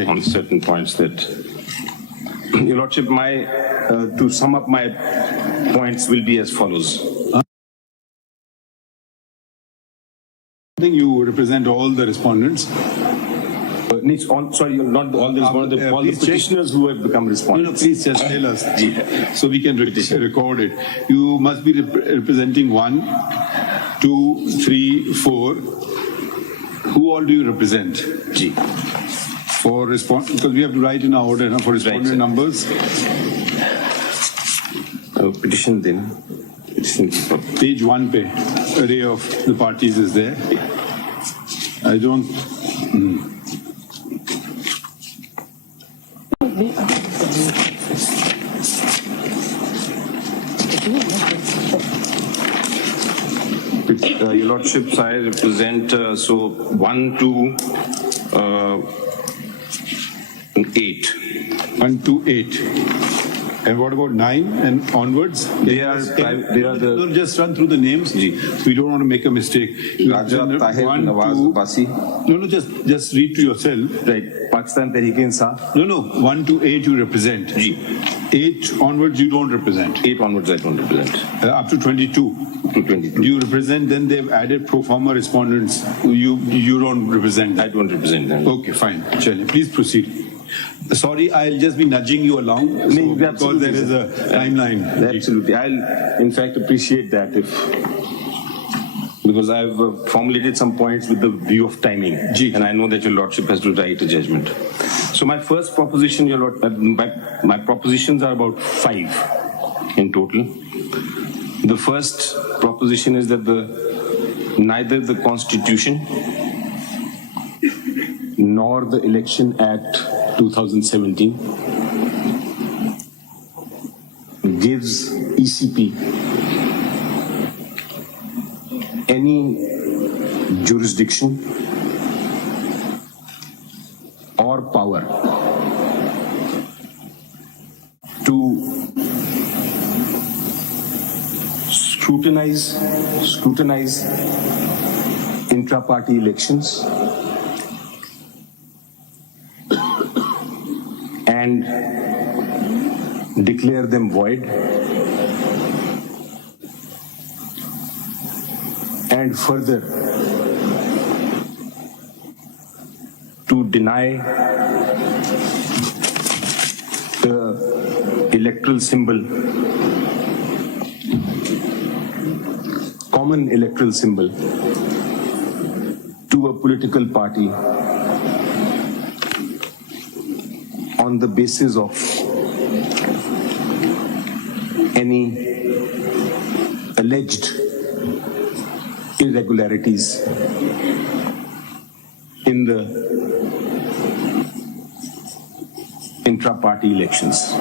on certain points that, Your Lordship, to sum up my points will be as follows. I think you represent all the respondents. Sorry, not all the respondents, all the petitioners who have become respondents. No, please just tell us, so we can record it. You must be representing 1, 2, 3, 4. Who all do you represent? For response, because we have to write in our order for respondent numbers. Petition then. Page 1 pe, array of the parties is there. I don't. Your Lordships, I represent 1 to 8. 1 to 8. And what about 9 and onwards? No, just run through the names. We don't want to make a mistake. Raja, Tahir, Nawaz, Basi. No, just read to yourself. Right. Pakistan Tehreek-e-Insaf. No, 1 to 8 you represent. 8 onwards you don't represent. 8 onwards I don't represent. Up to 22. To 22. You represent, then they've added pro forma respondents. You don't represent them. I don't represent them. Okay, fine. Chale, please proceed. Sorry, I'll just be nudging you along because there is a timeline. Absolutely. I'll in fact appreciate that because I've formulated some points with the view of timing, and I know that Your Lordship has to write a judgment. So my first proposition, Your Lord, my propositions are about 5 in total. The first proposition is that neither the Constitution nor the Election Act 2017 gives ECP any jurisdiction or power to scrutinize intra-party elections and declare them void, and further to deny the electoral symbol, common electoral symbol, to a political party on the basis of any alleged irregularities in the intra-party elections.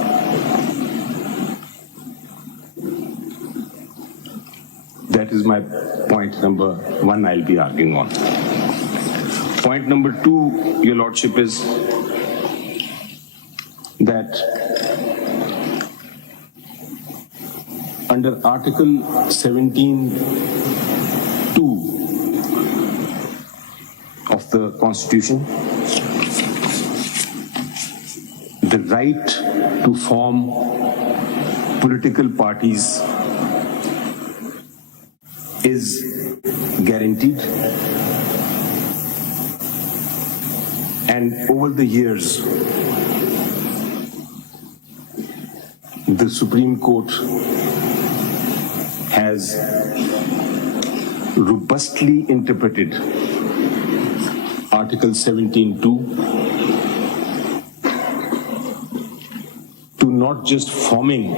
That is my point number 1 I'll be arguing on. Point number 2, Your Lordship, is that under Article 17(2) of the Constitution, the right to form political parties is guaranteed, and over the years the Supreme Court has robustly interpreted Article 17(2) to not just forming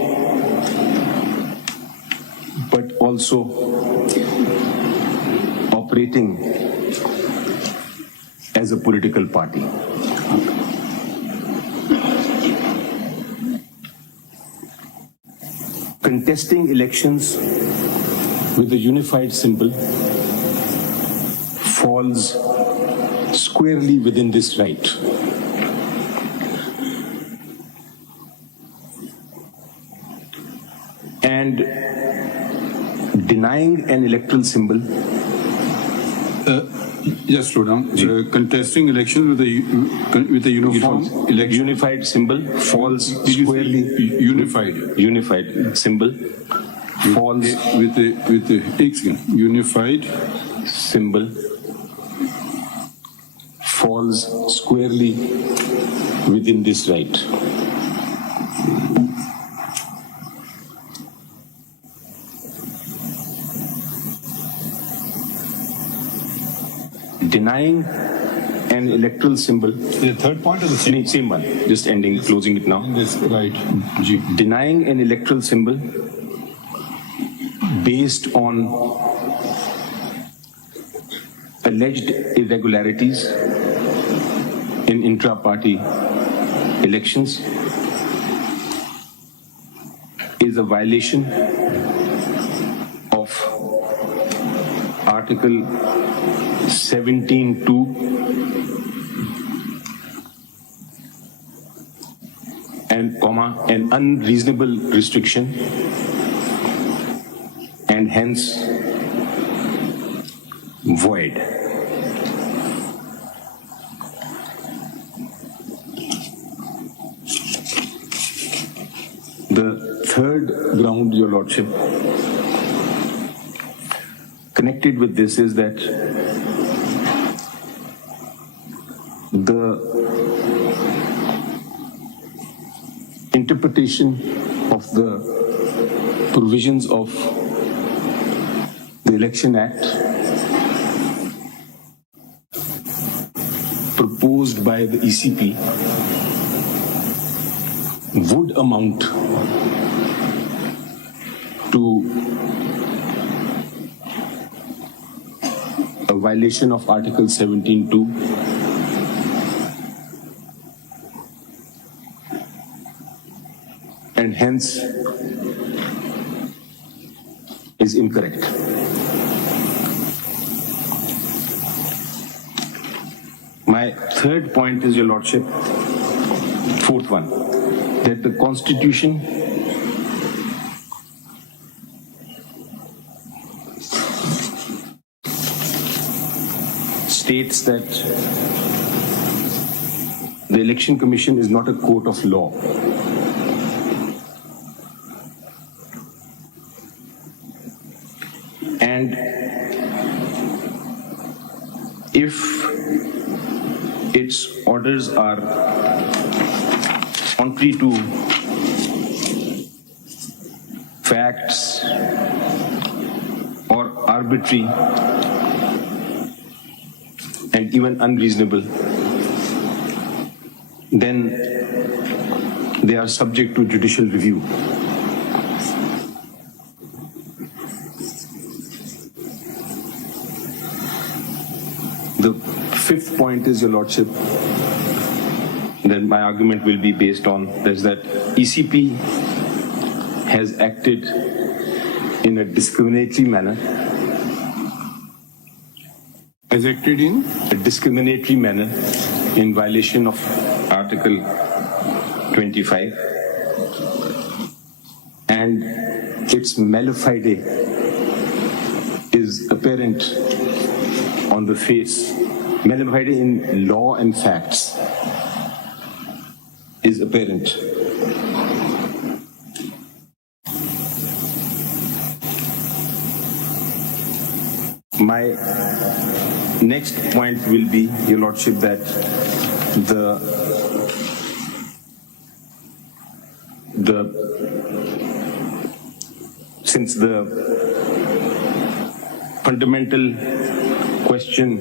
but also operating as a political party. Contesting elections with a unified symbol falls squarely within this right. And denying an electoral symbol Just slow down. Contesting elections with a uniform election. Unified symbol falls Did you say squarely. unified? Unified symbol falls with a unified symbol falls squarely within this right. Denying an electoral symbol. The third point of the Same one. Just ending, closing it now. This right. G. Denying an electoral symbol based on alleged irregularities in intra-party elections is a violation of Article 17(2) and comma an unreasonable restriction, and hence void. The third ground, Your Lordship, connected with this is that the interpretation of the provisions of the Election Act proposed by the ECP would amount to a violation of Article 17(2) and hence is incorrect. My third point is, Your Lordship, fourth one, that the Constitution states that the Election Commission is not a court of law. And if its orders are contrary to facts or arbitrary and even unreasonable, then they are subject to judicial review. The fifth point is, Your Lordship, that my argument will be based on is that ECP has acted in a discriminatory manner. Has acted in A discriminatory manner in violation of Article 25, and its mala fide is apparent on the face. Mala fide in law and facts is apparent. My next point will be, Your Lordship, that since the fundamental question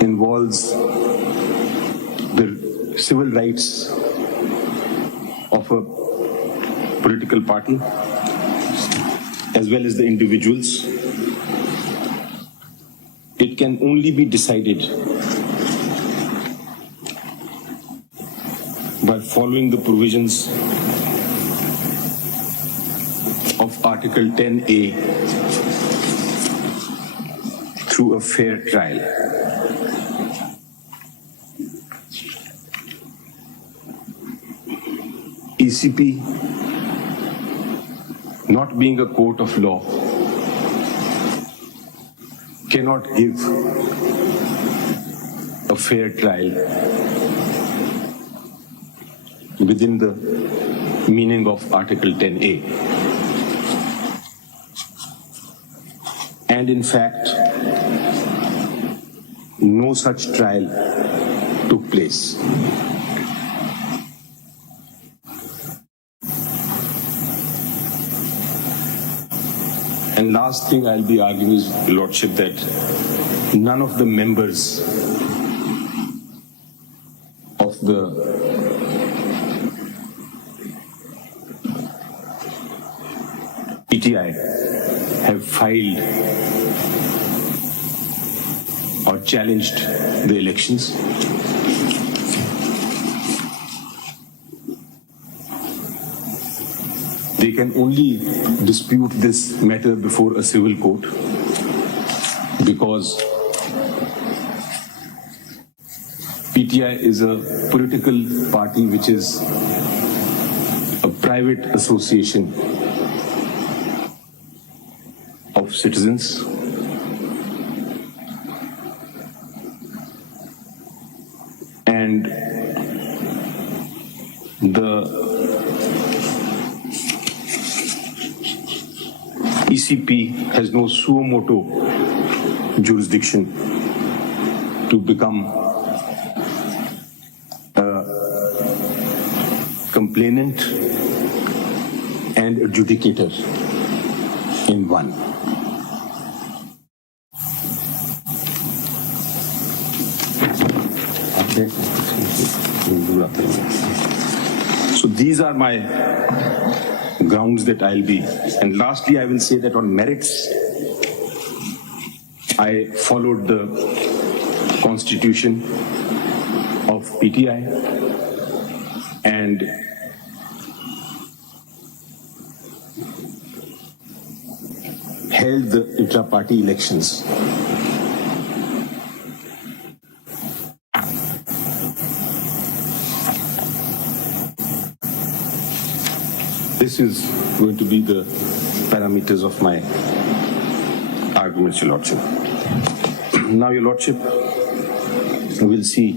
involves the civil rights of a political party as well as the individuals, it can only be decided by following the provisions of Article 10A through a fair trial. ECP, not being a court of law, cannot give a fair trial within the meaning of Article 10A. And in fact, no such trial took place. And last thing I'll be arguing is, Lordship, that none of the members of the PTI have filed or challenged the elections. They can only dispute this matter before a civil court because PTI is a political party which is a private association of citizens. And the ECP has no suo motu jurisdiction to become a complainant and adjudicator in one. So these are my grounds that I'll be. And lastly, I will say that on merits, I followed the constitution of PTI and held the intra-party elections. This is going to be the parameters of my arguments, Your Lordship. Now, Your Lordship, we'll see.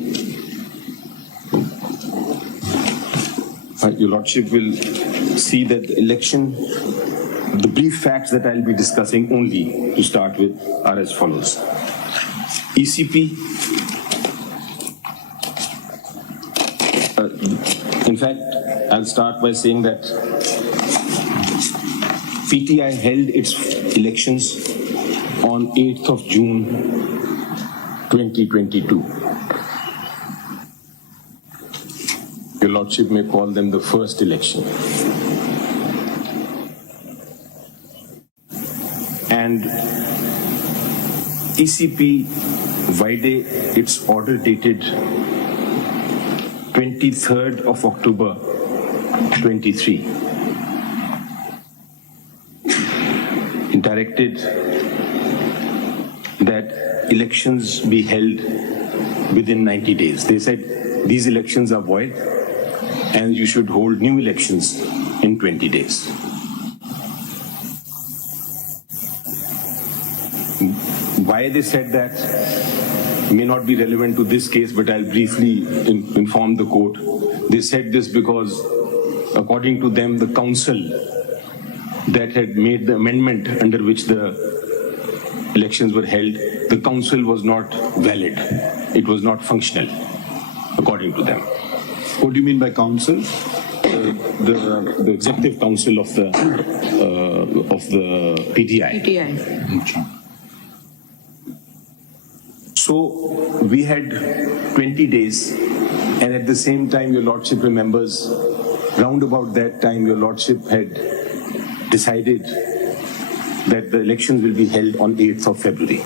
Your Lordship will see that the election, the brief facts that I'll be discussing only to start with are as follows. ECP, in fact, I'll start by saying that PTI held its elections on 8th of June 2022. Your Lordship may call them the first election. And ECP vide its order dated 23rd of October 23. Directed that elections be held within 90 days. They said these elections are void and you should hold new elections in 20 days. Why they said that may not be relevant to this case, but I'll briefly inform the court. They said this because, according to them, the council that had made the amendment under which the elections were held, the council was not valid. It was not functional, according to them. What do you mean by council? The executive council of the PTI. So we had 20 days, and at the same time, Your Lordship remembers, round about that time, Your Lordship had decided that the elections will be held on 8th of February.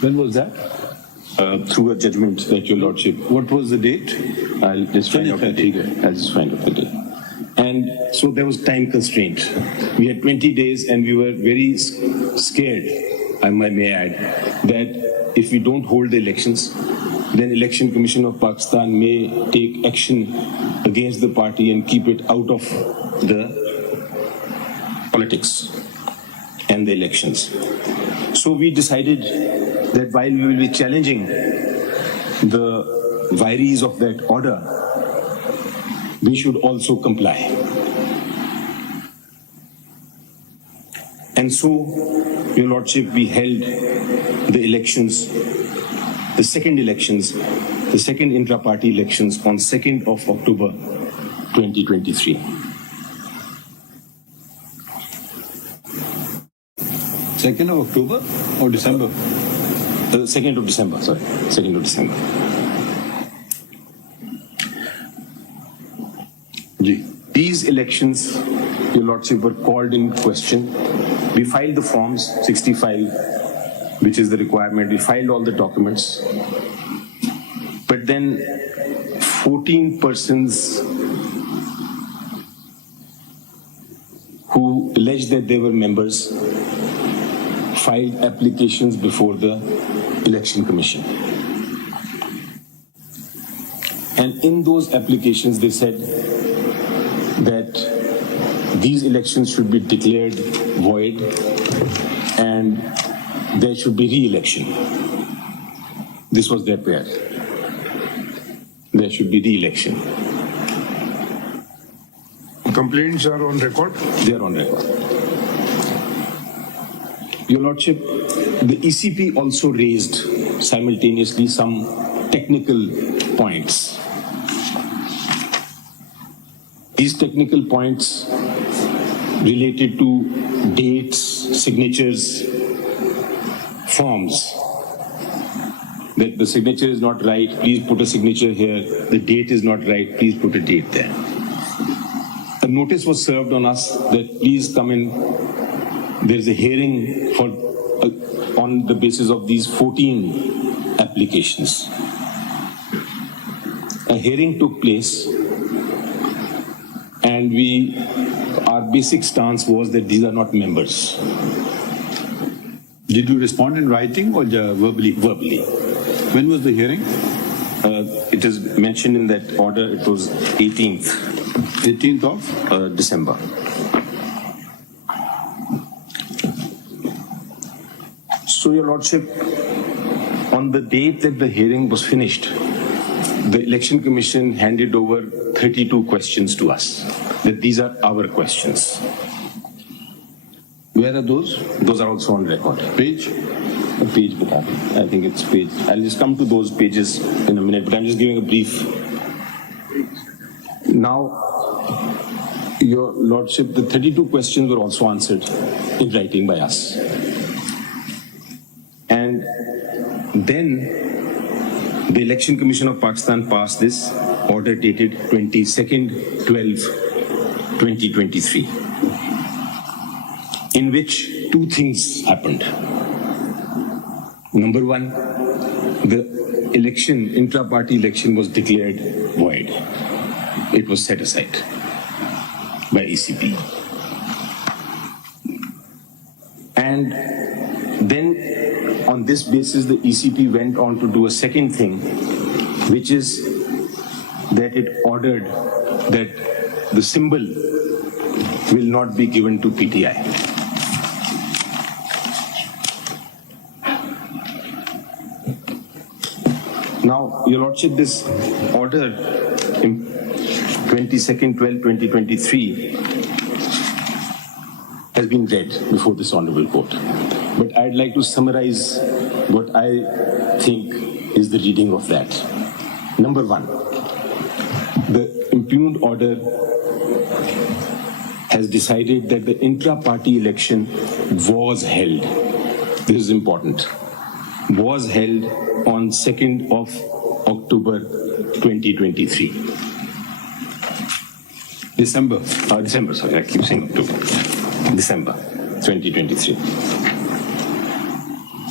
When was that? Through a judgment that Your Lordship. What was the date? I'll just find out the date. I'll just find out the date. And so there was time constraint. We had 20 days and we were very scared, I may add, that if we don't hold the elections, then Election Commission of Pakistan may take action against the party and keep it out of the politics and the elections. So we decided that while we will be challenging the vires of that order, we should also comply. And so, Your Lordship, we held the elections, the second intra-party elections on 2nd of October 2023. 2nd of October or December? 2nd of December, sorry. 2nd of December. These elections, Your Lordship, were called in question. We filed the forms, 65, which is the requirement. We filed all the documents. But then 14 persons who alleged that they were members filed applications before the Election Commission. And in those applications, they said that these elections should be declared void and there should be re-election. This was their prayer. There should be re-election. Complaints are on record? They are on record. Your Lordship, the ECP also raised simultaneously some technical points. These technical points related to dates, signatures, forms. That the signature is not right, please put a signature here. The date is not right, please put a date there. A notice was served on us that please come in. There's a hearing on the basis of these 14 applications. A hearing took place, and our basic stance was that these are not members. Did you respond in writing or verbally? Verbally. When was the hearing? It is mentioned in that order, it was 18th. 18th of? December. So, Your Lordship, on the date that the hearing was finished, the Election Commission handed over 32 questions to us, that these are our questions. Where are those? Those are also on record. Page? A page, I think it's page. I'll just come to those pages in a minute, but I'm just giving a brief. Now, Your Lordship, the 32 questions were also answered in writing by us. And then the Election Commission of Pakistan passed this order dated 22nd 12/2023, in which two things happened. Number one, the election, intra-party election, was declared void. It was set aside by ECP. And then on this basis, the ECP went on to do a second thing, which is that it ordered that the symbol will not be given to PTI. Now, Your Lordship, this order in 22nd 12/2023 has been read before this Honorable Court. But I'd like to summarize what I think is the reading of that. Number one, the impugned order has decided that the intra-party election was held. This is important. Was held on 2nd of October 2023. December, sorry, I keep saying October. December 2023.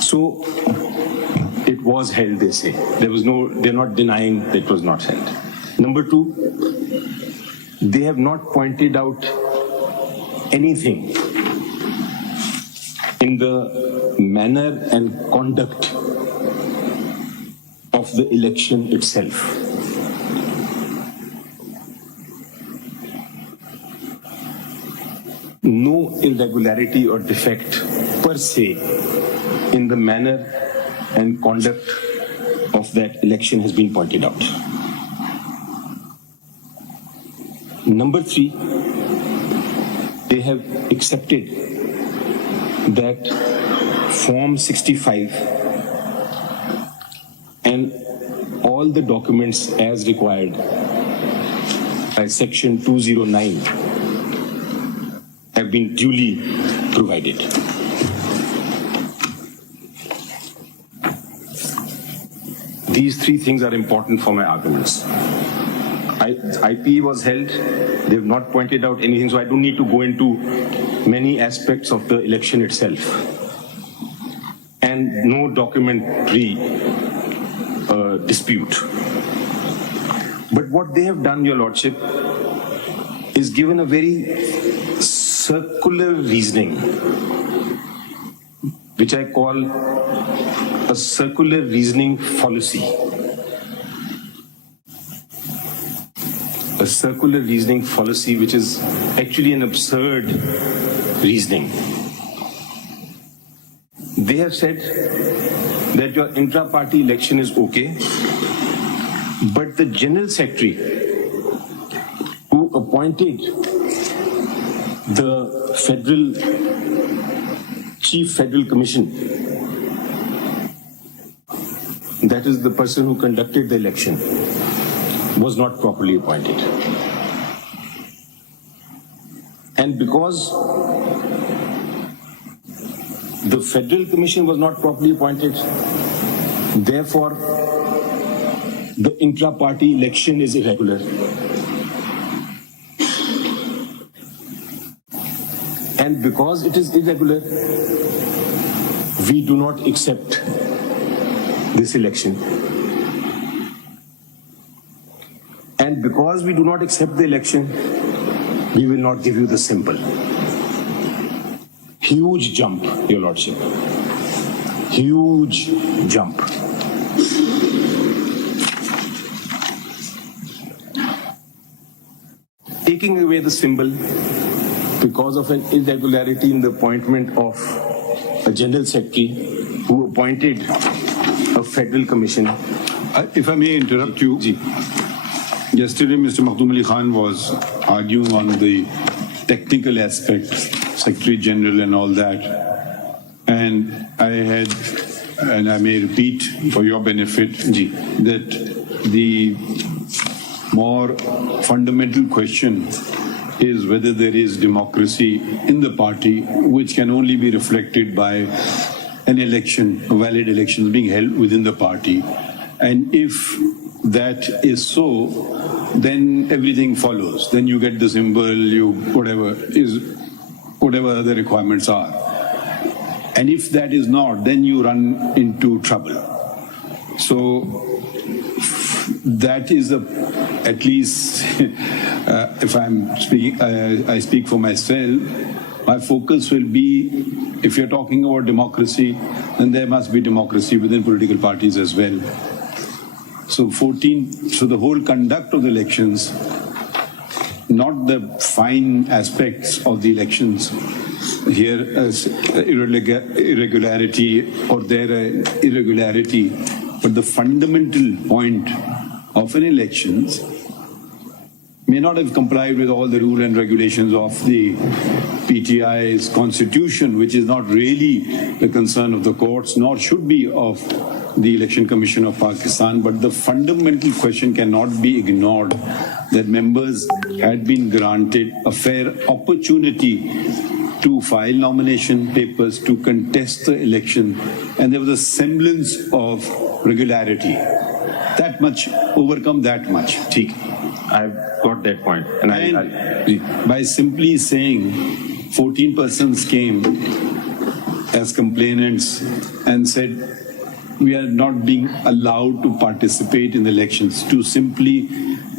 So it was held, they say. They're not denying that it was not held. Number two, they have not pointed out anything in the manner and conduct of the election itself. No irregularity or defect per se in the manner and conduct of that election has been pointed out. Number 3, they have accepted that Form 65 and all the documents as required by Section 209 have been duly provided. These 3 things are important for my arguments. IP was held, they have not pointed out anything, so I don't need to go into many aspects of the election itself. And no documentary dispute. But what they have done, Your Lordship, is given a very circular reasoning, which I call a circular reasoning fallacy. A circular reasoning fallacy, which is actually an absurd reasoning. They have said that your intra-party election is okay, but the General Secretary who appointed the Chief Federal Commission, that is the person who conducted the election, was not properly appointed. And because the Federal Commission was not properly appointed, therefore the intra-party election is irregular. And because it is irregular, we do not accept this election. And because we do not accept the election, we will not give you the symbol. Huge jump, Your Lordship. Huge jump. Taking away the symbol because of an irregularity in the appointment of a General Secretary who appointed a Federal Commission. If I may interrupt you. Yesterday, Mr. Makhdoom Ali Khan was arguing on the technical aspects, Secretary General and all that. And I may repeat for your benefit, that the more fundamental question is whether there is democracy in the party, which can only be reflected by an election, valid elections being held within the party. And if that is so, then everything follows. Then you get the symbol, whatever other requirements are. And if that is not, then you run into trouble. So that is at least, if I'm speaking, I speak for myself, my focus will be, if you're talking about democracy, then there must be democracy within political parties as well. So the whole conduct of the elections, not the fine aspects of the elections, here as irregularity or there irregularity, but the fundamental point of an elections may not have complied with all the rules and regulations of the PTI's constitution, which is not really the concern of the courts, nor should be of the Election Commission of Pakistan. But the fundamental question cannot be ignored, that members had been granted a fair opportunity to file nomination papers, to contest the election, and there was a semblance of regularity. That much, overcome that much. I've got that point. And by simply saying 14 persons came as complainants and said, we are not being allowed to participate in the elections, to simply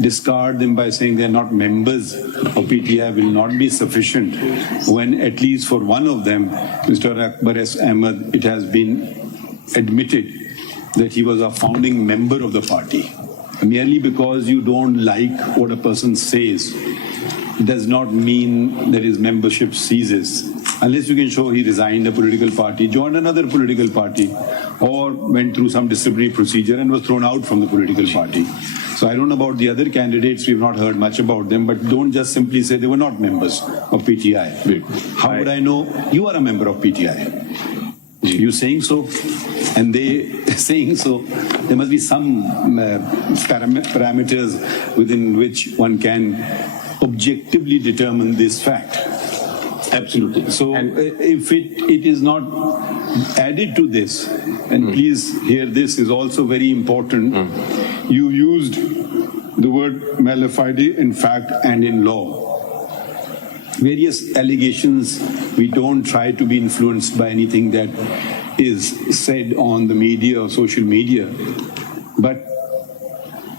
discard them by saying they are not members of PTI will not be sufficient, when at least for one of them, Mr. Akbar S. Ahmed, it has been admitted that he was a founding member of the party. Merely because you don't like what a person says does not mean that his membership ceases. Unless you can show he resigned a political party, joined another political party, or went through some disciplinary procedure and was thrown out from the political party. So I don't know about the other candidates, we've not heard much about them, but don't just simply say they were not members of PTI. How would I know you are a member of PTI? You saying so, and they saying so, there must be some parameters within which one can objectively determine this fact. Absolutely. So if it is not added to this, and please hear this is also very important, you used the word mala fide in fact and in law. Various allegations, we don't try to be influenced by anything that is said on the media or social media, but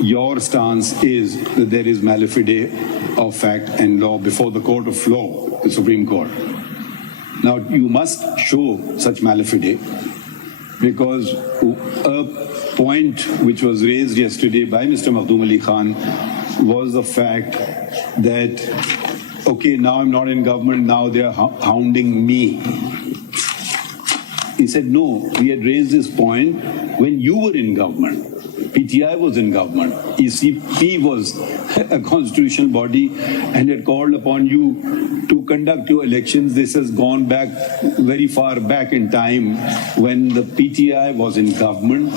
your stance is that there is mala fide of fact and law before the court of law, the Supreme Court. Now, you must show such mala fide, because a point which was raised yesterday by Mr. Makhdoom Ali Khan was the fact that, okay, now I'm not in government, now they are hounding me. He said, no, we had raised this point when you were in government. PTI was in government. ECP was a constitutional body and had called upon you to conduct your elections. This has gone back very far back in time when the PTI was in government.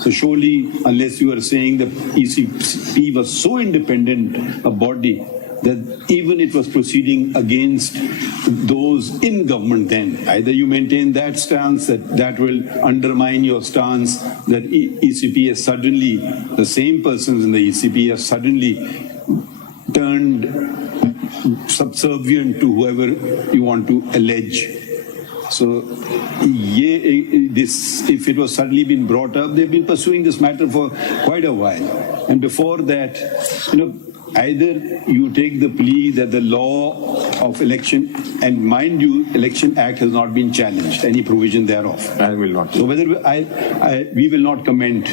So surely, unless you are saying the ECP was so independent a body that even it was proceeding against those in government then, either you maintain that stance, that will undermine your stance that ECP has suddenly, the same persons in the ECP have suddenly turned subservient to whoever you want to allege. So, if it was suddenly been brought up, they've been pursuing this matter for quite a while. And before that, either you take the plea that the law of election, and mind you, Election Act has not been challenged, any provision thereof. I will not. So whether we will not comment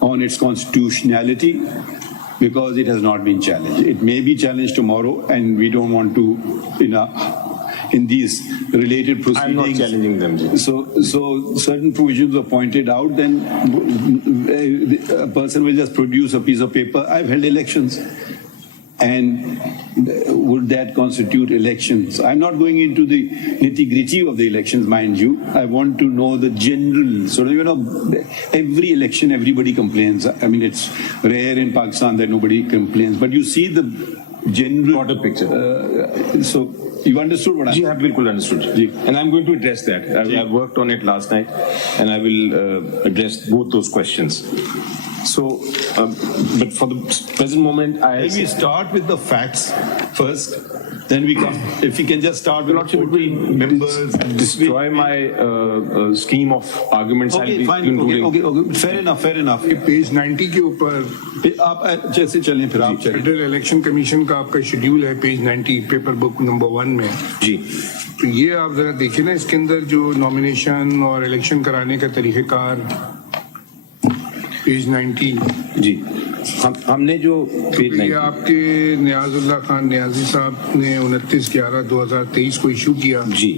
on its constitutionality because it has not been challenged. It may be challenged tomorrow, and we don't want to, in these related proceedings. I'm not challenging them. So certain provisions are pointed out, then a person will just produce a piece of paper. I've held elections. And would that constitute elections? I'm not going into the nitty-gritty of the elections, mind you. I want to know the general, every election, everybody complains. I mean, it's rare in Pakistan that nobody complains. But you see the general... Broader picture. So you understood what I mean? I have understood. And I'm going to address that. I worked on it last night, and I will address both those questions. So, but for the present moment, Maybe we start with the facts first, then we come. If we can just start with 14 members. Destroy my scheme of arguments. Okay, fine. Okay. Fair enough. Page 90 के ऊपर आप जैसे चलें फिर आप चलें. Federal election commission का आपका शेड्यूल है पेज 90 पेपर बुक नंबर 1 में. जी. तो ये आप जरा देखिए ना, इसके अंदर जो नॉमिनेशन और इलेक्शन कराने का तरीक़ेकार पेज 90. जी. हमने जो पेज 90 आपके नियाजुल्लाह खान नियाजी साहब ने 29/11/2023 को इशू किया. जी.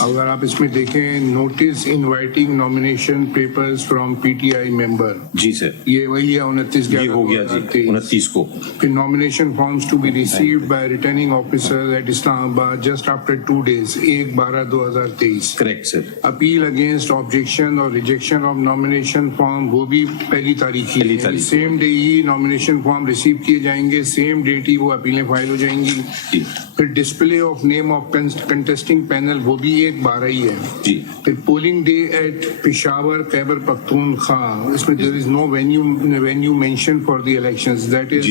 अगर आप इसमें देखें, notice inviting nomination papers from PTI member. जी सर. ये वही है 29/11 हो गया जी 29 को. फिर nomination forms to be received by returning officer at Islamabad just after 2 days 1/12/2023. Correct sir. Appeal against objection और रिजेक्शन ऑफ नॉमिनेशन फॉर्म वो भी पहली तारीख ही, सेम डे ही नॉमिनेशन फॉर्म रिसीव किए जाएंगे, सेम डेट ही वो अपीलें फाइल हो जाएंगी. फिर display of name of contesting panel वो भी 1/12 ही है. फिर polling day at Peshawar Khyber Pakhtunkhwa, इसमें there is no venue mention for the elections, that is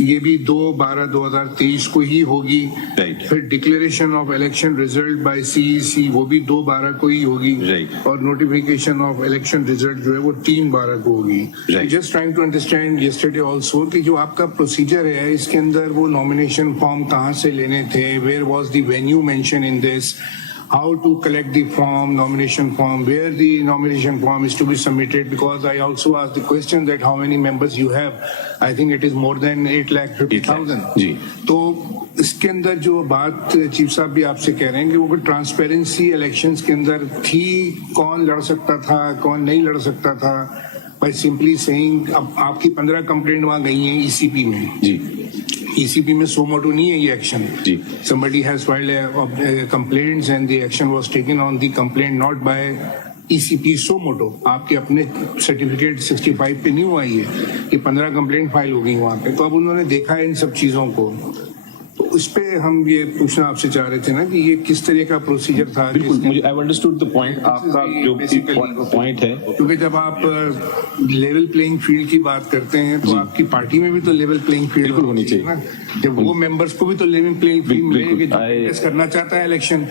ये भी 2/12/2023 को ही होगी. फिर declaration of election result by CEC वो भी 2/12 को ही होगी. और नोटिफिकेशन ऑफ इलेक्शन रिजल्ट जो है वो 3/12 को होगी. Just trying to understand yesterday also कि जो आपका प्रोसीजर है इसके अंदर वो नॉमिनेशन फॉर्म कहाँ से लेने थे, where was the venue mention in this, how to collect the form, nomination form, where the nomination form is to be submitted, because I also asked the question that how many members you have. I think it is more than 8,50,000. So इसके अंदर जो बात chief साहब भी आपसे कह रहे हैं कि वो ट्रांसपेरेंसी इलेक्शंस के अंदर थी, कौन लड़ सकता था कौन नहीं लड़ सकता था, बाय सिंपली सेइंग अब आपकी 15 कंप्लेंट वहां गई हैं ईसीपी में जी, ईसीपी में सो मोटो नहीं है ये एक्शन जी, somebody has filed complaints and the action was taken on the complaint not by ECP सो मोटो, आपके अपने सर्टिफिकेट 65 पे नहीं हुआ ये कि 15 कंप्लेंट फाइल हो गई वहां पे, तो अब उन्होंने देखा है इन सब चीजों को, तो उस पे हम ये पूछना आपसे चाह रहे थे ना कि ये किस तरह का प्रोसीजर था। बिल्कुल, मुझे आई अंडरस्टूड द पॉइंट, आपका जो पॉइंट है, क्योंकि जब आप लेवल प्लेइंग फील्ड की बात करते हैं तो आपकी पार्टी में भी तो लेवल प्लेइंग फील्ड बिल्कुल होनी चाहिए ना, जब वो मेंबर्स को भी तो लेवल प्लेइंग फील्ड मिले कि जो contest करना चाहता है इलेक्शन,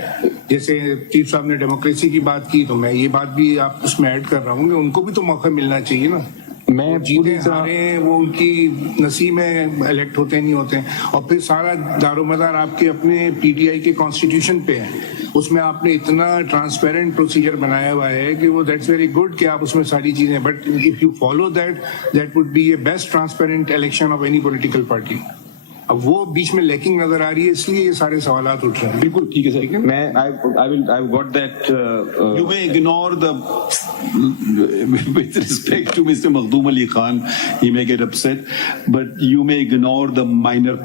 जैसे चीफ साहब ने डेमोक्रेसी की बात की तो मैं ये बात भी आप उसमें ऐड कर रहा हूँ कि उनको भी तो मौका मिलना चाहिए ना। मैं जीते हारे वो उनकी नसीब में इलेक्ट होते नहीं होते हैं, और फिर सारा दारोमदार आपके अपने पीटीआई के कॉन्स्टिट्यूशन पे है, उसमें आपने इतना ट्रांसपेरेंट प्रोसीजर बनाया हुआ है कि वो दैट्स वेरी गुड कि आप उसमें सारी चीजें, but if you follow that would be A best transparent election of any political party. अब वो बीच में लैकिंग नजर आ रही है, इसलिए ये सारे सवालात उठ रहे हैं। बिल्कुल ठीक है सर, मैं I got that. You may ignore the, with respect to Mr. Makhdoom Ali Khan, he may get upset, but you may ignore the minor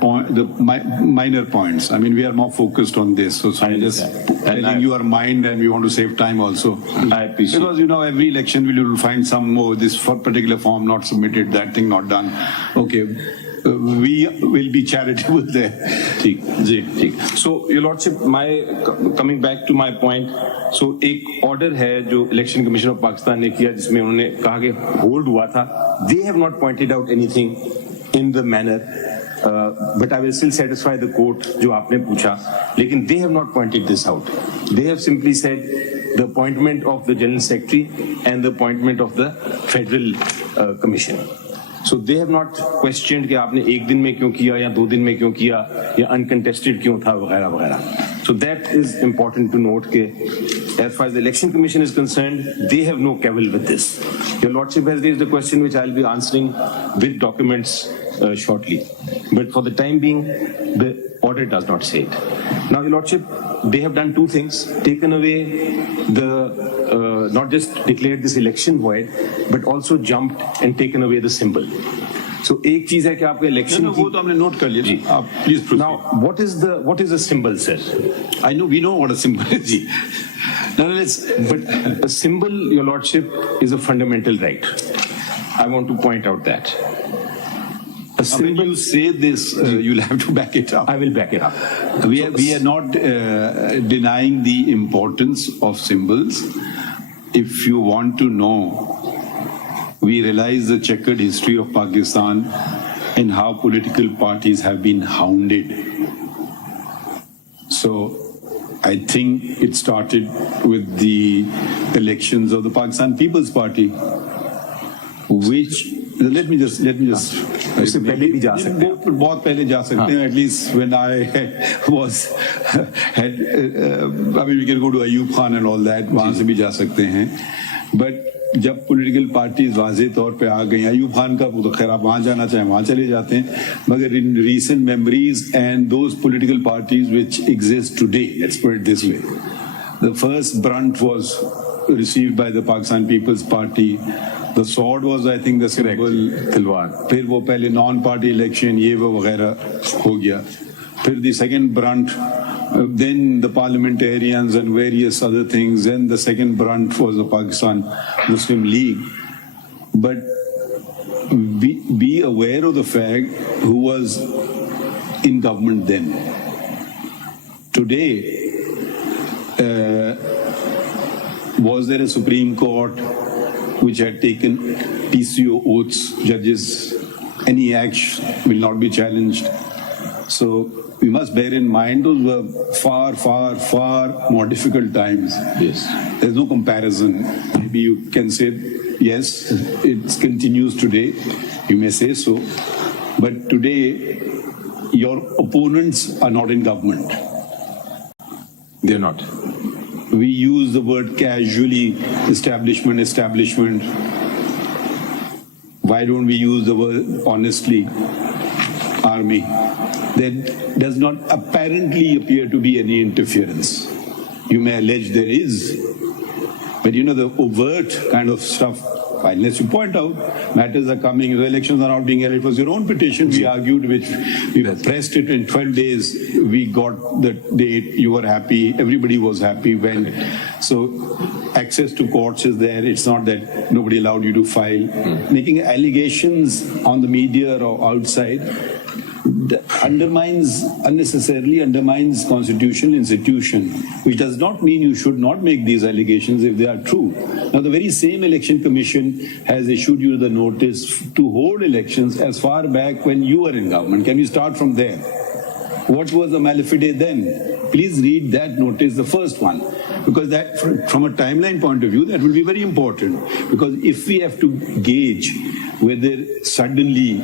points. I mean, we are more focused on this, so I'm just telling you our mind, and we want to save time also. I appreciate, because you know every election we will find some more this particular form not submitted, that thing not done. Okay. We will be charitable there. ठीक जी, ठीक। So your lordship, my coming back to my point, so एक order है जो election commission of Pakistan ने किया जिसमें उन्होंने कहा कि होल्ड हुआ था, they have not pointed out anything in the manner, but I will still satisfy the court जो आपने पूछा, लेकिन they have not pointed this out. They have simply said the appointment of the general secretary and the appointment of the federal commission. So they have not questioned कि आपने एक दिन में क्यों किया या 2 दिन में क्यों किया या अनकंटेस्टेड क्यों था वगैरह वगैरह. So that is important to note कि as far as the election commission is concerned, they have no cavil with this. Your lordship has raised a question which I'll be answering with documents shortly. But for the time being, the order does not say it. Now, your lordship, they have done 2 things: taken away the not just declared this election void, but also jumped and taken away the symbol. So एक चीज है कि आपका election वो तो हमने note कर लिया जी. आप please proceed. Now, what is a symbol, sir? I know, we know what a symbol is. No, but a symbol, your lordship, is a fundamental right. I want to point out that. A symbol, when you say this, you'll have to back it up. I will back it up. We are not denying the importance of symbols. If you want to know, we realize the checkered history of Pakistan and how political parties have been hounded. So I think it started with the elections of the Pakistan People's Party, which let me just उससे पहले भी जा सकते हैं, बहुत पहले जा सकते हैं. At least when I was had I mean we can go to Ayub Khan and all that, वहाँ से भी जा सकते हैं. But जब पॉलिटिकल पार्टीज वाज़े तौर पे आ गई, अयूब खान का तो खैर आप वहाँ जाना चाहें वहाँ चले जाते हैं, मगर in recent memories and those political parties which exist today, let's put it this way, the first brunt was received by the Pakistan Peoples Party. The sword was I think the symbol, तलवार. फिर वो पहले नॉन पार्टी इलेक्शन ये वो वगैरह हो गया. फिर the second Brunt, then the parliamentarians and various other things, and the second brunt was the Pakistan Muslim League. But be aware of the fact who was in government then. Today, was there a Supreme Court which had taken PCO oaths, judges, any action will not be challenged. So we must bear in mind those were far more difficult times. Yes. There's no comparison. Maybe you can say, yes, it continues today. You may say so. But today, your opponents are not in government. They're not. We use the word casually, establishment. Why don't we use the word honestly, army? there does not apparently appear to be any interference. You may allege there is, but the overt kind of stuff, unless you point out, matters are coming, the elections are not being held. It was your own petition we argued, which we pressed it in 12 days. We got the date, you were happy, everybody was happy when. So access to courts is there. It's not that nobody allowed you to file. Making allegations on the media or outside unnecessarily undermines constitutional institution, which does not mean you should not make these allegations if they are true. Now, the very same election commission has issued you the notice to hold elections as far back when you were in government. Can we start from there? What was the malafide then? Please read that notice, the first one, because that, from a timeline point of view, that will be very important. Because if we have to gauge whether suddenly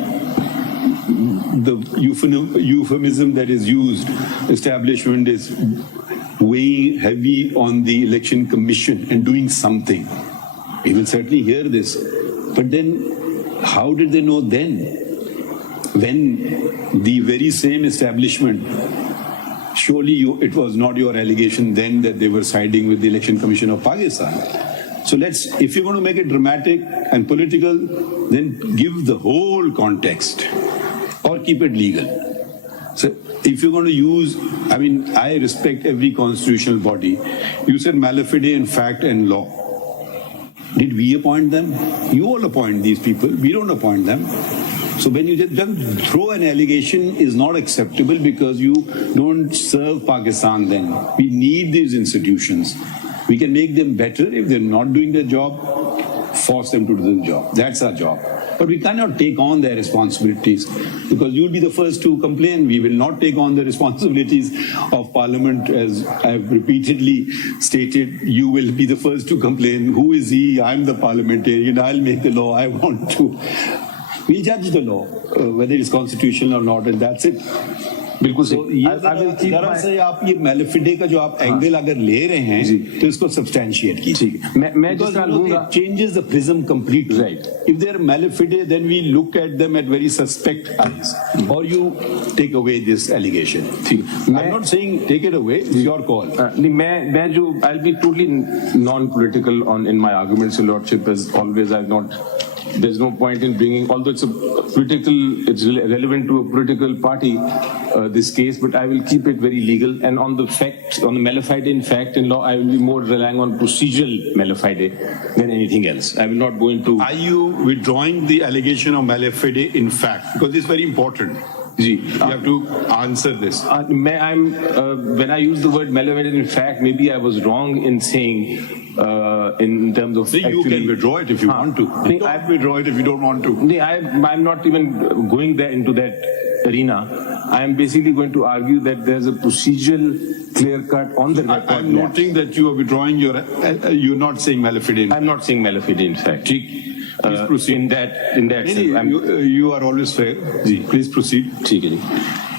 the euphemism that is used, establishment is weighing heavy on the election commission and doing something, we will certainly hear this. But then, how did they know then, when the very same establishment, surely it was not your allegation then that they were siding with the Election Commission of Pakistan. So if you're going to make it dramatic and political, then give the whole context or keep it legal. So if you're going to use, I respect every constitutional body. You said malafide in fact and law. Did we appoint them? You all appoint these people. We don't appoint them. So when you just throw an allegation is not acceptable because you don't serve Pakistan then. We need these institutions. We can make them better. If they're not doing their job, force them to do the job. That's our job. But we cannot take on their responsibilities because you'll be the first to complain. We will not take on the responsibilities of Parliament. As I've repeatedly stated, you will be the first to complain. Who is he? I'm the parliamentarian. I'll make the law I want to. We'll judge the law, whether it's constitutional or not, and that's it. बिल्कुल सही। दरअसल आप ये मैलिफिडे का जो आप angle अगर ले रहे हैं तो इसको सब्सटैंशिएट कीजिए। मैं जिस तरह लूँगा, it changes the prism completely. Right. If they are malafide, then we look at them at very suspect eyes, or you take away this allegation. I'm not saying take it away. It's your call. I'll be totally non-political in my arguments. Your Lordship, as always, there's no point in bringing, although it's relevant to a political party, this case, but I will keep it very legal. And on the malafide in fact and law, I will be more relying on procedural malafide than anything else. I will not go into... Are you withdrawing the allegation of malafide in fact? Because it's very important. You have to answer this. When I use the word malafide in fact, maybe I was wrong in saying in terms of... You can withdraw it if you want to. Don't withdraw it if you don't want to. I'm not even going there into that arena. I am basically going to argue that there's a procedural clear cut on the record. I'm noting that you are withdrawing you're not saying malafide. I'm not saying malafide in fact. Please proceed. In that sense, you are always fair. Please proceed.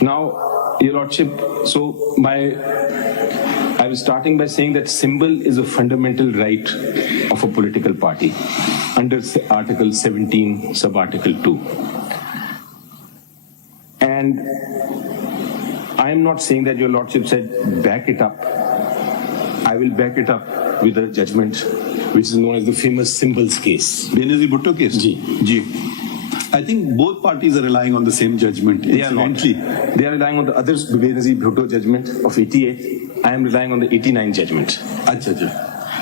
Now, Your Lordship, so I was starting by saying that symbol is a fundamental right of a political party under Article 17, Sub-Article 2. And I am not saying that Your Lordship said back it up. I will back it up with a judgment which is known as the famous symbols case. Benazir Bhutto case? Ji. I think both parties are relying on the same judgment. They are not. They are relying on the other Benazir Bhutto judgment of 88. I am relying on the 89 judgment.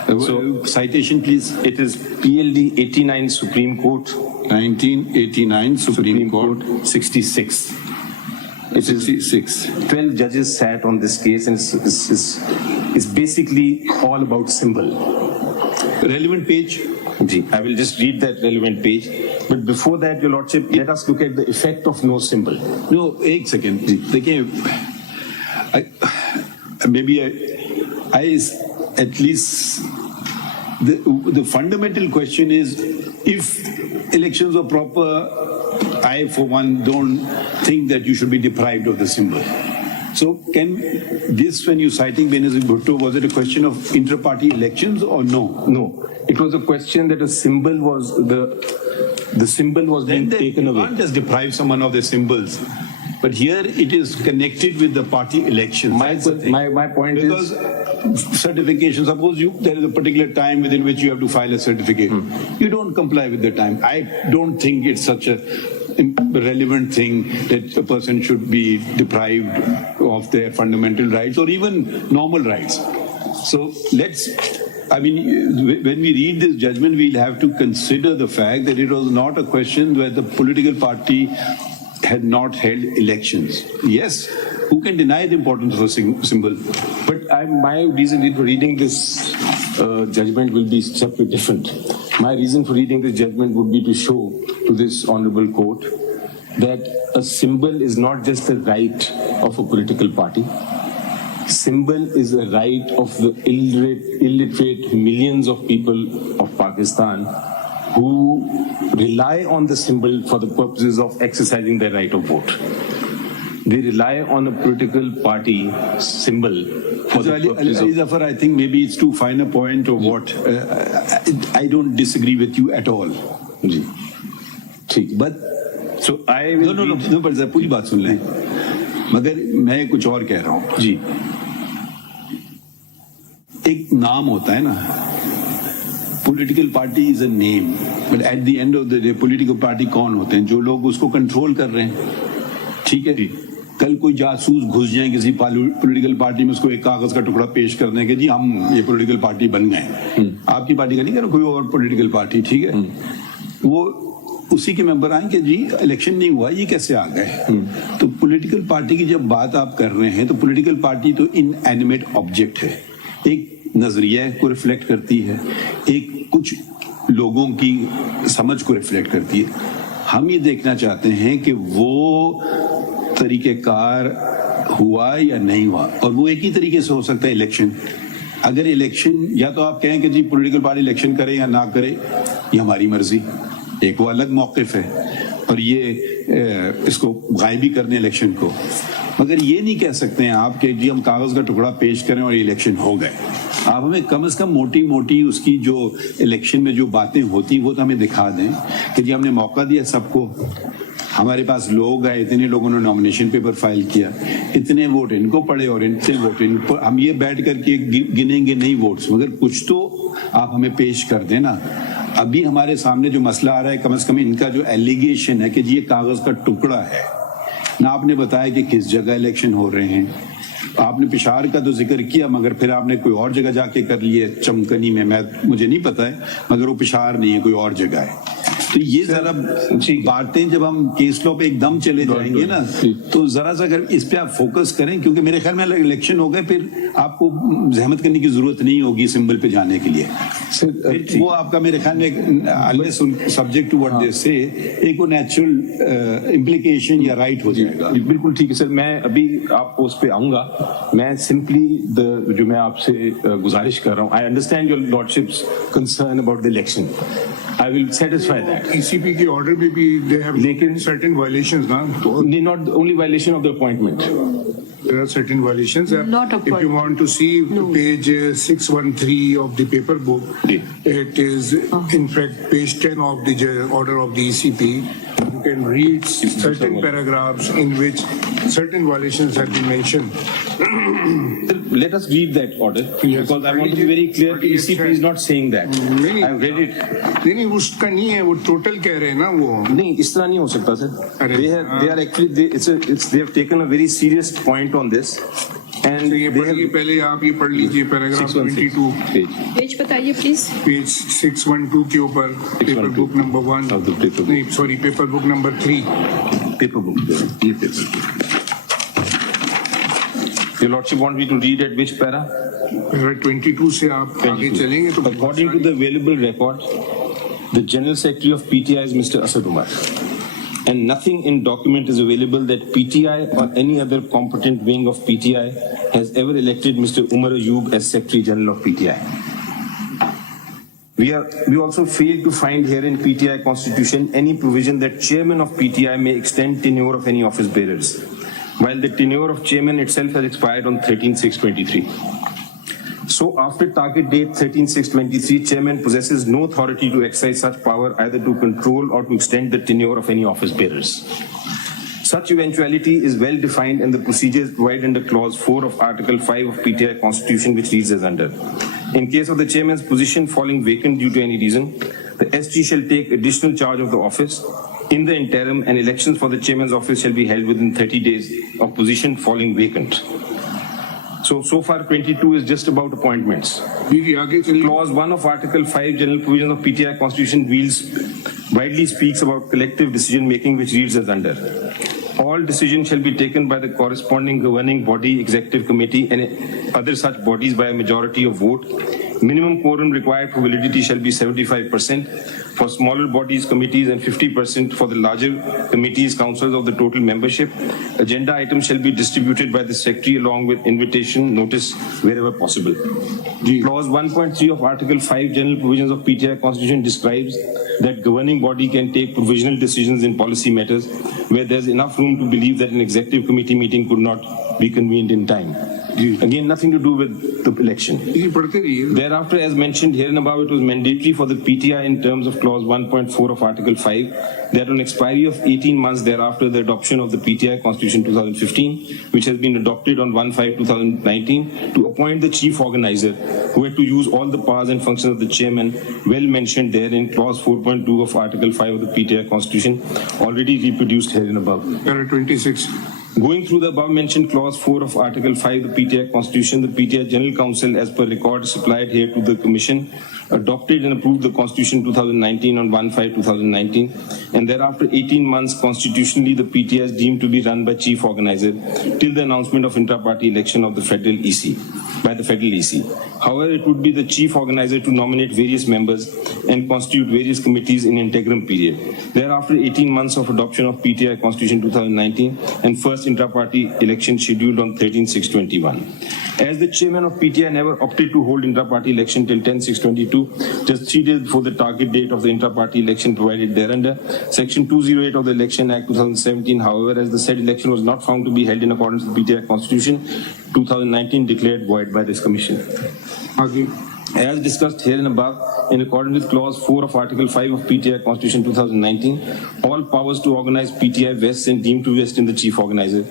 So, citation please. It is PLD 89 Supreme Court. 1989 Supreme Court. 66. It is 66. 12 judges sat on this case and it's basically all about symbol. Relevant page? I will just read that relevant page. But before that, Your Lordship, let us look at the effect of no symbol. No, एक second. देखिए, maybe I at least the fundamental question is if elections are proper, I for one don't think that you should be deprived of the symbol. So when you're citing Benazir Bhutto, was it a question of inter-party elections or no? No. It was a question that a symbol was, the symbol was being taken away. You can't just deprive someone of their symbols. But here it is connected with the party elections. That's the thing. My point Because is, certification, suppose there is a particular time within which you have to file a certificate. You don't comply with the time. I don't think it's such a relevant thing that a person should be deprived of their fundamental rights or even normal rights. So when we read this judgment, we'll have to consider the fact that it was not a question where the political party had not held elections. Yes, who can deny the importance of a symbol? but my reason for reading this judgment will be separately different. My reason for reading this judgment would be to show to this honorable court that a symbol is not just the right of a political party. Symbol is a right of the illiterate millions of people of Pakistan who rely on the symbol for the purposes of exercising their right of vote. They rely on a political party symbol for the purposes of... Zafar, I think maybe it's too fine a point of what. I don't disagree with you at all. But So I will no, but पूरी बात सुन लें. मगर मैं कुछ और कह रहा हूँ. जी. एक नाम होता है ना. Political party is a name, but at the end of the day, political party कौन होते हैं? जो लोग उसको कंट्रोल कर रहे हैं. ठीक है. कल कोई जासूस घुस जाए किसी पॉलिटिकल पार्टी में, उसको एक कागज का टुकड़ा पेश कर दें कि जी हम ये पॉलिटिकल पार्टी बन गए. आपकी पार्टी का नहीं करो, कोई और पॉलिटिकल पार्टी. ठीक है. वो उसी के मेंबर आए कि जी इलेक्शन नहीं हुआ, ये कैसे आ गए. तो पॉलिटिकल पार्टी की जब बात आप कर रहे हैं तो पॉलिटिकल पार्टी तो इनएनिमेट ऑब्जेक्ट है. एक नजरिया को रिफ्लेक्ट करती है, एक कुछ लोगों की समझ को रिफ्लेक्ट करती है. हम ये देखना चाहते हैं कि वो तरीकेकार हुआ या नहीं हुआ, और वो एक ही तरीके से हो सकता है इलेक्शन. अगर इलेक्शन या तो आप कहें कि जी पॉलिटिकल पार्टी इलेक्शन करे या ना करे, ये हमारी मर्जी, एक वो अलग मौक़िफ़ है, और ये इसको गायबी करने इलेक्शन को. मगर ये नहीं कह सकते हैं आप कि जी हम कागज़ का टुकड़ा पेश करें और इलेक्शन हो गए. आप हमें कम से कम मोटी मोटी उसकी जो इलेक्शन में जो बातें होती वो तो हमें दिखा दें कि जी हमने मौका दिया सबको, हमारे पास लोग आए, इतने लोगों ने नॉमिनेशन पेपर फाइल किया, इतने वोट इनको पड़े और इतने वोट इनको. हम ये बैठ करके गिनेंगे नहीं वोट्स, मगर कुछ तो आप हमें पेश कर दें ना. अभी हमारे सामने जो मसला आ रहा है, कम से कम इनका जो एलिगेशन है कि जी ये कागज का टुकड़ा है ना, आपने बताया कि किस जगह इलेक्शन हो रहे हैं. आपने पिशावर का तो जिक्र किया, मगर फिर आपने कोई और जगह जाके कर लिए, चमकनी में. मुझे नहीं पता है, मगर वो पिशावर नहीं है, कोई और जगह है. तो ये जरा बातें जब हम केस लॉ पे एकदम चले जाएंगे ना, तो जरा सा अगर इस पे आप फोकस करें, क्योंकि मेरे ख्याल में इलेक्शन हो गए फिर आपको जहमत करने की जरूरत नहीं होगी सिंबल पे जाने के लिए. वो आपका मेरे ख्याल में सब्जेक्ट टू व्हाट दे से एक वो नेचुरल इम्प्लीकेशन या राइट हो जाएगा. बिल्कुल ठीक है सर, मैं अभी आपको उस पे आऊंगा. मैं सिंपली जो मैं आपसे गुजारिश कर रहा हूँ, I understand your lordships concern about the election. I will satisfy that. ECP की order में भी they have certain violations ना. Not only violation of the appointment. There are certain violations. Not If you want to see page 613 of the paper book, it is in fact page 10 of the order of the ECP. You can read certain paragraphs in which certain violations have been mentioned. Let us read that order, because I want to be very clear. The ECP is not saying that. I have read it. नहीं उसका नहीं है, वो total कह रहे हैं ना. वो नहीं, इस तरह नहीं हो सकता sir. They are actually they have taken a very serious point on this. And ये पढ़िए पहले, आप ये पढ़ लीजिए पैराग्राफ 22. पेज बताइए प्लीज. पेज 612 के ऊपर पेपर बुक नंबर 1. नहीं sorry, paper book number 3. Paper book, ये paper. Your Lordship want me to read at which para? 22 से आप आगे चलेंगे तो. According to the available record, the General Secretary of PTI is Mr. Asad Umar, and nothing in document is available that PTI or any other competent wing of PTI has ever elected Mr. Umar Ayub as Secretary General of PTI. We also fail to find here in PTI Constitution any provision that Chairman of PTI may extend tenure of any office bearers, while the tenure of Chairman itself has expired on 13/6/23. So after target date 13/6/23, Chairman possesses no authority to exercise such power either to control or to extend the tenure of any office bearers. Such eventuality is well defined in the procedures provided under Clause 4 of Article 5 of PTI Constitution, which reads as under. In case of the chairman's position falling vacant due to any reason, the SG shall take additional charge of the office. In the interim, and elections for the chairman's office shall be held within 30 days of position falling vacant. So far 22 is just about appointments. Clause 1 of Article 5, General Provisions of PTI Constitution widely speaks about collective decision making, which reads as under. All decisions shall be taken by the corresponding governing body, executive committee, and other such bodies by a majority of vote. Minimum quorum required for validity shall be 75% for smaller bodies, committees, and 50% for the larger committees, councils of the total membership. Agenda items shall be distributed by the secretary along with invitation notice wherever possible. Clause 1.3 of Article 5, General Provisions of PTI Constitution describes that governing body can take provisional decisions in policy matters where there's enough room to believe that an executive committee meeting could not be convened in time. Again, nothing to do with the election. Thereafter, as mentioned here and above, it was mandatory for the PTI in terms of Clause 1.4 of Article 5 that on expiry of 18 months thereafter the adoption of the PTI Constitution 2015, which has been adopted on 1/5/2019, to appoint the chief organizer who had to use all the powers and functions of the chairman, well mentioned there in Clause 4.2 of Article 5 of the PTI Constitution, already reproduced here and above. Para 26. Going through the above-mentioned Clause 4 of Article 5 of the PTI Constitution, the PTI General Council, as per record supplied here to the Commission, adopted and approved the Constitution 2019 on 1/5/2019, and thereafter 18 months constitutionally the PTI is deemed to be run by chief organizer till the announcement of intra-party election of the federal EC, by the federal EC. However, it would be the chief organizer to nominate various members and constitute various committees in interim period. Thereafter 18 months of adoption of PTI Constitution 2019 and first intra-party election scheduled on 13/6/21. As the chairman of PTI never opted to hold intra-party election till 10/6/22, just 3 days before the target date of the intra-party election provided thereunder, Section 208 of the Election Act 2017, however, as the said election was not found to be held in accordance with PTI Constitution 2019, declared void by this commission. As discussed here and above, in accordance with Clause 4 of Article 5 of PTI Constitution 2019, all powers to organize PTI vests and deemed to vest in the chief organizer,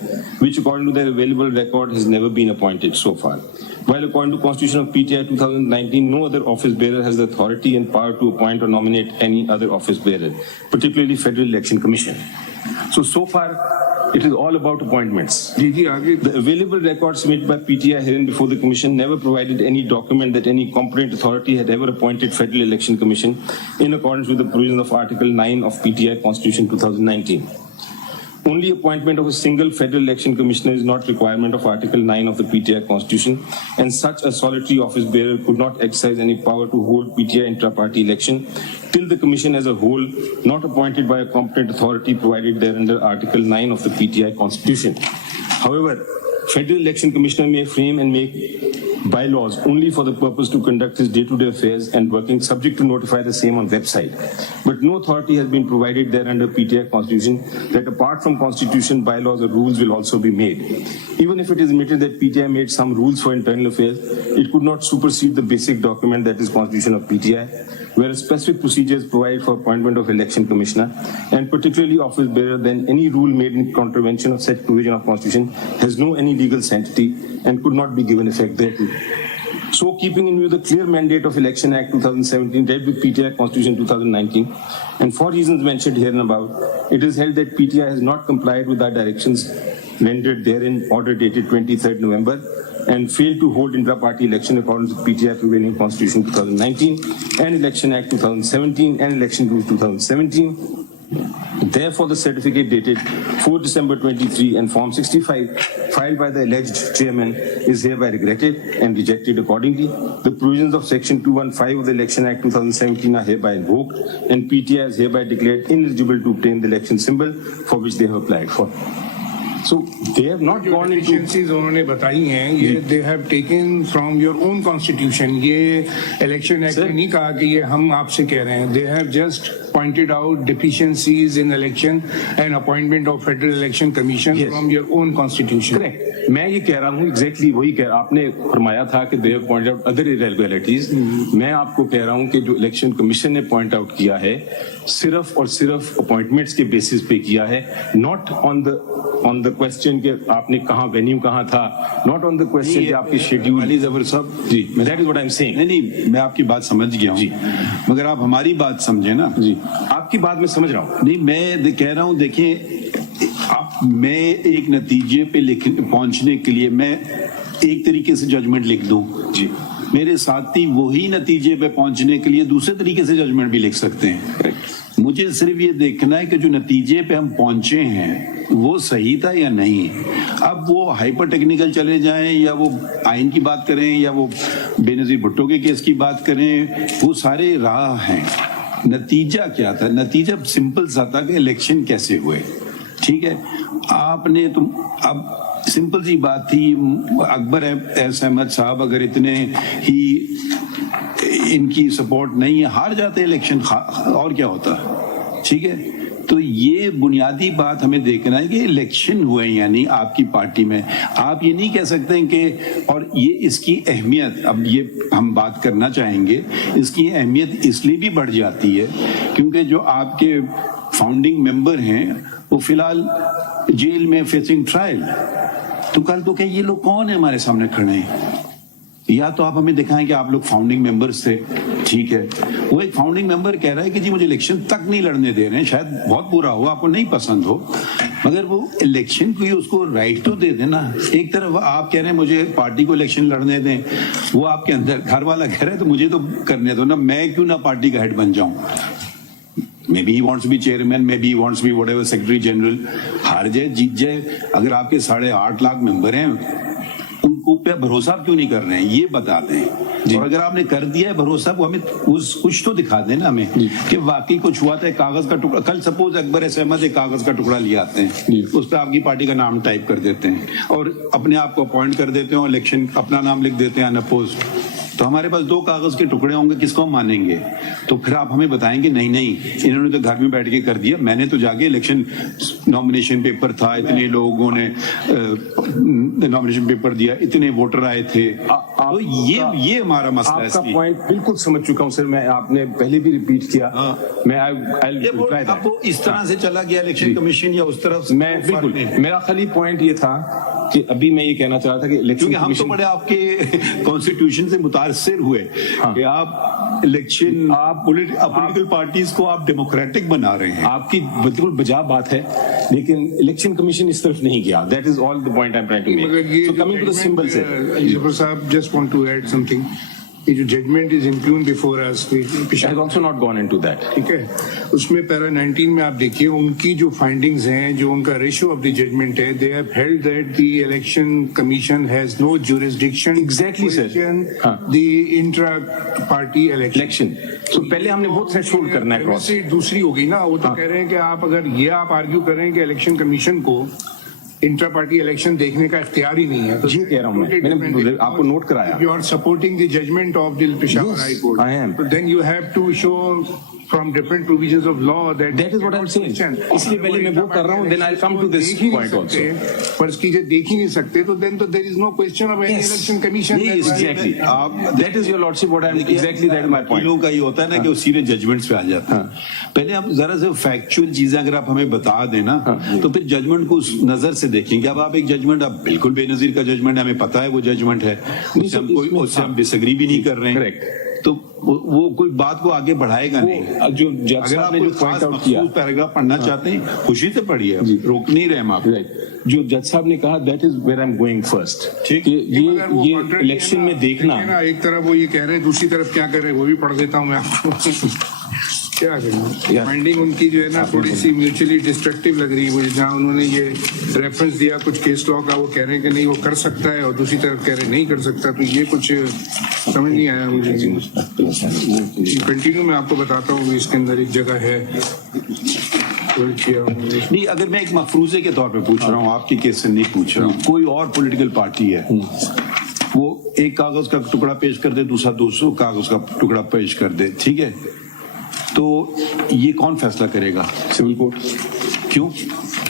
which according to their available record has never been appointed so far. While according to Constitution of PTI 2019, no other office bearer has the authority and power to appoint or nominate any other office bearer, particularly Federal Election Commission. So far, it is all about appointments. The available record submitted by PTI herein before the Commission never provided any document that any competent authority had ever appointed Federal Election Commission in accordance with the provisions of Article 9 of PTI Constitution 2019. Only appointment of a single Federal Election Commissioner is not requirement of Article 9 of the PTI Constitution, and such a solitary office bearer could not exercise any power to hold PTI intra-party election till the Commission as a whole, not appointed by a competent authority provided there under Article 9 of the PTI Constitution. However, Federal Election Commissioner may frame and make bylaws only for the purpose to conduct his day-to-day affairs and working, subject to notify the same on website. But no authority has been provided there under PTI Constitution that apart from Constitution, bylaws or rules will also be made. Even if it is admitted that PTI made some rules for internal affairs, it could not supersede the basic document that is Constitution of PTI, where a specific procedure is provided for appointment of election commissioner, and particularly office bearer, then any rule made in contravention of such provision of Constitution has no any legal sanctity and could not be given effect thereto. So, keeping in view the clear mandate of Election Act 2017 read with PTI Constitution 2019, and for reasons mentioned here and above, it is held that PTI has not complied with our directions rendered therein, order dated 23rd November, and failed to hold intra-party election according to PTI prevailing Constitution 2019 and Election Act 2017 and Election Rules 2017. Therefore, the certificate dated 4 December 23 and Form 65 filed by the alleged chairman is hereby regretted and rejected accordingly. The provisions of Section 215 of the Election Act 2017 are hereby invoked, and PTI is hereby declared ineligible to obtain the election symbol for which they have applied for. So they have not gone into deficiencies उन्होंने बताई हैं, ये they have taken from your own constitution. ये election act ने नहीं कहा कि ये हम आपसे कह रहे हैं. They have just pointed out deficiencies in election and appointment of Federal Election Commission from your own constitution. Correct. मैं ये कह रहा हूँ exactly वही कह आपने फरमाया था कि they have pointed out other irregularities. मैं आपको कह रहा हूँ कि जो election commission ने point out किया है, صرف اور صرف اپوائنٹمنٹس کے بیسس پہ کیا ہے, ناٹ آن دا کوشچن کہ آپ نے کہاں وینیو کہاں تھا, ناٹ آن دا کوشچن کہ آپ کی شیڈیول. علی ظفر صاحب ji, that is what I am seeing. نہیں میں آپ کی بات سمجھ گیا ہوں, مگر آپ ہماری بات سمجھیں نا. جی, آپ کی بات میں سمجھ رہا ہوں. نہیں میں کہہ رہا ہوں, دیکھیں میں ایک نتیجے پہ پہنچنے کے لیے میں ایک طریقے سے ججمنٹ لکھ دوں, جی, میرے ساتھی وہی نتیجے پہ پہنچنے کے لیے دوسرے طریقے سے ججمنٹ بھی لکھ سکتے ہیں. مجھے صرف یہ دیکھنا ہے کہ جو نتیجے پہ ہم پہنچے ہیں وہ صحیح تھا یا نہیں. اب وہ ہائپر ٹیکنیکل چلے جائیں یا وہ آئین کی بات کریں یا وہ بے نظیر بھٹو کے کیس کی بات کریں, وہ سارے راہ ہیں. نتیجہ کیا تھا؟ نتیجہ سمپل سا تھا کہ الیکشن کیسے ہوئے. ٹھیک ہے, آپ نے اب سمپل سی بات تھی, اکبر ایس احمد صاحب اگر اتنے ہی ان کی سپورٹ نہیں ہے, ہار جاتے الیکشن, اور کیا ہوتا. ٹھیک ہے, تو یہ بنیادی بات ہمیں دیکھنا ہے کہ الیکشن ہوئے یعنی آپ کی پارٹی میں. آپ یہ نہیں کہہ سکتے کہ, اور یہ اس کی اہمیت, اب یہ ہم بات کرنا چاہیں گے, اس کی اہمیت اس لیے بھی بڑھ جاتی ہے کیونکہ جو آپ کے فاؤنڈنگ ممبر ہیں وہ فی الحال جیل میں فیسنگ ٹرائل. تو کل تو کہ یہ لوگ کون ہیں ہمارے سامنے کھڑے ہیں؟ یا تو آپ ہمیں دکھائیں کہ آپ لوگ فاؤنڈنگ ممبرز تھے. ٹھیک ہے, وہ ایک فاؤنڈنگ ممبر کہہ رہا ہے کہ جی مجھے الیکشن تک نہیں لڑنے دے رہے ہیں, شاید بہت برا ہو, آپ کو نہیں پسند ہو, مگر وہ الیکشن کو اس کو رائٹ تو دے دینا. ایک طرف آپ کہہ رہے ہیں مجھے پارٹی کو الیکشن لڑنے دیں, وہ آپ کے اندر گھر والا کہہ رہا ہے تو مجھے تو کرنے دو نا, میں کیوں نہ پارٹی کا ہیڈ بن جاؤں. Maybe he wants to be chairman, maybe he wants to be whatever secretary general. ہار جائے جیت جائے, اگر آپ کے 8.5 لاکھ ممبر ہیں ان کو پہ بھروسہ کیوں نہیں کر رہے ہیں یہ بتا دیں. اور اگر آپ نے کر دیا ہے بھروسہ, وہ ہمیں کچھ تو دکھا دیں نا ہمیں کہ واقعی کچھ ہوا تھا. کاغذ کا ٹکڑا, کل سپوز اکبر ایس احمد ایک کاغذ کا ٹکڑا لے آتے ہیں, اس پہ آپ کی پارٹی کا نام ٹائپ کر دیتے ہیں اور اپنے آپ کو اپوائنٹ کر دیتے ہیں, الیکشن اپنا نام لکھ دیتے ہیں انپوز. تو ہمارے پاس 2 کاغذ کے ٹکڑے ہوں گے, کس کو ہم مانیں گے؟ تو پھر آپ ہمیں بتائیں گے نہیں انہوں نے تو گھر میں بیٹھ کے کر دیا, میں نے تو جا کے الیکشن نامینیشن پیپر تھا, اتنے لوگوں نے نامینیشن پیپر دیا, اتنے ووٹر آئے تھے. تو یہ ہمارا مسئلہ ہے. آپ کا پوائنٹ بالکل سمجھ چکا ہوں سر, میں آپ نے پہلے بھی ریپیٹ کیا. میں اب وہ اس طرح سے چلا گیا الیکشن کمیشن یا اس طرف, میں بالکل, میرا خالی پوائنٹ یہ تھا کہ ابھی میں یہ کہنا چاہ رہا تھا کہ الیکشن ہم تو بڑے آپ کے کانسٹیٹیوشن سے متاثر ہوئے کہ آپ الیکشن, آپ پولیٹیکل پارٹیز کو آپ ڈیموکریٹک بنا رہے ہیں. آپ کی بالکل بجا بات ہے, لیکن الیکشن کمیشن اس طرف نہیں گیا. That is all the point I'm trying to make. So coming to the symbol سے, ظفر صاحب just want to add something. یہ جو judgment is impugned before us, has also not gone into that. ٹھیک ہے, اس میں پیرا 19 میں آپ دیکھیے ان کی جو فائنڈنگز ہیں, جو ان کا ریشو آف دی ججمنٹ ہے, they have held that the election commission has no jurisdiction Exactly, sir. the intra party election. So پہلے ہم نے وہ threshold کرنا ہے cross. دوسری ہوگی نا, وہ تو کہہ رہے ہیں کہ آپ اگر یہ آپ آرگیو کر رہے ہیں کہ الیکشن کمیشن کو انٹرا پارٹی الیکشن دیکھنے کا اختیار ہی نہیں ہے, جی کہہ رہا ہوں میں نے آپ کو نوٹ کرایا. You are supporting the judgment of the Peshawar High Court. I am. But then you have to show from different provisions of law that is what I'm saying. اس لیے پہلے میں وہ کر رہا ہوں, then I'll come to this point also. فرض کیجئے دیکھ ہی نہیں سکتے تو then there is no question of any election commission. Exactly. That is your lordship what I'm exactly that is my point. لوگوں کا یہ ہوتا ہے نا کہ وہ سیدھے ججمنٹس پہ آ جاتے ہیں. پہلے آپ ذرا سے فیکچوئل چیزیں اگر آپ ہمیں بتا دیں نا تو پھر ججمنٹ کو اس نظر سے دیکھیں گے. اب آپ ایک ججمنٹ, آپ بالکل بے نظیر کا ججمنٹ ہے, ہمیں پتا ہے وہ ججمنٹ ہے, اس سے ہم ڈس ایگری بھی نہیں کر رہے ہیں, تو وہ کوئی بات کو آگے بڑھائے گا نہیں. اگر آپ کوئی خاص مخصوص پیراگراف پڑھنا چاہتے ہیں خوشی سے پڑھیے, روک نہیں رہے ہم آپ. جو جج صاحب نے کہا that is where I am going first. یہ الیکشن میں دیکھنا, ایک طرف وہ یہ کہہ رہے ہیں, دوسری طرف کیا کر رہے ہیں وہ بھی پڑھ دیتا ہوں میں آپ کو. کیا کریں, فائنڈنگ ان کی جو ہے نا تھوڑی سی میوچلی ڈسٹرکٹیو لگ رہی ہے مجھے. جہاں انہوں نے یہ ریفرنس دیا کچھ کیس لاء کا, وہ کہہ رہے ہیں کہ نہیں وہ کر سکتا ہے, اور دوسری طرف کہہ رہے ہیں نہیں کر سکتا, تو یہ کچھ سمجھ نہیں آیا مجھے. کنٹینیو میں آپ کو بتاتا ہوں, اس کے اندر ایک جگہ ہے. نہیں, اگر میں ایک مفروضے کے طور پہ پوچھ رہا ہوں, آپ کی کیس سے نہیں پوچھ رہا ہوں, کوئی اور پولیٹیکل پارٹی ہے, وہ ایک کاغذ کا ٹکڑا پیش کر دے, دوسرا کاغذ کا ٹکڑا پیش کر دے, ٹھیک ہے, تو یہ کون فیصلہ کرے گا؟ Civil court. کیوں؟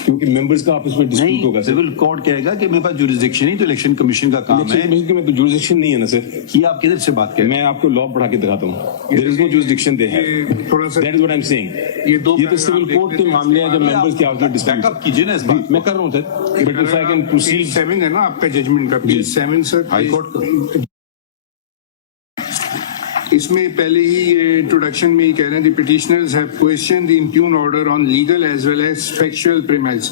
क्योंकि मेंबर्स का आपस में डिस्प्यूट होगा नहीं, सर। सिविल कोर्ट कहेगा कि मेरे पास जुरिस्डिक्शन नहीं, तो इलेक्शन कमीशन का काम इलेक्शन है। कमीशन में तो जुरिस्डिक्शन नहीं है ना सर। ये आप किधर से बात कर रहे हैं? मैं आपको लॉ पढ़ा के दिखाता हूँ, देयर इज नो जुरिस्डिक्शन दे है, थोड़ा सा that is what I am saying. ये दो ये तो सिविल कोर्ट के मामले हैं जब मेंबर्स के आपस में डिस्प्यूट। बैकअप कीजिए ना इस बात। मैं कर रहा हूँ sir, but if I can proceed. 7 है ना आपका जजमेंट का, पेज 7 सर, हाई कोर्ट का। इसमें पहले ही इंट्रोडक्शन में ही कह रहे हैं, the petitioners have question the impugned order on legal as well as factual premise.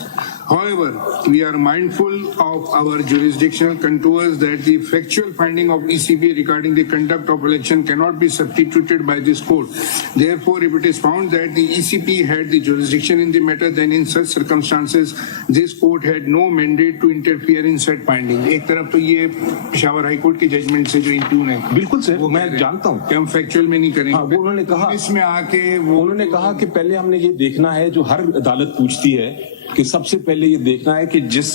However, we are mindful of our jurisdictional contours that the factual finding of ECB regarding the conduct of election cannot be substituted by this court. Therefore, if it is found that the ECB had the jurisdiction in the matter, then in such circumstances, this court had no mandate to interfere in said finding. एक तरफ तो ये Peshawar high court के judgement से जो impugn है, बिल्कुल sir, वो मैं जानता हूँ कि हम फैक्चुअल में नहीं करेंगे। हाँ, वो उन्होंने कहा, इसमें आके वो उन्होंने कहा कि पहले हमने ये देखना है, जो हर अदालत पूछती है कि सबसे पहले ये देखना है कि जिस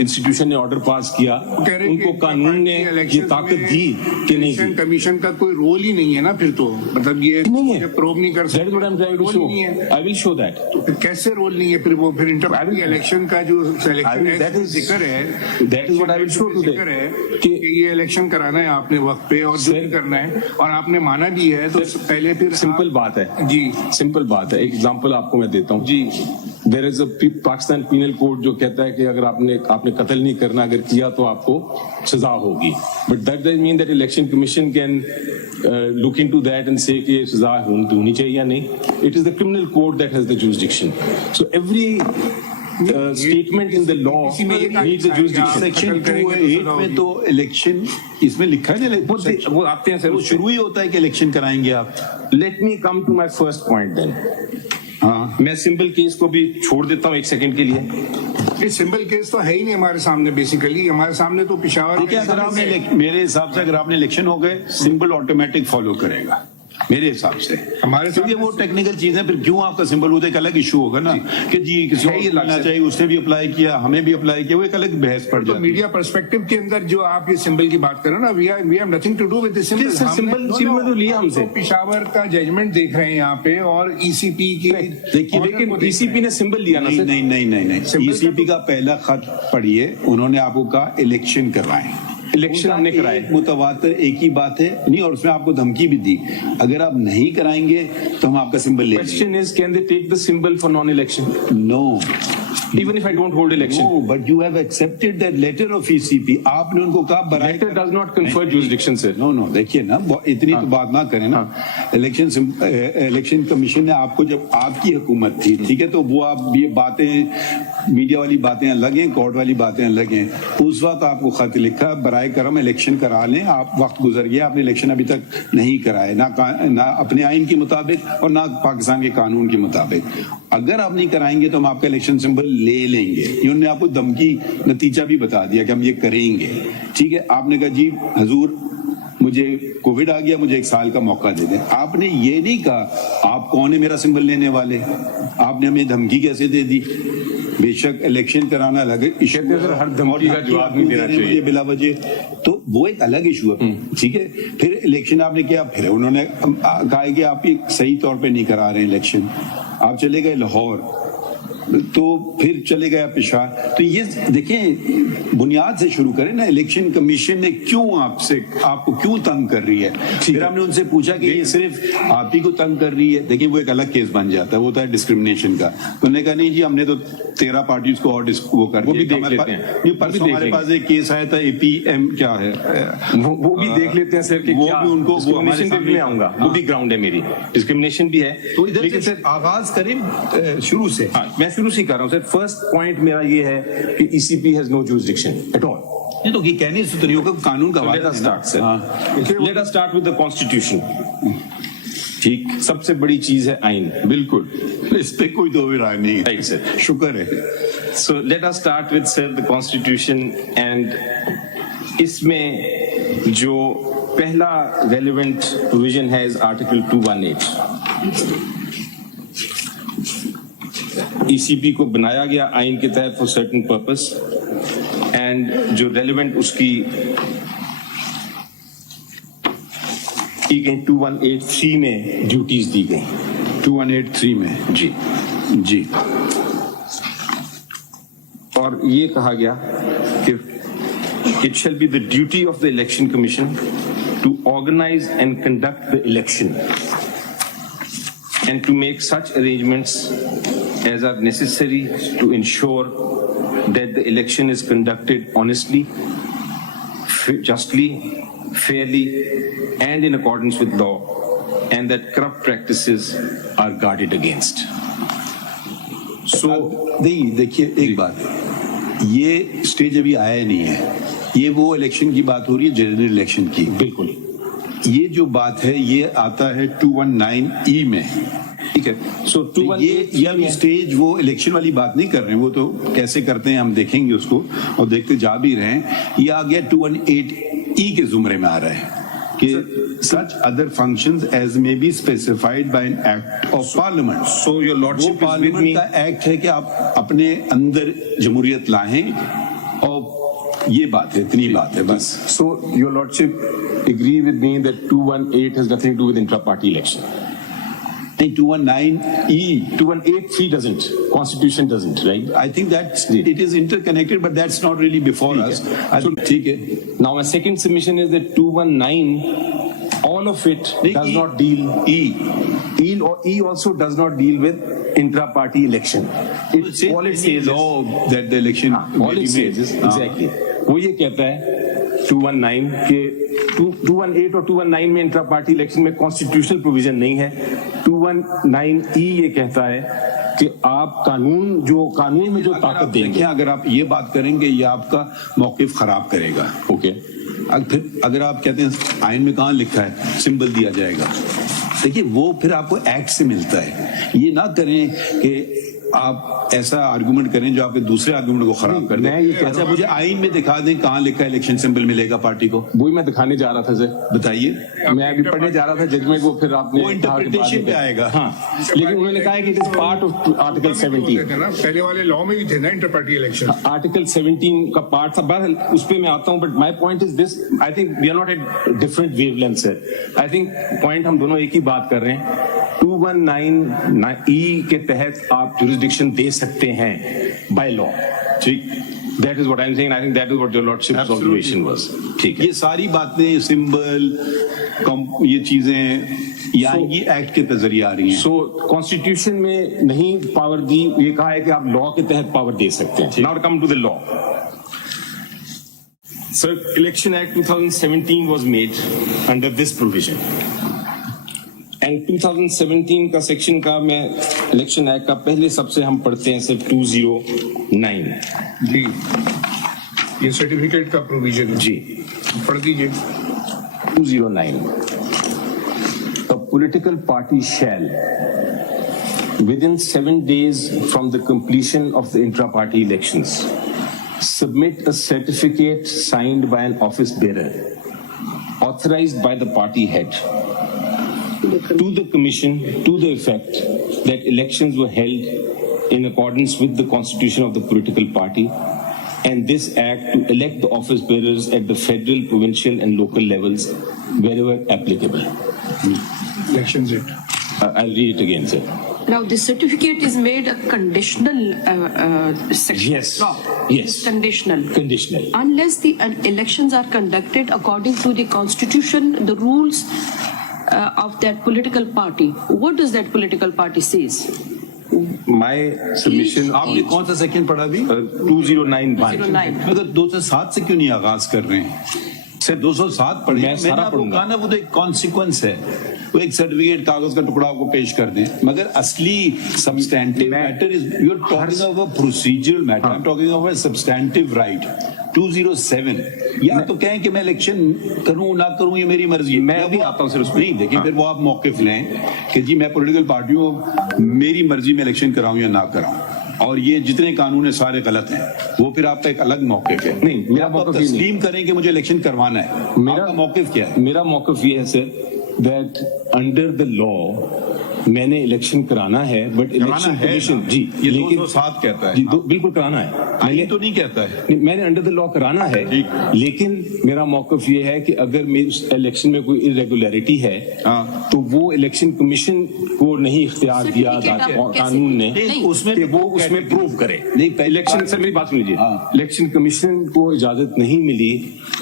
इंस्टीट्यूशन ने ऑर्डर पास किया कह रहे हैं उनको कि कानून ने ये इलेक्शंस ताकत में दी कि नहीं इलेक्शन दी। कमीशन का कोई रोल ही नहीं है ना, फिर तो मतलब ये नहीं है, प्रोब नहीं कर That is what I'm trying to roll show. नहीं है, I will show that. तो फिर कैसे रोल नहीं है? फिर वो फिर इंटर इलेक्शन का जो सिलेक्शन है, that is- जिक्र है, that is what I will show today. जिक्र है कि- कि ये इलेक्शन कराना है आपने वक्त पे और जो भी करना है और आपने माना भी है, तो पहले फिर सिंपल बात है जी, सिंपल बात है। एक एग्जांपल आपको मैं देता हूँ जी, there is a Pakistan penal code जो कहता है कि अगर आपने कत्ल नहीं करना, अगर किया तो आपको सजा होगी, but that doesn't mean that election commission can look into that and से कि सजा होनी चाहिए या नहीं। It is the criminal code that has the jurisdiction, so every statement in the law needs a jurisdiction. Section 2(8) में तो election इसमें लिखा है ना, वो आते हैं सर, वो शुरू ही होता है कि इलेक्शन कराएंगे आप। Let me come to my first point then. हाँ, मैं सिंपल केस को भी छोड़ देता हूँ एक सेकंड के लिए। ये सिंपल केस तो है ही नहीं हमारे सामने, बेसिकली हमारे सामने तो पिशावर देखिए, अगर आपने मेरे हिसाब से अगर आपने इलेक्शन हो गए, सिंबल ऑटोमेटिक फॉलो करेगा मेरे हिसाब से। हमारे क्योंकि वो टेक्निकल चीज है, फिर क्यों आपका सिंबल होता है, एक अलग इशू होगा ना कि जी किसी को ये लगना चाहिए, उसने भी अप्लाई किया, हमें भी अप्लाई किया, वो एक अलग बहस पड़ तो जाती है। मीडिया पर्सपेक्टिव के अंदर जो आप ये सिंबल की बात कर रहे हो ना, we have nothing to do with the symbol. Sir, symbol तो लिया हमसे। पिशावर का जजमेंट देख रहे हैं यहाँ पे और ईसीपी की देखिए, लेकिन ईसीपी ने सिंबल लिया ना नहीं सर। नहीं नहीं नहीं नहीं, सिंबल ईसीपी का पहला खत पढ़िए, उन्होंने आपको कहा इलेक्शन करवाएं। इलेक्शन हमने कराए। एक मुतवातर एक ही बात है नहीं, और उसमें आपको धमकी भी दी, अगर आप नहीं कराएंगे तो हम आपका सिंबल ले लेंगे। Question is, can they take the symbol for non-election? No, Even if I don't hold election? No, but you have accepted that letter of ECP. आपने उनको कहा बराए Letter does not confer jurisdiction, sir. No no, देखिए ना, इतनी तो बात ना करें ना। इलेक्शन कमीशन ने आपको, जब आपकी हुकूमत थी, ठीक है, तो वो आप ये बातें, मीडिया वाली बातें अलग हैं, कोर्ट वाली बातें अलग हैं। उस वक्त आपको खत लिखा, बराए करम इलेक्शन करा लें, आप वक्त गुजर गया, आपने इलेक्शन अभी तक नहीं कराए, ना अपने आइन के मुताबिक और ना पाकिस्तान के कानून के मुताबिक। अगर आप नहीं कराएंगे तो हम आपका इलेक्शन सिंबल ले लेंगे। इन्होंने आपको धमकी, नतीजा भी बता दिया कि हम ये करेंगे, ठीक है। आपने कहा जी हजूर मुझे कोविड आ गया, मुझे 1 साल का मौका दे दें। आपने ये नहीं कहा आप कौन है मेरा सिंबल लेने वाले, आपने हमें धमकी कैसे दे दी। बेशक इलेक्शन कराना अलग इशू है, हर धमकी का जवाब नहीं देना चाहिए बिला वजह, तो वो एक अलग इशू है, ठीक है। फिर इलेक्शन आपने किया, फिर उन्होंने कहा कि आप ये सही तौर पे नहीं करा रहे इलेक्शन, आप चले गए लाहौर, तो फिर चले गया पेशावर। तो ये देखें, बुनियाद से शुरू करें ना, इलेक्शन कमीशन ने क्यों आपको क्यों तंग कर रही है। फिर हमने उनसे पूछा कि ये सिर्फ आप ही को तंग कर रही है, देखिए वो एक अलग केस बन जाता है, वो होता है डिस्क्रिमिनेशन का। तो उन्होंने कहा नहीं जी, हमने तो 13 पार्टीज को और वो कर वो भी दिया। देख लेते हैं। नहीं, परसों हमारे पास एक केस आया था, APM क्या है, वो भी देख लेते हैं सर कि वो क्या भी उनको, वो हमारे डिस्क्रिमिनेशन सामने में आऊंगा, वो भी ग्राउंड है, मेरी डिस्क्रिमिनेशन भी है। तो इधर लेकिन से सर आगाज करें शुरू से। हाँ, मैं शुरू से कर रहा हूँ सर। फर्स्ट पॉइंट मेरा ये है कि ECP has no jurisdiction at all. नहीं तो ये कहने से तो नहीं होगा, कानून का Let us start, sir. हाँ। Let us start with the constitution. ठीक, सबसे बड़ी चीज है आइन। बिल्कुल, इस पे कोई दो राय नहीं है। Right, sir. शुक्र है। So let us start with sir the constitution, and इसमें जो पहला relevant provision है is article 218। ECP को बनाया गया आइन के तहत for certain purpose, and जो relevant उसकी 218(3) में ड्यूटीज दी गई। 218(3) में जी जी اور یہ کہا گیا کہ it shall be the duty of the election commission to organize and conduct the election and to make such arrangements as are necessary to ensure that the election is conducted honestly, justly, fairly, and in accordance with law, and that corrupt practices are guarded against. So, نہیں دیکھیے ایک بات، یہ stage ابھی آیا نہیں ہے، یہ وہ الیکشن کی بات ہو رہی ہے، جنرل الیکشن کی. بالکل یہ جو بات ہے یہ آتا ہے 219E میں. ٹھیک ہے. سو یہ ابھی اسٹیج وہ الیکشن والی بات نہیں کر رہے ہیں، وہ تو کیسے کرتے ہیں ہم دیکھیں گے اس کو، اور دیکھتے جا بھی رہے ہیں. یہ آ گیا 218E کے زمرے میں آ رہا ہے کہ such other functions as may be specified by an act of parliament. So your lordship وہ پارلیمنٹ کا ایکٹ ہے کہ آپ اپنے اندر جمہوریت لائیں، اور یہ بات ہے، اتنی بات ہے بس. So your lordship agree with me that 218 has nothing to do with intra-party election. نہیں 219E 218 doesn't. Constitution doesn't, right? I think that it is interconnected, but that's not really before us. ٹھیک ہے. Now my second submission is that 219, all of it does not deal. E also does not deal with intra-party election. All it says law that the election all it says is exactly. وہ یہ کہتا ہے 219 کہ 218 اور 219 میں intra party election میں constitutional provision نہیں ہے. 219E یہ کہتا ہے کہ آپ قانون میں جو طاقت دیں گے. اگر آپ یہ بات کریں گے یہ آپ کا موقف خراب کرے گا. اوکے. پھر اگر آپ کہتے ہیں آئین میں کہاں لکھا ہے سمبل دیا جائے گا، دیکھیے وہ پھر آپ کو ایکٹ سے ملتا ہے. یہ نہ کریں کہ آپ ایسا آرگومنٹ کریں جو آپ کے دوسرے آرگومنٹ کو خراب کر دیں. اچھا مجھے آئین میں دکھا دیں کہاں لکھا ہے الیکشن سمبل ملے گا پارٹی کو. وہی میں دکھانے جا رہا تھا سر. بتائیے. میں ابھی پڑھنے جا رہا تھا ججمنٹ کو، پھر آپ نے وہ انٹرپریٹیشن پہ آئے گا. ہاں لیکن انہوں نے کہا ہے کہ it is part of article 17. پہلے والے لا میں بھی تھے نا انٹر پارٹی الیکشن. آرٹیکل 17 کا پارٹ تھا. بہرحال اس پہ میں آتا ہوں. But my point is this, I think we are not at different wavelength sir. I think point ہم دونوں ایک ہی بات کر رہے ہیں. 219E کے تحت آپ جورسڈکشن دے سکتے ہیں بائی لا. ٹھیک. That is what I'm saying. I think that is what your lordship's observation was. ٹھیک ہے. یہ ساری باتیں سمبل یہ چیزیں یعنی ایکٹ کے ذریعے آ رہی ہیں. سو کانسٹیٹیوشن میں نہیں پاور دی، یہ کہا ہے کہ آپ لا کے تحت پاور دے سکتے ہیں. Now come to the law. Sir, Election Act 2017 was made under this provision. And 2017 کا سیکشن کا میں الیکشن ایکٹ کا پہلے سب سے ہم پڑھتے ہیں صرف 209. جی یہ سرٹیفکیٹ کا پروویژن جی پڑھ دیجیے. 209. A political party shall, within 7 days from the completion of the intra-party elections, submit a certificate signed by an office bearer authorized by the party head to the commission to the effect that elections were held in accordance with the constitution of the political party, and this act to elect the office bearers at the federal, provincial and local levels wherever applicable. Elections it. I'll read it again, sir. Now, this certificate is made a conditional section. Yes. Law. Yes. It's conditional. Conditional. Unless the elections are conducted according to the constitution, the rules of that political party. What does that political party says? My submission. آپ نے کون سا section پڑھا بھی؟ 209. 209. مگر 207 سے کیوں نہیں آغاز کر رہے ہیں؟ صرف 207 پڑھیں. میں نے آپ کو کہا نا وہ تو ایک کانسیکوینس ہے، وہ ایک سرٹیفکیٹ کاغذ کا ٹکڑا آپ کو پیش کر دیں. مگر اصلی substantive matter is you are talking of a procedural matter. I am talking of a substantive right. 207 یا تو کہیں کہ میں الیکشن کروں نہ کروں یہ میری مرضی ہے. میں بھی آتا ہوں صرف نہیں دیکھیں پھر وہ آپ موقف لیں کہ جی میں پولیٹیکل پارٹیوں میری مرضی میں الیکشن کراؤں یا نہ کراؤں، اور یہ جتنے قانون ہیں سارے غلط ہیں. وہ پھر آپ کا ایک الگ موقف ہے. نہیں میرا آپ موقف تسلیم کریں کہ مجھے الیکشن کروانا ہے. میرا موقف کیا ہے؟ میرا موقف یہ ہے سر دیٹ انڈر دا لا میں نے الیکشن کرانا ہے، بٹ الیکشن کمیشن جی یہ 207 کہتا ہے. جی بالکل کرانا ہے. آئین تو نہیں کہتا ہے. میں نے انڈر دا لا کرانا ہے، لیکن میرا موقف یہ ہے کہ اگر الیکشن میں کوئی irregularity ہے تو وہ الیکشن کمیشن کو نہیں اختیار دیا قانون نے کہ وہ اس میں پروو کرے. الیکشن سر میری بات سن لیجیے, الیکشن کمیشن کو اجازت نہیں ملی,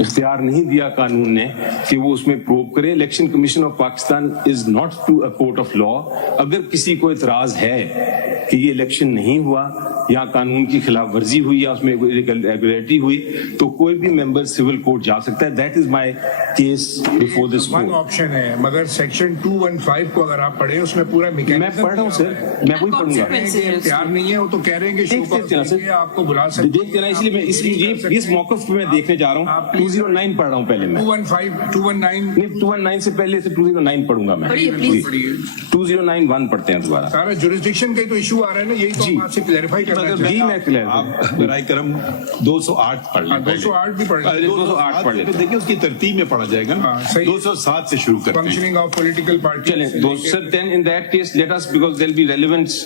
اختیار نہیں دیا قانون نے کہ وہ اس میں پروو کرے. Election commission of Pakistan is not to a court of law. اگر کسی کو اعتراض ہے کہ یہ الیکشن نہیں ہوا یا قانون کی خلاف ورزی ہوئی یا اس میں ریگولیرٹی ہوئی, تو کوئی بھی ممبر سول کورٹ جا سکتا ہے. That is my case before this one court. Option ہے, مگر سیکشن 215 کو اگر آپ پڑھیں اس میں پورا میں پڑھ رہا ہوں سر, میں وہی پڑھوں گا. اختیار نہیں ہے, وہ تو کہہ رہے ہیں کہ شو کر آپ کو بلا سکتے دیکھتے نا, اس لیے میں اس موقف پہ میں دیکھنے جا رہا ہوں. 209 پڑھ رہا ہوں پہلے میں. 219 سے پہلے سے 209 پڑھوں گا میں. 2091 پڑھتے ہیں دوبارہ. سارا جوریسڈکشن کا تو ایشو آ رہا ہے نا, یہی تو ہم آپ سے کلیریفائی کرنا چاہتے ہیں. جی میں کلیئر آپ برائے کرم 208 پڑھ لیں. 208 بھی پڑھ لیں. 208 پڑھ لیتے ہیں. دیکھیں اس کی ترتیب میں پڑھا جائے گا نا. 207 سے شروع کرتے ہیں. Functioning of political party. چلیں سر, then in that case let us, because there will be relevance,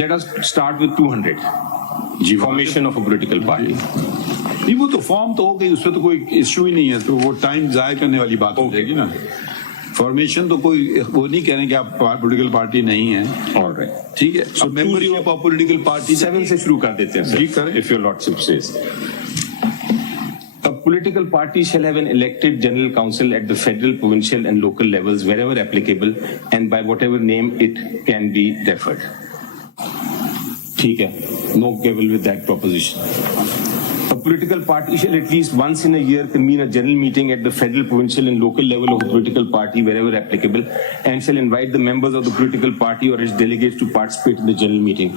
let us start with 200. G, formation of a political party. نہیں وہ تو فارم تو ہو گئی, اس پہ تو کوئی ایشو ہی نہیں ہے, تو وہ ٹائم ضائع کرنے والی بات ہو جائے گی نا. فارمیشن تو کوئی وہ نہیں کہہ رہے کہ آپ پولیٹیکل پارٹی نہیں ہے. Alright. ٹھیک ہے, ممبرشپ آف پولیٹیکل پارٹی 7 سے شروع کر دیتے ہیں جی سر, کریں. if your lordship says. A political party shall have an elected general council at the federal, provincial and local levels wherever applicable and by whatever name it can be referred. ٹھیک ہے, no quibble with that proposition. A political party shall at least once in a year convene a general meeting at the federal, provincial and local level of the political party wherever applicable and shall invite the members of the political party or its delegates to participate in the general meeting.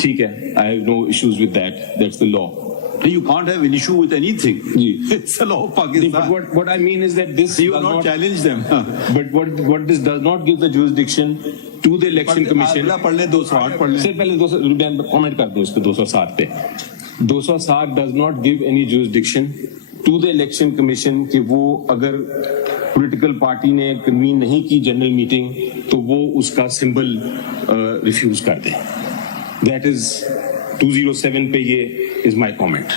ٹھیک ہے, I have no issues with that. That's the law. You can't have an issue with anything. It's the law of Pakistan. But what I mean is that this You does will not challenge them. But what this does not give the jurisdiction to the election commission. اگلا پڑھ لیں, 208 پڑھ لیں. سر پہلے 200 comment کر دوں اس پہ 207 پہ. 207 does not give any jurisdiction to the election commission کہ وہ اگر پولیٹیکل پارٹی نے کنوین نہیں کی جنرل میٹنگ تو وہ اس کا سمبل ریفیوز کر دے. دیٹ از 207 پہ یہ is my comment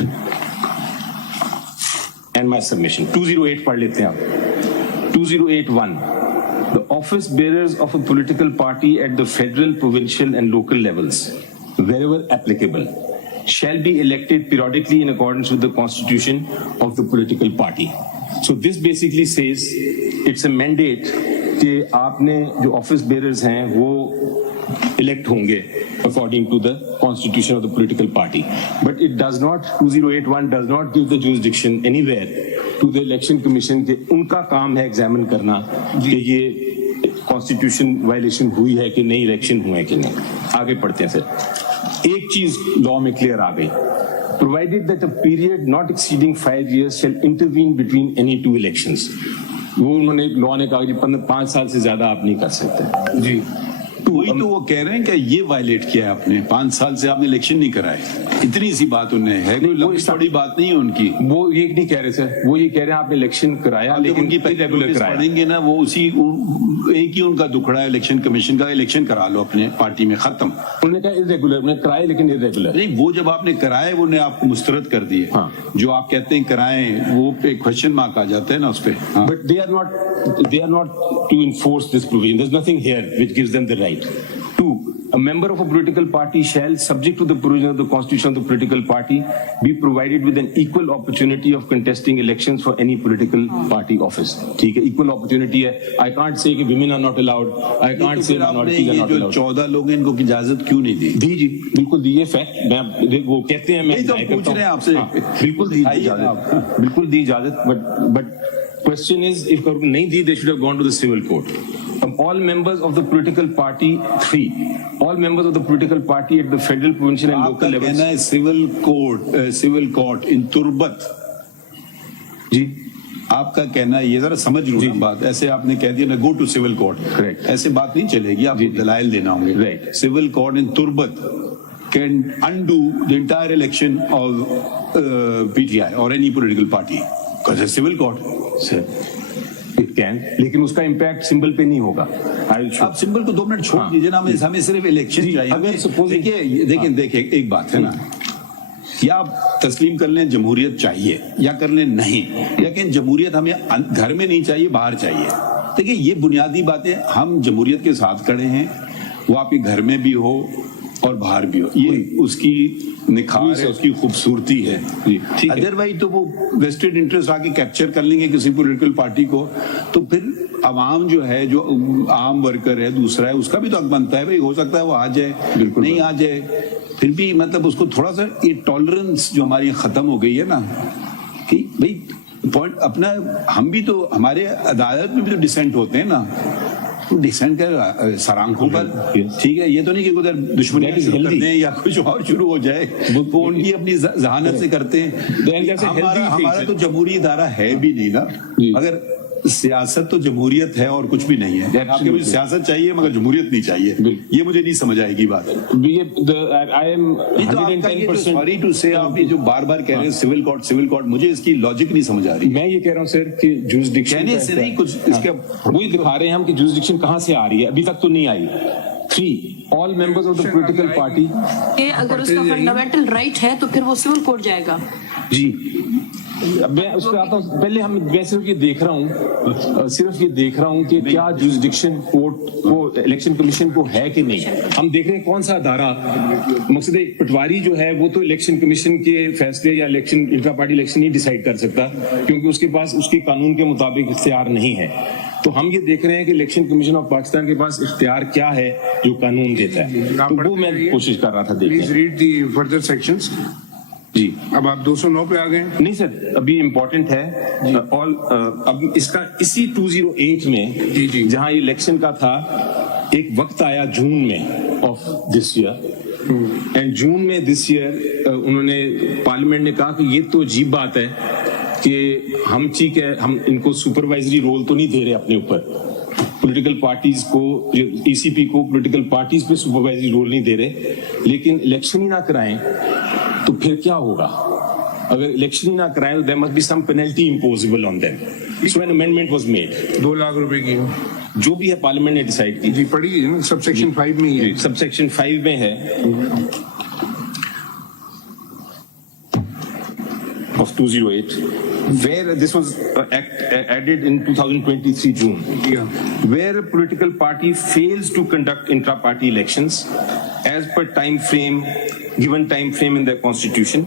and my submission. 208 پڑھ لیتے ہیں آپ. 2081 The office bearers of a political party at the federal, provincial and local levels wherever applicable shall be elected periodically in accordance with the constitution of the political party. So this basically says it's a mandate کہ آپ نے جو office bears ہیں وہ elect ہوں گے according to the constitution of the political party. But it does not, 2081 does not give the jurisdiction anywhere to the election commission کہ ان کا کام ہے ایگزامن کرنا کہ یہ constitution violation ہوئی ہے کہ نہیں, الیکشن ہوئے کہ نہیں. آگے پڑھتے ہیں سر. ایک چیز لاء میں کلیئر آ گئی. Provided that a period not exceeding 5 years shall intervene between any two elections. وہ انہوں نے لاء نے کہا کہ 5 سال سے زیادہ آپ نہیں کر سکتے. جی, وہی تو وہ کہہ رہے ہیں کہ یہ وائلیٹ کیا ہے آپ نے, 5 سال سے آپ نے الیکشن نہیں کرائے. اتنی سی بات انہیں ہے, کوئی لمبی بڑی بات نہیں ہے ان کی. وہ یہ نہیں کہہ رہے سر, وہ یہ کہہ رہے ہیں آپ نے الیکشن کرایا لیکن ریگولر کرایا. پڑھیں گے نا وہ اسی ایک ہی ان کا دکھڑا ہے الیکشن کمیشن کا, الیکشن کرا لو اپنے پارٹی میں, ختم. انہوں نے کہا ارریگولر, انہوں نے کرائے لیکن ارریگولر. نہیں, وہ جب آپ نے کرائے وہ نے آپ کو مسترد کر دیے. جو آپ کہتے ہیں کرائیں وہ پہ کوشچن مارک آ جاتا ہے نا اس پہ. But they are not to enforce this provision. There's nothing here which gives them the right. 2, a member of a political party shall, subject to the provision of the constitution of the political party, be provided with an equal opportunity of contesting elections for any political party office. ٹھیک ہے, equal opportunity ہے. I can't say کہ women are not allowed. I can't say minorities are not allowed. جو 14 لوگ ہیں ان کو اجازت کیوں نہیں دی؟ دی جی, بالکل دی. یہ فیکٹ میں وہ کہتے ہیں, میں پوچھ رہے ہیں آپ سے. بالکل دی اجازت, بالکل دی اجازت. But question is, if نہیں دی, they should have gone to the civil court. All members of the political party, 3, all members of the political party at the federal, provincial and local levels. کہنا ہے civil court in تربت. جی, آپ کا کہنا ہے, یہ ذرا سمجھ لوں بات, ایسے آپ نے کہہ دیا نا go to civil court. Correct. ایسے بات نہیں چلے گی, آپ کو دلائل دینا ہوں گے. Right. Civil court in Turbat can undo the entire election of PTI or any political party because it's civil court. sir, it can, لیکن اس کا امپیکٹ سمبل پہ نہیں ہوگا. آپ سمبل کو 2 منٹ چھوڑ دیجیے نا, ہمیں صرف الیکشن چاہیے. اگر دیکھیں ایک بات ہے نا, یا آپ تسلیم کر لیں جمہوریت چاہیے یا کر لیں نہیں, لیکن جمہوریت ہمیں گھر میں نہیں چاہیے, باہر چاہیے. دیکھیے یہ بنیادی باتیں ہم جمہوریت کے ساتھ کھڑے ہیں, وہ آپ کے گھر میں بھی ہو اور باہر بھی ہو, یہ اس کی نکھار ہے, اس کی خوبصورتی ہے. ادروائز تو وہ ویسٹڈ انٹرسٹ آ کے کیپچر کر لیں گے کسی پولیٹیکل پارٹی کو, تو پھر عوام جو ہے, جو عام ورکر ہے دوسرا ہے, اس کا بھی تو حق بنتا ہے بھائی, ہو سکتا ہے وہ آ جائے نہیں آ جائے, پھر بھی مطلب اس کو تھوڑا سا یہ ٹالرنس جو ہماری ختم ہو گئی ہے نا, کہ بھائی پوائنٹ اپنا, ہم بھی تو ہمارے عدالت میں بھی تو ڈسینٹ ہوتے ہیں نا, ڈسینٹ کا سرانخوں پر, ٹھیک ہے, یہ تو نہیں کہ ادھر دشمنی کرتے ہیں یا کچھ اور شروع ہو جائے, وہ ان کی اپنی ذہانت سے کرتے ہیں. ہمارا تو جمہوری ادارہ ہے بھی نہیں نا, اگر سیاست تو جمہوریت ہے اور کچھ بھی نہیں ہے. آپ کے مجھے سیاست چاہیے مگر جمہوریت نہیں چاہیے, یہ مجھے نہیں سمجھ آئے گی بات. سوری ٹو سے آپ یہ جو بار بار کہہ رہے ہیں سول کورٹ, مجھے اس کی لاجک نہیں سمجھ آ رہی. میں یہ کہہ رہا ہوں سر کہ جورسڈکشن کہنے سے نہیں, کچھ اس کا وہی دکھا رہے ہیں ہم کہ جورسڈکشن کہاں سے آ رہی ہے, ابھی تک تو نہیں آئی. 3 all members of the political party. اگر اس کا فنڈامنٹل رائٹ ہے تو پھر وہ سول کورٹ جائے گا. جی میں اس پہ آتا ہوں, پہلے میں صرف یہ دیکھ رہا ہوں کہ کیا جورسڈکشن کورٹ کو, الیکشن کمیشن کو ہے کہ نہیں. ہم دیکھ رہے ہیں کون سا ادارہ, مقصد پٹواری جو ہے وہ تو الیکشن کمیشن کے فیصلے یا الیکشن انٹرا پارٹی الیکشن نہیں ڈیسائیڈ کر سکتا, کیونکہ اس کے پاس اس کے قانون کے مطابق اختیار نہیں ہے. تو ہم یہ دیکھ رہے ہیں کہ الیکشن کمیشن آف پاکستان کے پاس اختیار کیا ہے جو قانون دیتا ہے, تو وہ میں کوشش کر رہا تھا دیکھنے. Please read the further sections. جی اب آپ 209 پہ آ گئے. نہیں سر, ابھی امپورٹنٹ ہے اب اس کا اسی 208 میں جہاں الیکشن کا تھا, ایک وقت آیا جون میں آف دس ایئر, اینڈ جون میں دس ایئر انہوں نے پارلیمنٹ نے کہا کہ یہ تو عجیب بات ہے کہ ہم ٹھیک ہے, ہم ان کو سپروائزری رول تو نہیں دے رہے اپنے اوپر, پولیٹیکل پارٹیز کو, ای سی پی کو پولیٹیکل پارٹیز پہ سپروائزری رول نہیں دے رہے, لیکن الیکشن ہی نہ کرائیں تو پھر کیا ہوگا. اگر الیکشن ہی نہ کرائیں تو there must be some penalty imposable on them. So an amendment was made. 2 lakh روپے کی جو بھی ہے پارلیمنٹ نے ڈیسائیڈ کی. جی پڑھی ہے, سب سیکشن 5 میں ہی ہے. سب سیکشن 5 میں ہے of 208, where this was added in 2023 June, where a political party fails to conduct intra-party elections as per given time frame in their constitution,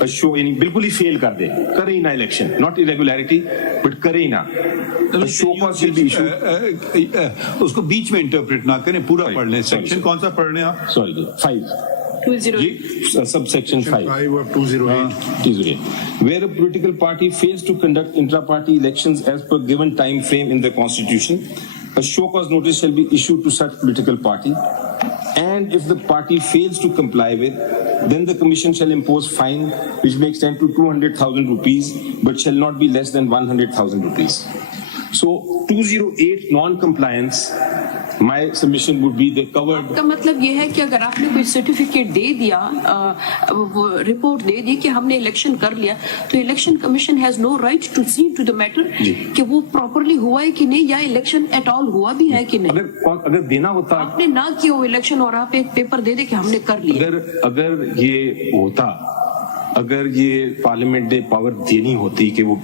یعنی بالکل ہی فیل کر دے, کرے ہی نہ الیکشن, not irregularity but کرے ہی نہ, اس کو بیچ میں انٹرپریٹ نہ کریں, پورا پڑھ لیں. سیکشن کون سا پڑھ رہے ہیں آپ؟ Sorry 5 sub section 5 of 208. Where a political party fails to conduct intra-party elections as per given time frame in the constitution, a show cause notice shall be issued to such political party, and if the party fails to comply with, then the commission shall impose fine which may extend to 200,000 rupees but shall not be less than 100,000 rupees. So 208 non-compliance, my submission would be they covered. آپ کا مطلب یہ ہے کہ اگر آپ نے کوئی سرٹیفکیٹ دے دیا, رپورٹ دے دی کہ ہم نے الیکشن کر لیا, تو election commission has no right to see to the matter کہ وہ پراپرلی ہوا ہے کہ نہیں, یا الیکشن ایٹ آل ہوا بھی ہے کہ نہیں. اگر دینا ہوتا, آپ نے نہ کیا وہ الیکشن اور آپ ایک پیپر دے دے کہ ہم نے کر لیا. اگر یہ ہوتا, اگر یہ پارلیمنٹ نے پاور دینی ہوتی کہ وہ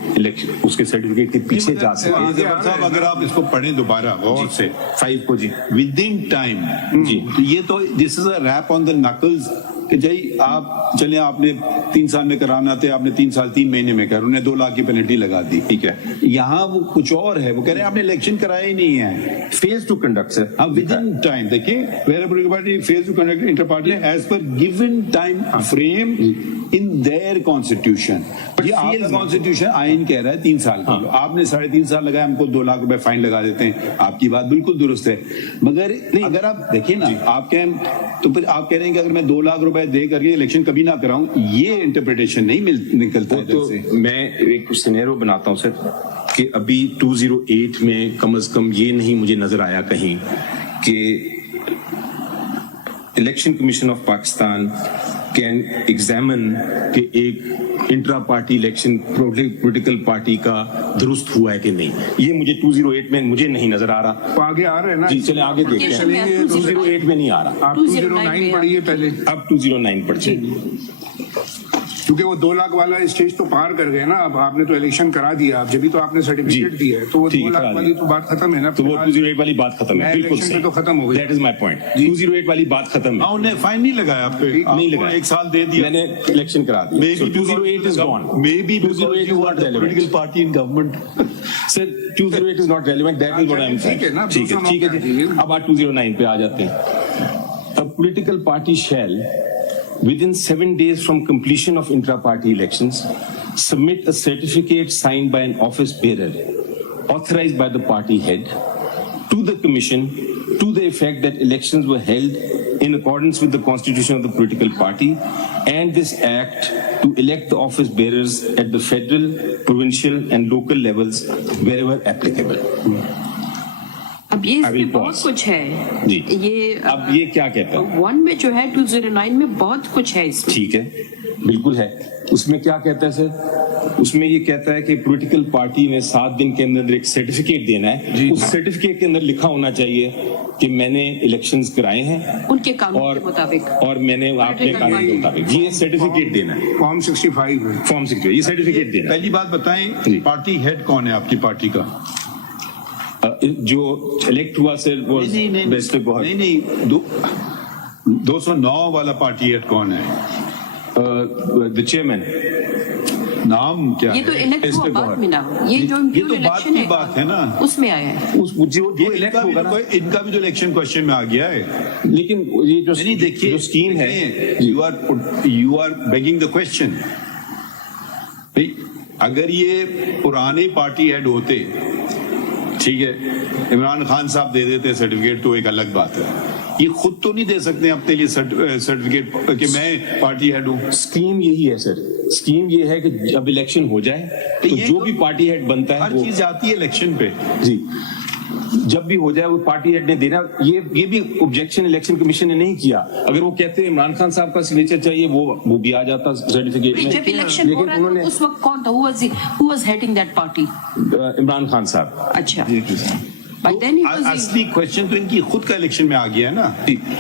اس کے سرٹیفکیٹ کے پیچھے جا سکے. اگر آپ اس کو پڑھیں دوبارہ غور سے 5 کو, جی ود ان ٹائم, جی یہ تو دس از اے ریپ آن دا نکلز کہ جی آپ چلیں, آپ نے 3 سال میں کرانا تھا, آپ نے 3 سال 3 مہینے میں کر, انہوں نے 2 لاکھ کی پینلٹی لگا دی. ٹھیک ہے, یہاں وہ کچھ اور ہے, وہ کہہ رہے ہیں آپ نے الیکشن کرایا ہی نہیں ہے. Fails to conduct sir, with in time, دیکھیں where a political party fails to conduct inter party as per given time frame in their constitution. یہ آپ کا کانسٹیٹیوشن آئین کہہ رہا ہے 3 سال کا, آپ نے 3.5 سال لگایا, ہم کو 2 لاکھ روپے فائن لگا دیتے ہیں. آپ کی بات بالکل درست ہے, مگر اگر آپ دیکھیں نا, آپ کہیں تو پھر آپ کہہ رہے ہیں کہ اگر میں 2 لاکھ روپے دے کر کے الیکشن کبھی نہ کراؤں, یہ انٹرپریٹیشن نہیں نکلتا ہے. تو میں ایک سینیرو بناتا ہوں سر کہ ابھی 208 میں کم از کم یہ نہیں مجھے نظر آیا کہیں کہ election commission of Pakistan can examine کہ ایک intra party election political party کا درست ہوا ہے کہ نہیں. یہ مجھے 208 میں مجھے نہیں نظر آ رہا. آگے آ رہے ہیں نا, جی چلیں آگے دیکھتے ہیں. 208 میں نہیں آ رہا. آپ 209 پڑھیے پہلے. اب 209 پڑھیے. क्योंकि वो 2 लाख वाला स्टेज तो पार कर गए ना, अब आपने तो इलेक्शन करा दिया, अब जब भी तो आपने सर्टिफिकेट जी। दिया है, तो वो ठीक 2 है, लाख करा वाली तो बात खत्म है ना। तो वो 208 वाली बात खत्म है, नया बिल्कुल इलेक्शन सही, पे तो खत्म हो गई। दैट इज माय पॉइंट, 208 वाली बात खत्म है, उन्हें फाइन नहीं लगाया आप पे, नहीं आपको लगाया, 1 साल दे दिया, मैंने इलेक्शन करा दिया, Maybe so 208 is gone, maybe 208 is not relevant, political party in government. sir 208 is not relevant, that is what I am saying, ठीक है ना, ठीक है, ठीक है जी। अब आज 209 पे आ जाते हैं। A political party shall within 7 days from completion of intra-party elections submit a certificate signed by an office bearer authorized by the party head to the commission to the effect that elections were held in accordance with the constitution of the political party and this act to elect the office bearers at the federal, provincial and local levels wherever applicable. अब ये I will इसमें बहुत pause. कुछ है जी। ये अब ये क्या कहता है? 1 में जो है 209 में बहुत कुछ है इसमें। ठीक है, बिल्कुल है। उसमें क्या कहता है सर? उसमें ये कहता है कि पॉलिटिकल पार्टी ने 7 दिन के अंदर एक सर्टिफिकेट देना है, उस सर्टिफिकेट के अंदर लिखा होना चाहिए कि मैंने इलेक्शंस कराए हैं उनके कानून के मुताबिक, और मैंने आपके कानून के मुताबिक ये सर्टिफिकेट देना है, फॉर्म 65 है। फॉर्म 65 ये सर्टिफिकेट देना है। पहली बात बताएं, जी। पार्टी हेड कौन है आपकी पार्टी का? जो इलेक्ट हुआ सर वो बेस्ट बहुत नहीं 209 वाला पार्टी हेड कौन है? द चेयरमैन, नाम क्या ये तो है? इलेक्ट हुआ बाद में ना, ये जो ये तो बात की बात है ना, उसमें आया है। उस जो ये इलेक्ट होगा ना, इनका भी तो इलेक्शन क्वेश्चन में आ गया है। लेकिन ये जो नहीं देखिए, जो स्कीम है, you are begging the question. अगर ये पुराने पार्टी हेड होते, ठीक है, इमरान खान साहब दे देते सर्टिफिकेट तो एक अलग बात है, ये खुद तो नहीं दे सकते अपने लिए सर्टिफिकेट कि मैं पार्टी हेड हूँ। स्कीम यही है सर, स्कीम ये है कि जब इलेक्शन हो जाए तो ये जो तो भी पार्टी हेड बनता है हर वो चीज आती है इलेक्शन पे। जी, जब भी हो जाए वो पार्टी हेड ने देना। ये भी ऑब्जेक्शन इलेक्शन कमीशन ने नहीं किया। अगर वो कहते हैं इमरान खान साहब का सिग्नेचर चाहिए, वो भी आ जाता सर्टिफिकेट में। जब इलेक्शन हो रहा है तो उस वक्त कौन था? Who was heading that party? Imran Khan साहब। अच्छा, by then he was असली क्वेश्चन तो इनकी खुद का इलेक्शन में आ गया है ना।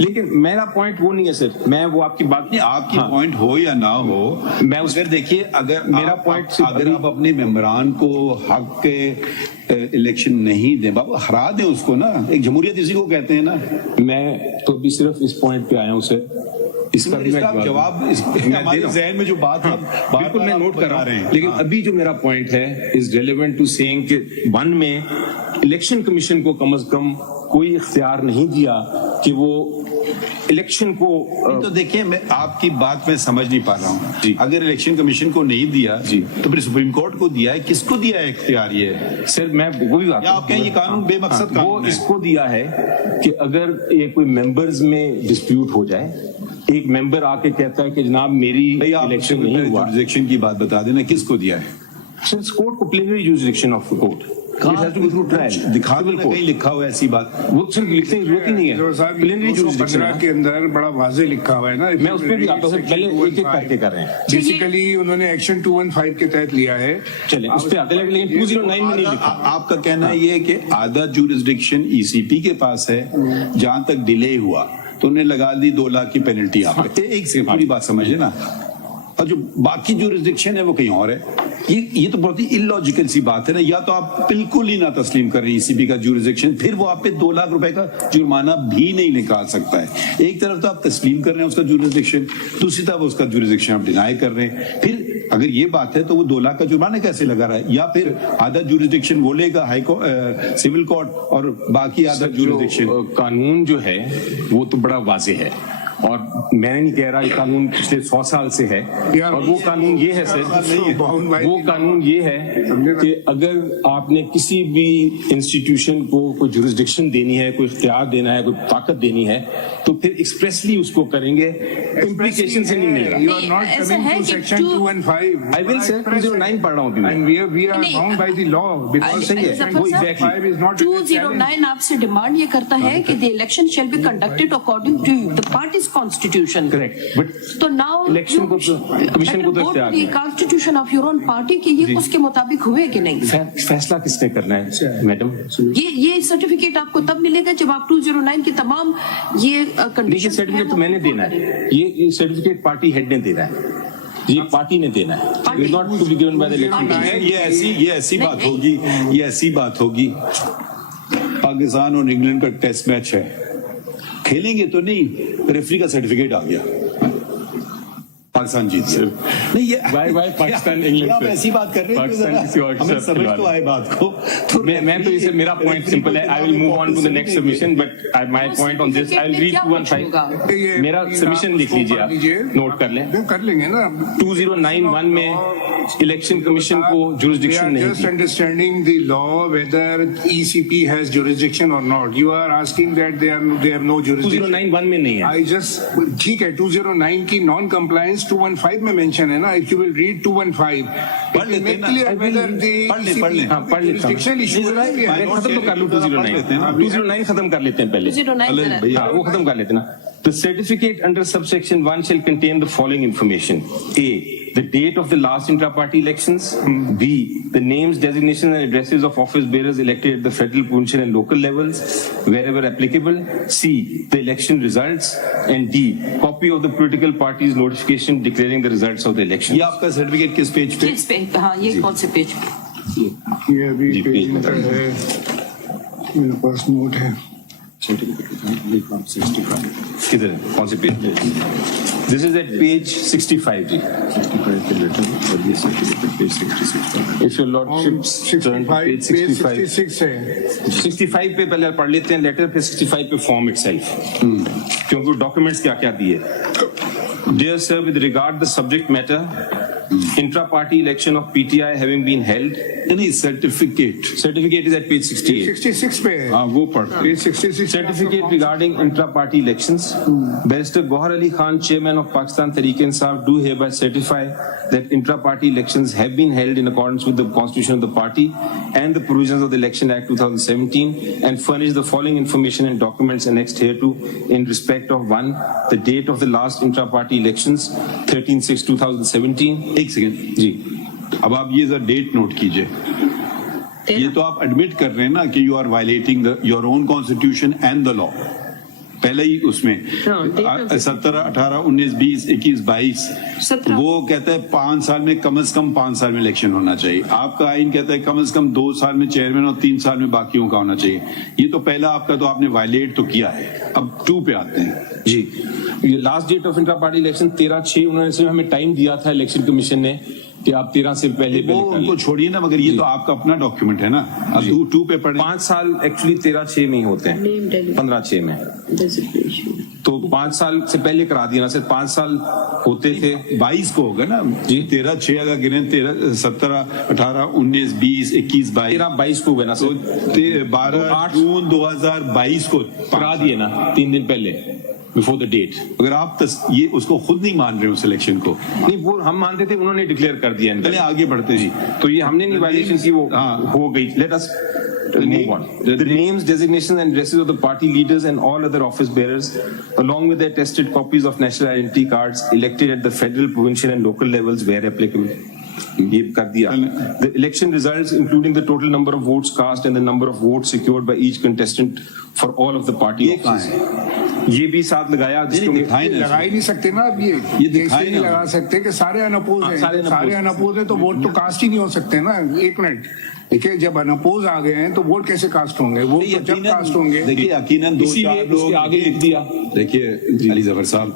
लेकिन मेरा पॉइंट वो नहीं है सर, मैं वो आपकी बात नहीं, आपकी पॉइंट हो या ना हो, मैं उस अगर देखिए, अगर मेरा point सिर्फ अगर आप अपने मेंबरान को हक के इलेक्शन नहीं दें, बाबा हरा दें उसको ना, एक जमहूरियत इसी को कहते हैं ना। मैं तो अभी सिर्फ इस पॉइंट पे आया हूँ सर, इसका भी मैं जवाब हमारे ज़हन में जो बात है बिल्कुल मैं नोट कर रहा हूँ, लेकिन अभी जो मेरा पॉइंट है इज रेलेवेंट टू सेइंग कि 1 में इलेक्शन कमीशन को कम से कम कोई इख्तियार नहीं दिया कि वो इलेक्शन को तो देखिए, मैं आपकी बात में समझ नहीं पा रहा हूँ। जी। अगर इलेक्शन कमीशन को नहीं दिया जी, तो फिर सुप्रीम कोर्ट को दिया है, किसको दिया है इख्तियार? ये सर मैं वो भी बात या आप कहें ये कानून बेमकसद वो कानून है? इसको दिया है कि अगर ये कोई मेंबर्स में डिस्प्यूट हो जाए, एक मेंबर आके कहता है कि जनाब मेरी इलेक्शन नहीं हुआ, जुरिसडिक्शन की बात बता देना, किसको दिया है? सर कोर्ट को plenary jurisdiction of the court, it has to go through trial, दिखा दो, कहीं लिखा हुआ है ऐसी बात? वो सिर्फ लिखने की जरूरत ही नहीं है, प्लेनरी जुरिसडिक्शन 215 के अंदर बड़ा वाजे लिखा हुआ है ना। मैं उस पर भी आता हूँ, पहले एक एक करके कर रहे हैं। बेसिकली उन्होंने एक्शन 215 के तहत लिया है। चले उस पर आते हैं, लेकिन 209 में नहीं लिखा। आपका कहना ये है कि आधा जुरिसडिक्शन ईसीपी के पास है, जहां तक डिले हुआ तो उन्हें लगा दी 2 लाख की पेनल्टी। आप एक से पूरी बात समझे ना, और जो बाकी जुरिसडिक्शन है वो कहीं और है। ये तो बहुत ही इलॉजिकल सी बात है ना। या तो आप बिल्कुल ही ना तस्लीम कर रहे हैं ईसीबी का जुरिसडिक्शन, फिर वो आप पे 2 लाख रुपए का जुर्माना भी नहीं निकाल सकता है। एक तरफ तो आप तस्लीम कर रहे हैं उसका जुरिसडिक्शन, दूसरी तरफ उसका जुरिसडिक्शन आप डिनाई कर रहे हैं। फिर अगर ये बात है तो वो 2 लाख का जुर्माना कैसे लगा रहा है? या फिर आधा जुरिसडिक्शन वो लेगा हाई कोर्ट, सिविल कोर्ट, और बाकी आधा जुरिसडिक्शन। कानून जो है वो तो बड़ा वाजे है, और मैंने नहीं कह रहा ये कानून पिछले 100 साल से है, और वो कानून ये है सर, वो कानून ये है कि अगर आपने किसी भी इंस्टीट्यूशन को कोई जुरिसडिक्शन देनी है, कोई इख्तियार देना है, कोई ताकत देनी है, तो फिर एक्सप्रेसली उसको करेंगे, इम्प्लीकेशन से नहीं मिलेगा। You are not coming to section 215. I will say 209 पढ़ रहा हूँ अभी मैं। And we are bound by the law because सही है, वो exactly 215 is not 209 आपसे डिमांड ये करता है कि the election shall be conducted according to the party's constitution. Correct, but तो now इलेक्शन को तो कमीशन को तो go to इख्तियार the है। constitution of your own party कि ये उसके मुताबिक हुए कि नहीं। फैसला किसने करना है मैडम? ये सर्टिफिकेट आपको तब मिलेगा जब आप 209 की तमाम ये देखिए सर्टिफिकेट तो मैंने देना है, ये सर्टिफिकेट पार्टी हेड ने देना है। یہ پارٹی نے دینا ہے. It is not to be given by the election commission. یہ ایسی بات ہوگی پاکستان اور انگلینڈ کا ٹیسٹ میچ ہے, کھیلیں گے تو نہیں, ریفری کا سرٹیفکیٹ آ گیا, پاکستان جیت گیا. نہیں یہ پاکستان انگلینڈ آپ ایسی بات کر رہے ہیں, ہمیں سمجھ تو آئے بات کو. میں تو اسے میرا پوائنٹ سمپل ہے. I will move on to the next submission, but my point on this, I will read 215. میرا سبمیشن لکھ لیجیے, آپ نوٹ کر لیں. کر لیں گے نا. 2091 میں الیکشن کمیشن کو jurisdiction نہیں Just تھی. understanding the law whether ECP has jurisdiction or not. You are asking that they have no jurisdiction. 2091 میں نہیں ہے. I just ٹھیک ہے 209 کی نان کمپلائنس 215 میں مینشن ہے نا. If you will read 215, پڑھ لیتے ہیں نا. پڑھ لیں. پڑھ لیتا ہوں. ختم تو کر لوں 209 ختم کر لیتے ہیں پہلے. 209 ہاں وہ ختم کر لیتے ہیں نا. The certificate under subsection 1 shall contain the following information: A, the date of the last intra-party elections. B, the names, designations and addresses of office bearers elected at the federal, provincial and local levels wherever applicable. C, the election results. And D, copy of the political party's notification declaring the results of the election. یہ آپ کا certificate کس page پہ؟ کس پہ؟ ہاں یہ کون سے پیج پہ؟ یہ ابھی پیج نمبر ہے, میرے پاس نوٹ ہے. کدھر ہے؟ کون سے پیج پہ؟ This is at page 65 G. If your lordship turn to page 65. 66 ہے. 65 پہ پہلے پڑھ لیتے ہیں لیٹر, پھر 65 پہ فارم اٹ سیلف, کیونکہ ڈاکومنٹس کیا کیا دیے. Dear sir, with regard the subject matter, intra-party election of PTI having been held. نہیں, certificate is at page 68. 66 پہ ہے. ہاں وہ پڑھ. Page 66. Certificate regarding intra-party elections. Barrister Gohar Ali Khan, chairman of Pakistan Tehreek-e-Insaf, do hereby certify that intra-party elections have been held in accordance with the constitution of the party and the provisions of the Election Act 2017, and furnish the following information and documents annexed hereto in respect of: 1, the date of the last intra-party elections, 13/6/2017. ایک second جی, اب آپ یہ ذرا date note کیجئے. یہ تو آپ admit کر رہے ہیں نا کہ you are violating your own constitution and the law. پہلے ہی اس میں 17, 18, 19, 20, 21, 22 وہ کہتا ہے 5 سال میں کم از کم 5 سال میں الیکشن ہونا چاہیے. آپ کا آئین کہتا ہے کم از کم 2 سال میں چیئرمین اور 3 سال میں باقیوں کا ہونا چاہیے. یہ تو پہلا آپ کا تو آپ نے وائلیٹ تو کیا ہے. اب 2 پہ آتے ہیں جی. Last date of intra party election 13/6. انہوں نے ہمیں ٹائم دیا تھا الیکشن کمشن نے کہ آپ 13 سے پہلے ان کو چھوڑیے نا, مگر یہ تو آپ کا اپنا ڈاکیومنٹ ہے نا. اب 2 پہ پڑھیں. 5 سال ایکچولی 13/6 میں ہی ہوتے ہیں, 15/6 میں. تو 5 سال سے پہلے کرا دیا نا, صرف 5 سال ہوتے تھے. 22 کو ہوگا نا جی. 13/6 اگر گنیں 17, 18, 19, 20, 21, 22 کو ہوگا نا. 12 جون 2022 کو کرا دیے نا 3 دن پہلے, بفور دا ڈیٹ. اگر آپ یہ اس کو خود نہیں مان رہے اس الیکشن کو. نہیں, وہ ہم مانتے تھے, انہوں نے ڈکلیئر کر دیا. پہلے آگے بڑھتے جی, تو یہ ہم نے نہیں وائلیشن کی, وہ ہو گئی. Let us move on. The names, designations and addresses of the party leaders and all other office bearers, along with their attested copies of national identity cards elected at the federal, provincial and local levels where applicable. یہ کر دیا. The election results including the total number of votes cast and the number of votes secured by each contestant for all of the party offices. یہ بھی ساتھ لگایا. لگا ہی نہیں سکتے نا اب, یہ نہیں لگا سکتے کہ سارے انپوز ہیں. سارے انپوز ہیں تو ووٹ تو کاسٹ ہی نہیں ہو سکتے نا. ایک منٹ دیکھیے, جب انپوز آ گئے ہیں تو ووٹ کیسے کاسٹ ہوں گے؟ وہ جب کاسٹ ہوں گے. دیکھیے یقیناً 2-4 لوگ آگے لکھ دیا. دیکھیے علی ظفر صاحب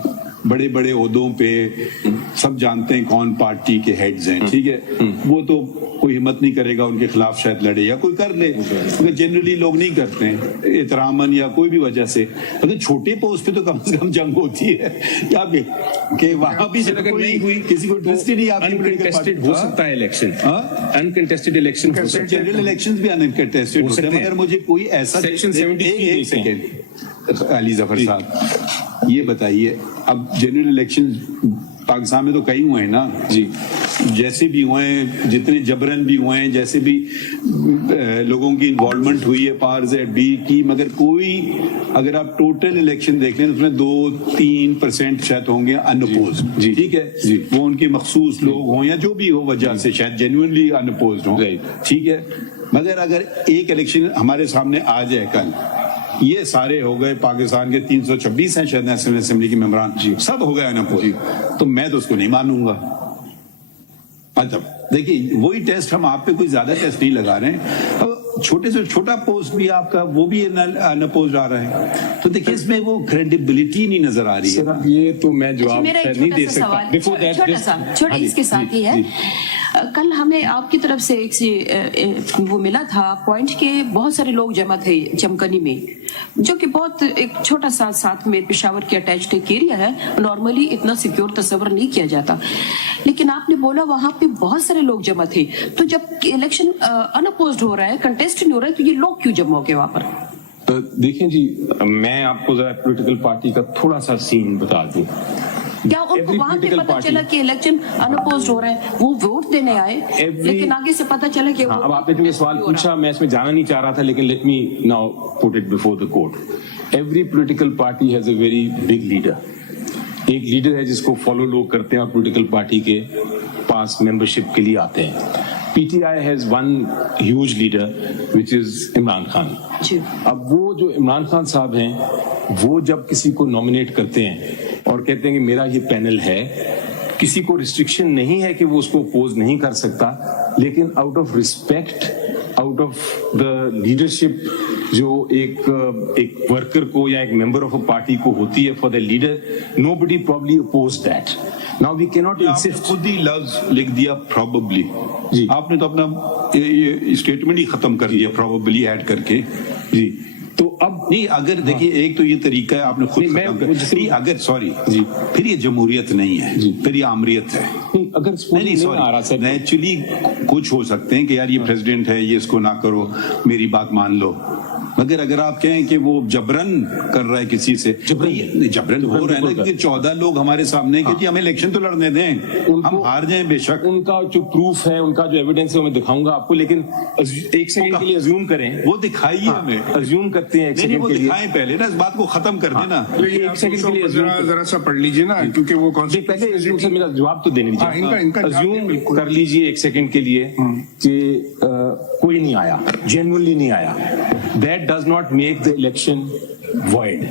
بڑے بڑے عہدوں پہ سب جانتے ہیں کون پارٹی کے ہیڈز ہیں, ٹھیک ہے. وہ تو کوئی ہمت نہیں کرے گا ان کے خلاف شاید لڑے, یا کوئی کر لے, مگر جنرلی لوگ نہیں کرتے ہیں احتراماً یا کوئی بھی وجہ سے. اگر چھوٹے پوسٹ پہ تو کم سے کم جنگ ہوتی ہے کیا کہ وہاں بھی اگر نہیں ہوئی کسی کو انٹرسٹ ہی نہیں. آپ انکنٹیسٹڈ ہو سکتا ہے الیکشن, انکنٹیسٹڈ الیکشن ہو سکتا ہے. جنرل الیکشنز بھی انکنٹیسٹڈ ہوتے ہیں, مگر مجھے کوئی ایسا سیکشن 73 سیکنڈ علی ظفر صاحب یہ بتائیے, اب جنرل الیکشن پاکستان میں تو کئی ہوئے ہیں نا جی, جیسے بھی ہوئے ہیں, جتنے جبرن بھی ہوئے ہیں, جیسے بھی لوگوں کی انوالومنٹ ہوئی ہے پارز ایٹ بی کی, مگر کوئی اگر آپ ٹوٹل الیکشن دیکھ لیں تو اس میں 2-3% شاید ہوں گے انپوزڈ جی, ٹھیک ہے جی. وہ ان کے مخصوص لوگ ہوں یا جو بھی ہو وجہ سے شاید جینوئنلی انپوزڈ ہوں, ٹھیک ہے. مگر اگر ایک الیکشن ہمارے سامنے آ جائے کل, یہ سارے ہو گئے پاکستان کے 326 ہیں شاید نیشنل اسمبلی کے ممبران جی, سب ہو گئے انپوزڈ, تو میں تو اس کو نہیں مانوں گا. अच्छा देखिए वही टेस्ट हम आप पे कोई ज्यादा टेस्ट नहीं लगा रहे हैं, अब छोटे से छोटा पोस्ट भी आपका वो भी अनअपोज्ड आ रहा है, तो देखिए इसमें वो क्रेडिबिलिटी नहीं नजर आ रही है। सर अब ये तो मैं जवाब मेरा एक नहीं दे छोटा सा सकता। सवाल, Before that, छोटा just- सा छोटा हाँ जी, इसके साथ जी, ही है। जी। कल हमें आपकी तरफ से एक वो मिला था पॉइंट के बहुत सारे लोग जमा थे चमकनी में, जो कि बहुत एक छोटा सा साथ में पेशावर के अटैच्ड एक एरिया है, नॉर्मली इतना सिक्योर तस्वर नहीं किया जाता, लेकिन आपने बोला वहां पे बहुत सारे लोग जमा थे, तो जब इलेक्शन अनअपोज्ड हो रहा है, कंटेस्ट नहीं हो रहा है, तो ये लोग क्यों जमा हो गए वहां पर? देखिए जी, मैं आपको जरा पॉलिटिकल पार्टी का थोड़ा सा सीन बता दूं। क्या उनको Every वहां पे political पता party- चला कि इलेक्शन अनअपोज्ड हो रहा है, वो वोट देने आए, Every- लेकिन आगे से पता चला कि हाँ, वो अब आपने जो ये सवाल हो रहा है। पूछा मैं इसमें जाना नहीं चाह रहा था, लेकिन let me now put it before the court. Every political party has a very big leader. एक लीडर है जिसको फॉलो लोग करते हैं और पॉलिटिकल पार्टी के पास मेंबरशिप के लिए आते हैं। PTI has one huge leader which is Imran Khan. जी। अब वो जो इमरान खान साहब हैं, वो जब किसी को नॉमिनेट करते हैं और कहते हैं कि मेरा ये पैनल है, किसी को रिस्ट्रिक्शन नहीं है कि वो उसको अपोज नहीं कर सकता, लेकिन out of respect, out of the leadership जो एक वर्कर को या एक मेंबर ऑफ अ पार्टी को होती है for the leader, nobody probably oppose that. Now we can not आपने इंसिस्ट। खुद ही लफ्ज लिख दिया प्रॉबेबली जी। आपने तो अपना ये स्टेटमेंट ही खत्म कर दिया प्रॉबेबली ऐड करके जी, तो अब नहीं अगर देखिए एक तो ये तरीका है आपने खुद नहीं, मैं खत्म कर मुझे- नहीं अगर सॉरी जी। फिर ये जमहूरियत नहीं है जी। फिर ये आमरीत है। नहीं, अगर नहीं नहीं आ रहा सर, नेचुरली कुछ हो सकते हैं कि यार ये प्रेसिडेंट है ये इसको ना करो मेरी बात मान लो, मगर अगर आप कहें कि वो जबरन कर रहा है किसी से जबरन हो रहा है ना, क्योंकि 14 लोग हमारे सामने हैं कि जी हमें इलेक्शन तो लड़ने दें, हम हार जाएं बेशक। उनका जो प्रूफ है, उनका जो एविडेंस है वो मैं दिखाऊंगा आपको, लेकिन एक सेकंड के लिए अज्यूम करें, वो दिखाइए हमें। अज्यूम करते हैं एक नहीं वो सेकंड के लिए। दिखाएं पहले ना, इस बात को खत्म कर देना। लेकिन एक आप सेकंड के लिए assume जरा जरा सा पढ़ लीजिए ना, क्योंकि वो कौन नहीं, पहले assume से मेरा जवाब तो देने हाँ, इनका जवाब अज्यूम दें, बिल्कुल। कर लीजिए एक सेकंड के लिए कि कोई नहीं आया, जेन्युइनली नहीं आया, that does not make the election void,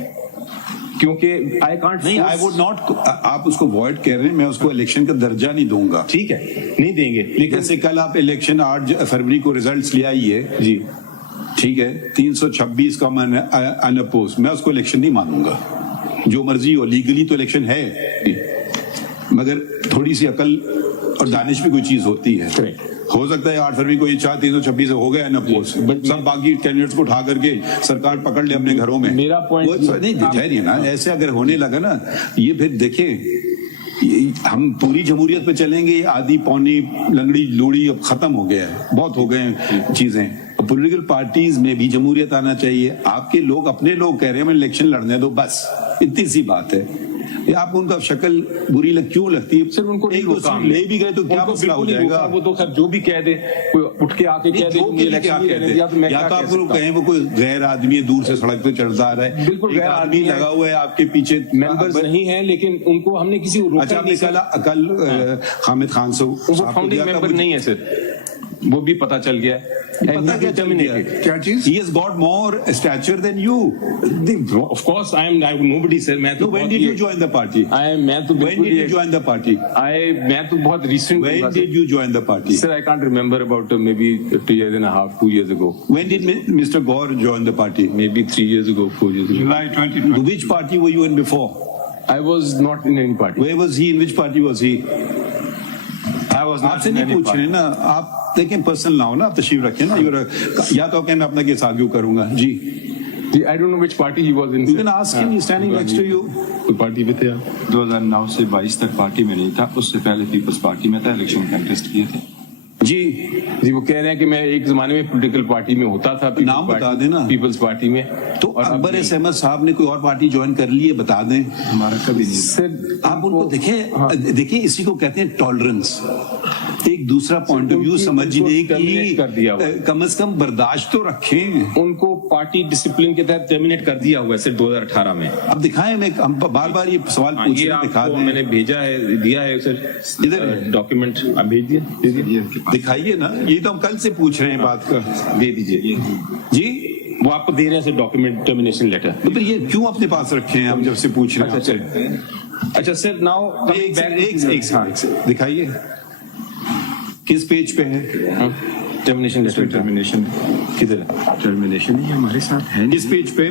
क्योंकि आई कांट नहीं आई वुड नॉट, आप उसको वॉइड कह रहे हैं, मैं उसको इलेक्शन का दर्जा नहीं दूंगा। ठीक है, नहीं देंगे, लेकिन जैसे कल आप इलेक्शन 8 फरवरी को रिजल्ट्स ले आइए जी, ठीक है, 326 का मैं अनअपोज, मैं उसको इलेक्शन नहीं मानूंगा, जो मर्जी हो, लीगली तो इलेक्शन है, मगर थोड़ी सी अकल और दानिश भी कोई चीज होती है। Correct. हो सकता है 8 फरवरी को ये 4-326 हो गए अनअपोज, सब बाकी कैंडिडेट्स को उठा करके सरकार पकड़ ले अपने घरों में। मेरा point वो नहीं ठहरिए ना, ऐसे अगर होने लगा ना, ये फिर देखें हम पूरी जमहूरियत पे चलेंगे, आधी पौनी लंगड़ी लोड़ी अब खत्म हो गया है, बहुत हो गए हैं चीजें। पॉलिटिकल पार्टीज में भी जमहूरियत आना चाहिए। आपके लोग अपने लोग कह रहे हैं हमें इलेक्शन लड़ने दो, बस इतनी सी बात है। ये आपको उनका शक्ल बुरी क्यों लगती है? सिर्फ उनको नहीं रोका, ले भी गए तो क्या उनको मसला हो बिल्कुल नहीं जाएगा? रोका, वो तो खैर जो भी कह दे, कोई उठ के आके कह दे जो कि के मुझे लिए क्या इलेक्शन कहते दिया, तो मैं हैं? या क्या तो कह आपको सकता हूं? कहें वो कोई गैर आदमी है, दूर से सड़क पे चलता आ रहा है, बिल्कुल एक गैर आदमी आदमी है। लगा हुआ है आपके पीछे, मेंबर्स नहीं है, लेकिन उनको हमने किसी को रोका अच्छा नहीं आपने सर। कल हामिद खान से वो फाउंडिंग मेंबर नहीं है सर, वो भी पता चल गया है। And पता he क्या चल गया? terminated. क्या चीज? He has got more stature than you. Of course, I nobody sir, मैं तो No, when बहुत did you ये- join the party? मैं तो When बिल्कुल did you ये- join the party? मैं तो बहुत recent When हुआ, did you join the party? sir, I can't remember about maybe 2 years ago, When did Mr. Gore join the party? maybe 3 years ago, 4 years ago. July 2020. Which party were you in before? I was not in any party. Where was he? In which party was he? I was not आपसे in नहीं any पूछ रहे party. ना, आप देखें personal ना हो ना, आप तशरीफ रखें ना, या तो मैं अपना केस आर्ग्यू करूंगा जी। I don't know which party he was in. You sir. can ask him, he's standing next to you. कोई पार्टी में थे आप? 2009 से 22 तक पार्टी में नहीं था, उससे पहले पीपल्स पार्टी में था, इलेक्शन कंटेस्ट किए थे। जी जी, वो कह रहे हैं कि मैं एक जमाने में पॉलिटिकल पार्टी में होता था, नाम बता देना। पीपल्स पार्टी में। तो और अब अकबर नहीं। अहमद साहब ने कोई और पार्टी ज्वाइन कर ली है, बता दें। हमारा कभी नहीं था। सर, आप उनको देखें, देखिए इसी को कहते हैं टॉलरेंस, एक दूसरा पॉइंट ऑफ व्यू उनकी- समझने उनको terminate कर दिया हुआ है। की कम से कम बर्दाश्त तो रखें। उनको पार्टी डिसिप्लिन के तहत टर्मिनेट कर दिया हुआ है सर 2018 में। अब दिखाएं, मैं हम बार बार ये सवाल पूछ ये रहे हैं, दिखा आपको दें। मैंने भेजा है, दिया है सर, इधर डॉक्यूमेंट आप भेज दिए, दीजिए। ये उनके पास। दिखाइए ना, ये तो हम कल से पूछ रहे हैं बात का। दे दीजिए जी वो आपको दे रहे हैं सर, डॉक्यूमेंट टर्मिनेशन लेटर। तो फिर ये क्यों अपने पास रखे हैं हम जब से पूछ रहे हैं अच्छा आपसे? अच्छा सर, नाउ एक दिखाइए। किस पेज पे है? टर्मिनेशन लेटर टर्मिनेशन किधर है? टर्मिनेशन ही हमारे साथ है किस पेज पे?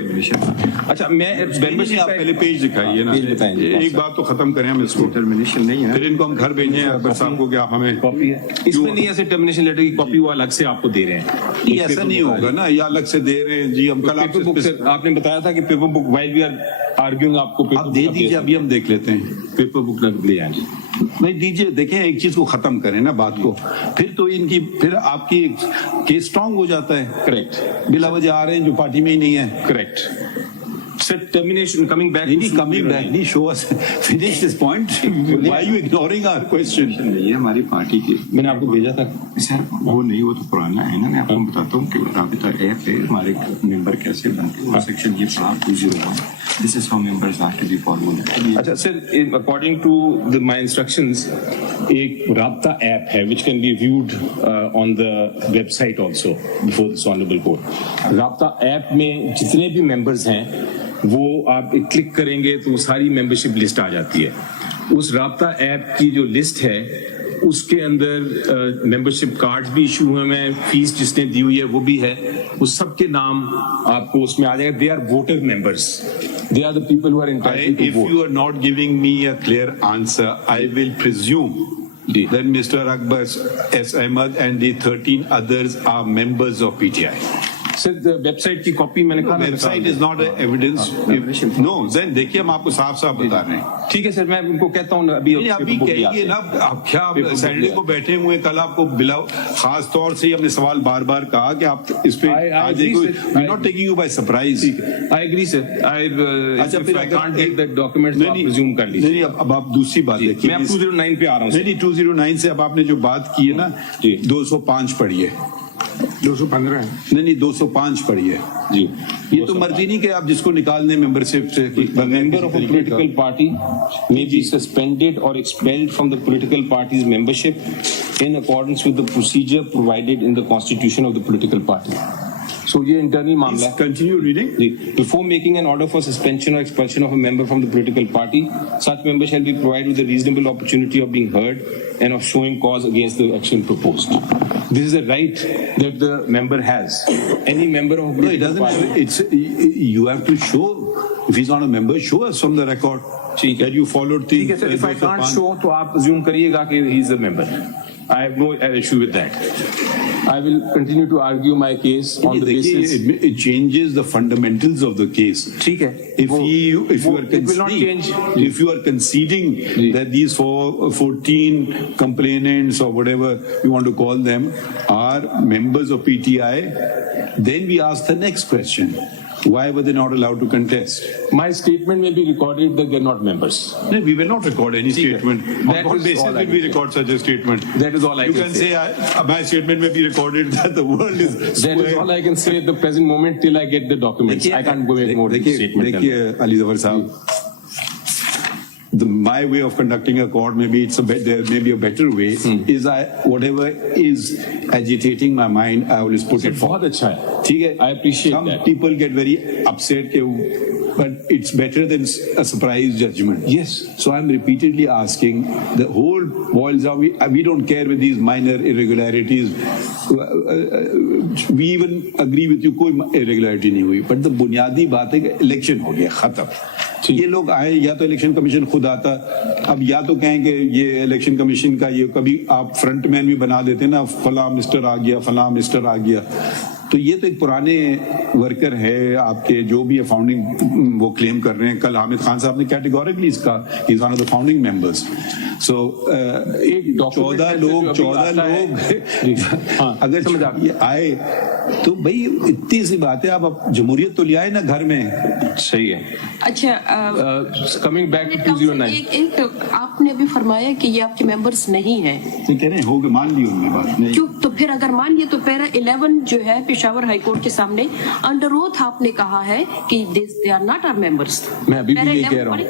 अच्छा मैं मेंबरशिप आप पहले पेज दिखाइए ना, पेज बताएंगे। एक बात तो खत्म करें हम इसको, टर्मिनेशन नहीं है। फिर इनको हम घर भेजें अकबर साहब को कि आप हमें कॉपी है इसमें नहीं, ऐसे टर्मिनेशन लेटर की कॉपी वो अलग से आपको दे रहे हैं। नहीं, ऐसा नहीं होगा ना, ये अलग से दे रहे हैं जी, हम कल पेपर बुक से आपने बताया था कि paper book while we are arguing आपको पेपर आप दे दीजिए, अभी हम देख लेते हैं। पेपर बुक लग ले आएंगे। नहीं दीजिए, देखें एक चीज को खत्म करें ना बात को, फिर तो इनकी फिर आपकी केस स्ट्रांग हो जाता है। करेक्ट, बिला वजह आ रहे हैं जो पार्टी में ही नहीं है। Correct sir. Termination coming back, नहीं कमिंग बैक नहीं, show us finish this point, why you ignoring our question? नहीं है हमारी पार्टी की। मैंने आपको भेजा था सर वो नहीं, वो तो पुराना है ना। मैं आपको बताता हूँ कि राबिता ऐप है, हमारे मेंबर कैसे बनते हैं, सेक्शन ये पढ़ा 201, this is how members are to be forward. अच्छा sir, according to my instructions एक राब्ता ऐप है which can be viewed on the website also before this honourable court. राब्ता ऐप में जितने भी मेंबर्स हैं वो आप क्लिक करेंगे तो सारी मेंबरशिप लिस्ट आ जाती है। उस राब्ता ऐप की जो लिस्ट है उसके अंदर मेंबरशिप कार्ड्स भी इशू हुए हैं, फीस जिसने दी हुई है वो भी है, उस सब के नाम आपको उसमें आ जाएगा। They are voter members, they are the people who are entitled to If vote. you are not giving me a clear answer, I will presume that Mr. Akbar S. Ahmed and the 13 others are members of PTI. Sir website की copy मैंने कहा Website is not an evidence. No, then देखिए हम आपको साफ साफ बता रहे हैं। ठीक है सर, मैं उनको कहता हूँ अभी नहीं, अभी कहिए ना, आप क्या सैटरडे को बैठे हुए, कल आपको बिला खास तौर से हमने सवाल बार बार कहा कि आप इस पे I आ agree, जाइए, sir. We not taking you by surprise. I agree sir. अच्छा, फिर I can't get that document, तो आप रिज्यूम कर लीजिए। नहीं, अब आप दूसरी बात देखिए, मैं 209 पे आ रहा हूँ नहीं 209 से अब आपने जो बात की है ना, जी। 205 पढ़िए। 215 है। नहीं 205 पढ़िए जी। ये तो मर्जी नहीं कि आप जिसको निकाल दें मेंबरशिप से। The member of a political party may be suspended or expelled from the political party's membership in accordance with the procedure provided in the constitution of the political party. So ये internal मामला है। Continue reading. Before making an order for suspension or expulsion of a member from the political party, such member shall be provided with a reasonable opportunity of being heard and of showing cause against the action proposed. This is a right that the member has. Any member of a No, it political doesn't party. have, it's you have to show, if he's not a member, show us from the record that you followed the ठीक है sir, if I can't show तो आप assume करिएगा कि he is a member. I have no issue with that. I will continue to argue my case on the basis. it changes the fundamentals of the case. ठीक है। If you are it will not change. conceding, if you are conceding that these 14 complainants or whatever you want to call them are members of PTI, then we ask the next question. Why were they not allowed to contest? My statement may be recorded that they're not members. No, we will not record any statement. On That what is basis all I will we can say. record such a statement? That is all I You can can say my statement may be recorded that the world is That square. is all I can say at the present moment till I get the documents. I can't go make more statement. than देखिए अली ज़फ़र साहब, my way of conducting a court, maybe there may be a better way, is whatever is agitating my mind, I always put that. it forward. बहुत अच्छा है। ठीक है? I appreciate Some that. people get very upset, but it's better than a surprise judgment. Yes. So I'm repeatedly asking, the whole boils down, we don't care with these minor irregularities. We even agree with you, कोई irregularity नहीं हुई, but the बुनियादी बात है कि election हो गया, खत्म। ये लोग आए, या तो इलेक्शन कमीशन खुद आता, अब या तो कहें कि ये इलेक्शन कमीशन का ये कभी आप फ्रंट मैन भी बना देते ना, फला मिस्टर आ गया, फला मिस्टर आ गया, तो ये तो एक पुराने वर्कर है आपके, जो भी फाउंडिंग वो क्लेम कर रहे हैं। कल हामिद खान साहब ने कैटेगोरिकली इसका, he is one of the founding members. So 14 लोग अगर ये आए तो भाई इतनी सी बात है, आप जमहूरियत तो ले आए ना घर में। सही है। अच्छा, कमिंग बैक टू 209, एक आपने अभी फरमाया कि ये आपके मेंबर्स नहीं हैं, तो कह रहे हैं हो गए, मान ली उन्होंने बात नहीं। क्यों? तो फिर अगर मान लिए तो पैरा 11 जो है पेशावर हाई कोर्ट के सामने अंडर ओथ आपने कहा है कि they are not our members. मैं अभी भी ये कह रहा हूँ।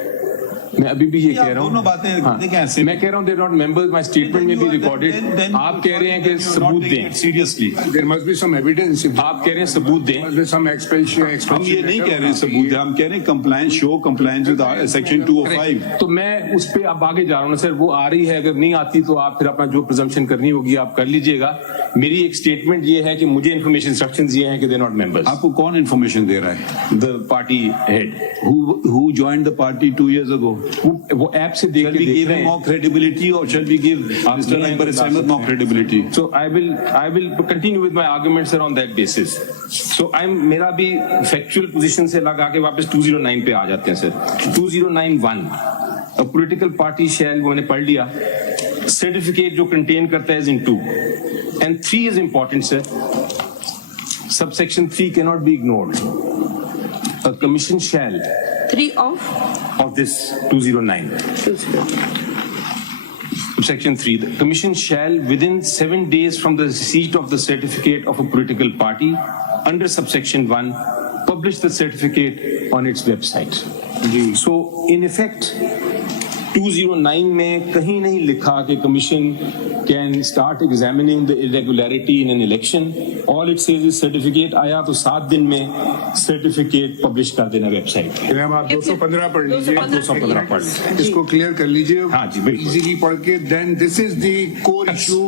मैं अभी भी ये आप कह रहा दोनों हूँ, बातें देखें ऐसे मैं कह रहा हूँ they're not members, my statement में भी रिकॉर्डेड, आप कह रहे हैं कि सबूत दें, seriously There must be some evidence. If आप कह रहे हैं सबूत दें, there must be some expulsion. हम ये नहीं कह रहे हैं सबूत है, हम कह रहे हैं compliance, show compliance with section 205। तो मैं उस पे अब आगे जा रहा हूँ ना सर, वो आ रही है, अगर नहीं आती तो आप फिर अपना जो प्रिजम्पशन करनी होगी आप कर लीजिएगा। मेरी एक स्टेटमेंट ये है कि मुझे इन्फॉर्मेशन इंस्ट्रक्शंस ये हैं कि दे नॉट मेंबर्स। आपको कौन इन्फॉर्मेशन दे रहा है? The party head Who joined the party 2 years ago? वो ऐप से देख Shall के we देख give रहे him हैं। more credibility or shall we give Mr. Akbar Ahmed more credibility? So I will continue with my arguments sir on that basis. So मेरा भी factual position से लगा के वापस 209 पे आ जाते हैं sir. 2091 a political party shall, वो मैंने पढ़ लिया, certificate जो contain करता है is in 2 and 3 is important sir. Subsection 3 cannot be ignored. A commission shall 3 of this 209. Section 3, the Commission shall, within 7 days from the receipt of the certificate of a political party, under subsection 1, publish the certificate on its website. So, in effect, 209 में कहीं नहीं लिखा कि Commission can start examining the irregularity in an election. All it says is certificate आया तो 7 दिन में certificate publish कर देना website पे। जनाब आप 215 पढ़ लीजिए, 215 पढ़ लीजिए। इसको क्लियर कर लीजिए। हाँ जी, बिल्कुल। इजीली पढ़ के then this is the core issue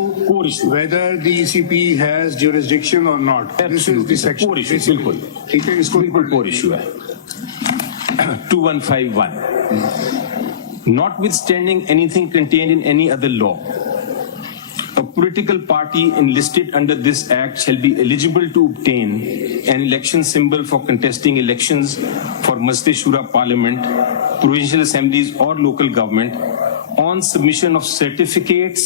whether the ECP has jurisdiction or not. This is the section. core issue, बिल्कुल। ठीक है, इसको बिल्कुल core issue है। 2151 Notwithstanding anything contained in any other law, a political party enlisted under this act shall be eligible to obtain an election symbol for contesting elections for Majlis-e-Shura Parliament, provincial assemblies or local government on submission of certificates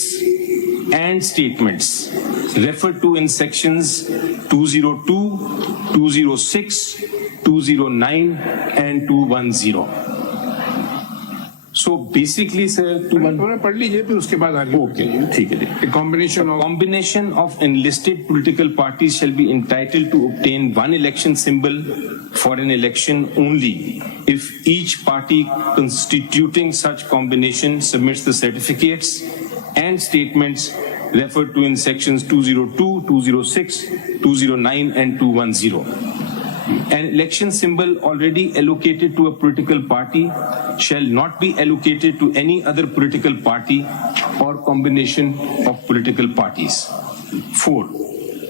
and statements referred to in sections 202, 206, 209 and 210. So basically, sir, पढ़ लीजिए फिर उसके बाद आगे। okay, ठीक है। A combination of enlisted political parties shall be entitled to obtain one election symbol for an election only if each party constituting such combination submits the certificates and statements referred to in sections 202, 206, 209 and 210. An election symbol already allocated to a political party shall not be allocated to any other political party or combination of political parties. 4.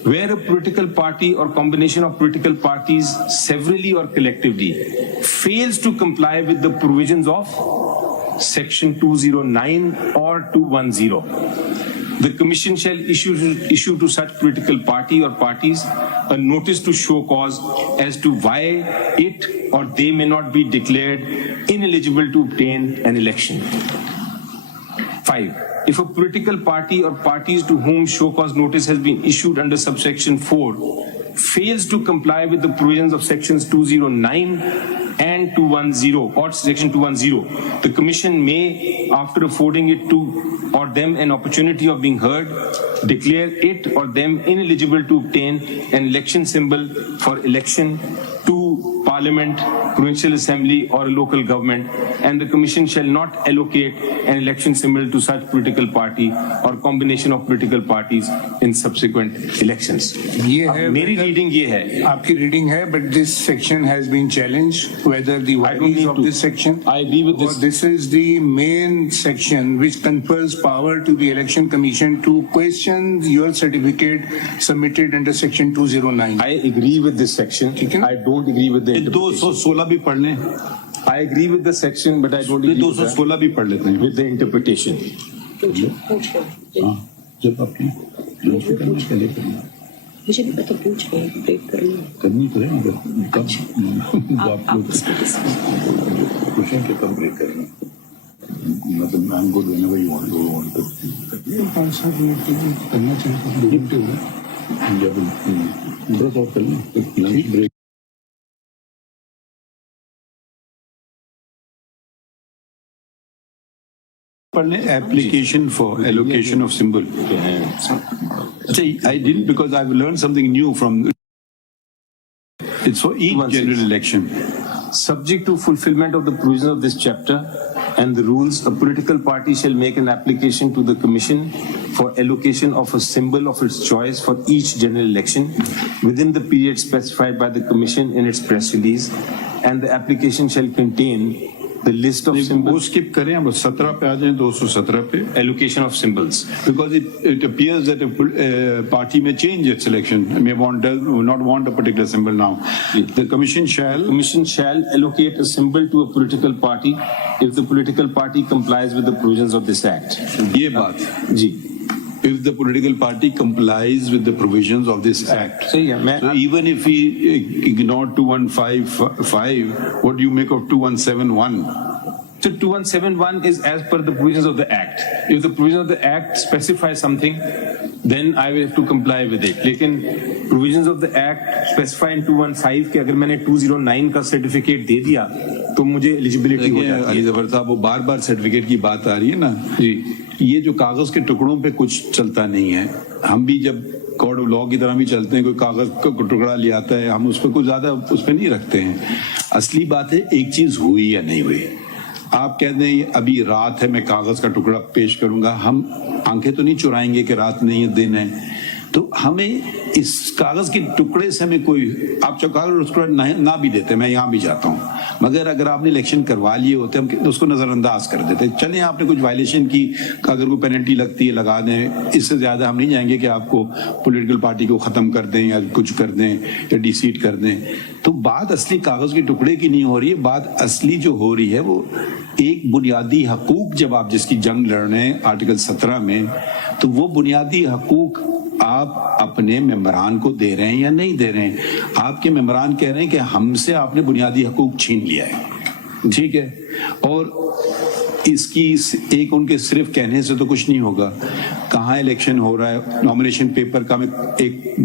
Where a political party or combination of political parties severally or collectively fails to comply with the provisions of section 209 or 210, the Commission shall issue to such political party or parties a notice to show cause as to why it or they may not be declared ineligible to obtain an election. 5. If a political party or parties to whom show cause notice has been issued under subsection 4 fails to comply with the provisions of sections 209 and 210 or section 210, the Commission may, after affording it to or them an opportunity of being heard, declare it or them ineligible to obtain an election symbol for election to Parliament, Provincial Assembly or a local government, and the Commission shall not allocate an election symbol to such political party or combination of political parties in subsequent elections. ये है मेरी reading ये है, आपकी reading है, but this section has been challenged whether the values of this section. I agree with this. This is the main section which confers power to the Election Commission to question your certificate submitted under section 209. I agree with this section. ठीक है ना? I don't agree with the interpretation. 216 भी पढ़ लें, I agree with the section, but I don't agree with 216 भी पढ़ लेते हैं। the interpretation. हाँ, जब आपने लंच करना पहले करना मुझे भी पता पूछ रहे हैं ब्रेक करनी तो है मगर कब आप लोग क्वेश्चन के कब ब्रेक करना मतलब I am good whenever you want to 5-7 minute के लिए करना चाहिए लिमिट है जब ब्रेक और करना lunch break application for allocation of symbol. I didn't because I've learned something new from. It's for each general election. Subject to fulfillment of the provisions of this chapter, and the rules, a political party shall make an application to the Commission for allocation of a symbol of its choice for each general election within the period specified by the Commission in its press release, and the application shall contain the list of वो symbols, skip करें, अब 17 पे आ जाएं, 217 पे. allocation of symbols. Because it appears that a party may change its selection, may not want a particular symbol now. The Commission Shall allocate a symbol to a political party if the political party complies with the provisions of this act. ये बात, जी, if the political party complies with the provisions of this act. सही है. मैं So even if we ignore 2155, what do you make of 2171? So 2171 is as per the provisions of the Act. If the provisions of the Act specify something, then I will have to comply with it. लेकिन provisions of the Act specify in 215 कि अगर मैंने 209 का certificate दे दिया तो मुझे eligibility हो जाती अली है. जफर साहब, वो बार बार सर्टिफिकेट की बात आ रही है ना जी. ये जो कागज के टुकड़ों पे कुछ चलता नहीं है. हम भी जब कोड ऑफ लॉ की तरह भी चलते हैं, कोई कागज का टुकड़ा ले आता है, हम उस पर कुछ ज्यादा उस पर नहीं रखते हैं. असली बात है एक चीज हुई या नहीं हुई. आप कहते हैं अभी रात है, मैं कागज का टुकड़ा पेश करूंगा. हम आंखें तो नहीं चुराएंगे कि रात नहीं है, दिन है. तो हमें इस कागज के टुकड़े से हमें कोई, आप जो कागज टुकड़ा ना भी देते, मैं यहाँ भी जाता हूँ, मगर अगर आपने इलेक्शन करवा लिए होते हम उसको नजरअंदाज कर देते. चलें आपने कुछ वायलेशन की, अगर कोई पेनल्टी लगती है लगा दें. इससे ज्यादा हम नहीं जाएंगे कि आपको पॉलिटिकल पार्टी को खत्म कर दें या कुछ कर दें या डिसीट कर दें. तो बात असली कागज के टुकड़े की नहीं हो रही है. बात असली जो हो रही है वो एक बुनियादी हकूक, जब आप जिसकी जंग लड़ रहे हैं आर्टिकल 17 में, तो वो बुनियादी हकूक आप अपने मेंबरान को दे रहे हैं या नहीं दे रहे हैं. आपके मेंबरान कह रहे हैं कि हमसे आपने बुनियादी हकूक छीन लिया है. ठीक है, और इसकी एक उनके सिर्फ कहने से तो कुछ नहीं होगा. कहाँ इलेक्शन हो रहा है, नॉमिनेशन पेपर का में एक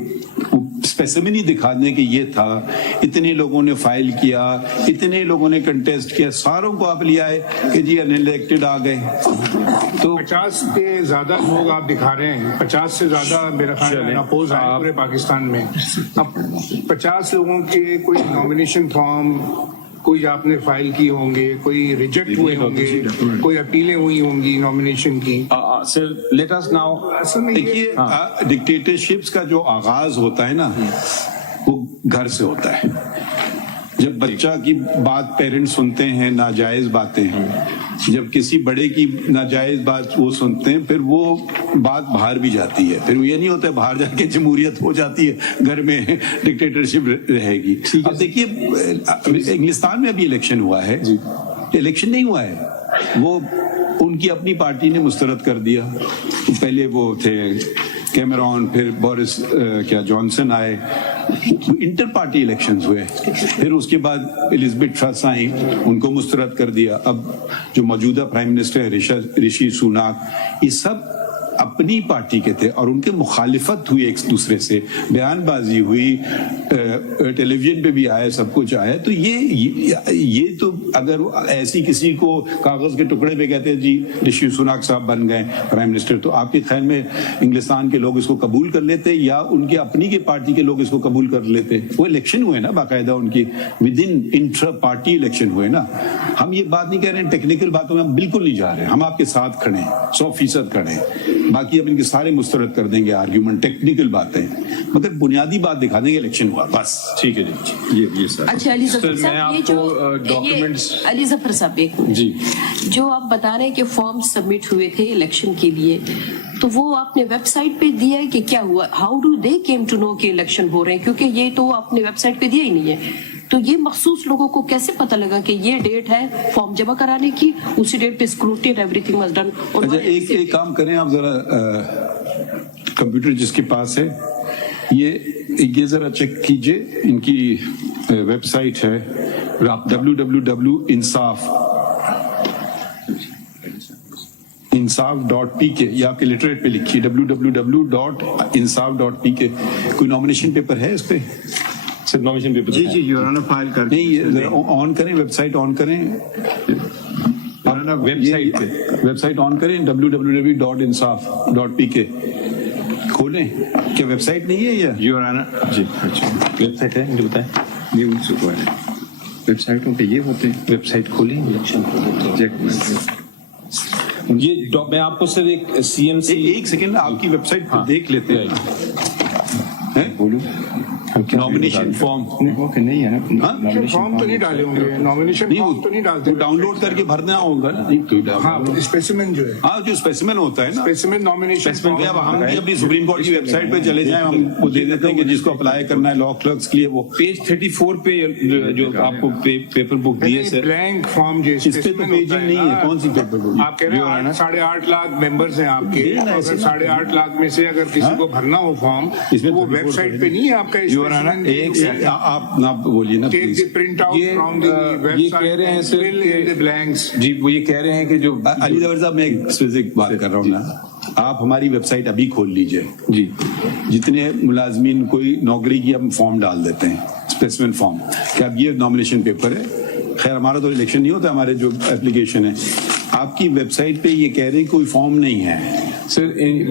स्पेसिमिन ही दिखा दें कि ये था, इतने लोगों ने फाइल किया, इतने लोगों ने कंटेस्ट किया, सारों को आप लिया है कि जी अनइलेक्टेड आ गए. तो 50 के ज्यादा लोग आप दिखा रहे हैं, 50 से ज्यादा मेरा ख्याल है अपोज है पूरे पाकिस्तान में. अब 50 लोगों के कोई नॉमिनेशन फॉर्म कोई आपने फाइल की होंगे, कोई रिजेक्ट हुए होंगे, कोई अपीलें हुई होंगी नॉमिनेशन की. सर लेट अस नाउ, देखिए डिक्टेटरशिप्स का जो आगाज होता है ना वो घर से होता है. जब बच्चा की बात पेरेंट्स सुनते हैं, नाजायज बातें हैं, जब किसी बड़े की नाजायज बात वो सुनते हैं, फिर वो बात बाहर भी जाती है. फिर ये नहीं होता है बाहर जाके जमहूरियत हो जाती है, घर में डिक्टेटरशिप रहेगी. अब देखिए इंग्लिस्तान में अभी इलेक्शन हुआ है, इलेक्शन नहीं हुआ है, वो उनकी अपनी पार्टी ने मुस्तरद कर दिया. पहले वो थे कैमरॉन, फिर बोरिस जॉनसन आए, इंटर पार्टी इलेक्शंस हुए, फिर उसके बाद एलिजाबेथ ट्रस आई, उनको मुस्तरद कर दिया. अब जो मौजूदा प्राइम मिनिस्टर है ऋषि सुनाक, ये सब अपनी पार्टी के थे और उनके मुखालिफत हुई एक दूसरे से, बयानबाजी हुई, टेलीविजन पे भी आया, सब कुछ आया. तो ये तो अगर ऐसी किसी को कागज के टुकड़े पे कहते हैं जी ऋषि सुनाक साहब बन गए प्राइम मिनिस्टर, तो आपके ख्याल में इंग्लिस्तान के लोग इसको कबूल कर लेते या उनके अपनी के पार्टी के लोग इसको कबूल कर लेते? वो इलेक्शन हुए ना बाकायदा, उनकी with in intra party election हुए ना. हम ये बात नहीं कह रहे हैं, टेक्निकल बातों में हम बिल्कुल नहीं जा रहे हैं, हम आपके साथ खड़े हैं, 100% खड़े हैं. बाकी अब इनके सारे मुस्तरद कर देंगे आर्ग्यूमेंट, टेक्निकल बातें, मगर बुनियादी बात दिखा देंगे इलेक्शन हुआ बस. ठीक है जी, ये सर. अच्छा अली जफर मैं साहब, ये जो डॉक्यूमेंट्स, अली जफर साहब एक जी, जो आप बता रहे हैं कि फॉर्म सबमिट हुए थे इलेक्शन के लिए, तो वो आपने वेबसाइट पे दिया है कि क्या हुआ? How do they came to know कि इलेक्शन हो रहे हैं? क्योंकि ये तो आपने वेबसाइट पे दिया ही नहीं है. तो ये मखसूस लोगों को कैसे पता लगा कि ये डेट है फॉर्म जमा कराने की, उसी डेट पे scrutiny and everything was done? अच्छा एक काम करें आप जरा, कंप्यूटर जिसके पास है ये जरा चेक कीजिए. इनकी वेबसाइट है insaf.pk, ये आपके लिटरेट पे लिखिए www.insaf.pk. कोई नॉमिनेशन पेपर है इस पे? नॉमिनेशन पेपर जी योर ऑनर फाइल कर नहीं, ऑन करें, वेबसाइट ऑन करें, वेबसाइट ऑन करें www.insaf.pk खोलें. क्या वेबसाइट नहीं है ये? योर ऑनर जी, अच्छा वेबसाइट है, मुझे बताएं. ये उनसे वेबसाइटों पे ये होते हैं। वेबसाइट खोली ये मैं आपको सर एक CMC एक सेकंड आपकी वेबसाइट पे देख लेते हैं बोलो नॉमिनेशन फॉर्म ओके नहीं है ना फॉर्म तो नहीं डाले होंगे, नॉमिनेशन फॉर्म तो नहीं डालते, डाउनलोड करके भरना होगा ना। हाँ स्पेसिमेन जो है, हाँ जो स्पेसिमेन होता है ना, स्पेसिमेन नॉमिनेशन अब हम भी अपनी सुप्रीम कोर्ट की वेबसाइट पे चले जाएं, हम वो दे देते हैं कि जिसको अप्लाई करना है लॉ क्लर्क्स के लिए वो पेज 34 पे जो आपको पेपर बुक दिए सर, ब्लैंक फॉर्म जो इस पे तो पेजिंग नहीं है। कौन सी पेपर बुक? आप कह रहे हैं 8.5 लाख मेंबर्स हैं आपके, अगर 8.5 लाख में से अगर किसी को भरना हो फॉर्म, वो वेबसाइट पे नहीं है आपका। एक आप ना बोलिए ना take the print out from the website, ये कह रहे हैं सर द ब्लैंक्स। जी वो ये कह रहे हैं कि जो अली जफर साहब, मैं एक स्पेसिफिक बात कर रहा हूँ ना, आप हमारी वेबसाइट अभी खोल लीजिए जी, जितने मुलाजमीन कोई नौकरी की हम फॉर्म डाल देते हैं, स्पेसिमेन फॉर्म, कि अब ये नॉमिनेशन पेपर है। खैर हमारा तो इलेक्शन नहीं होता, हमारे जो एप्लीकेशन है, आपकी वेबसाइट पे ये कह रहे हैं कोई फॉर्म नहीं है सर।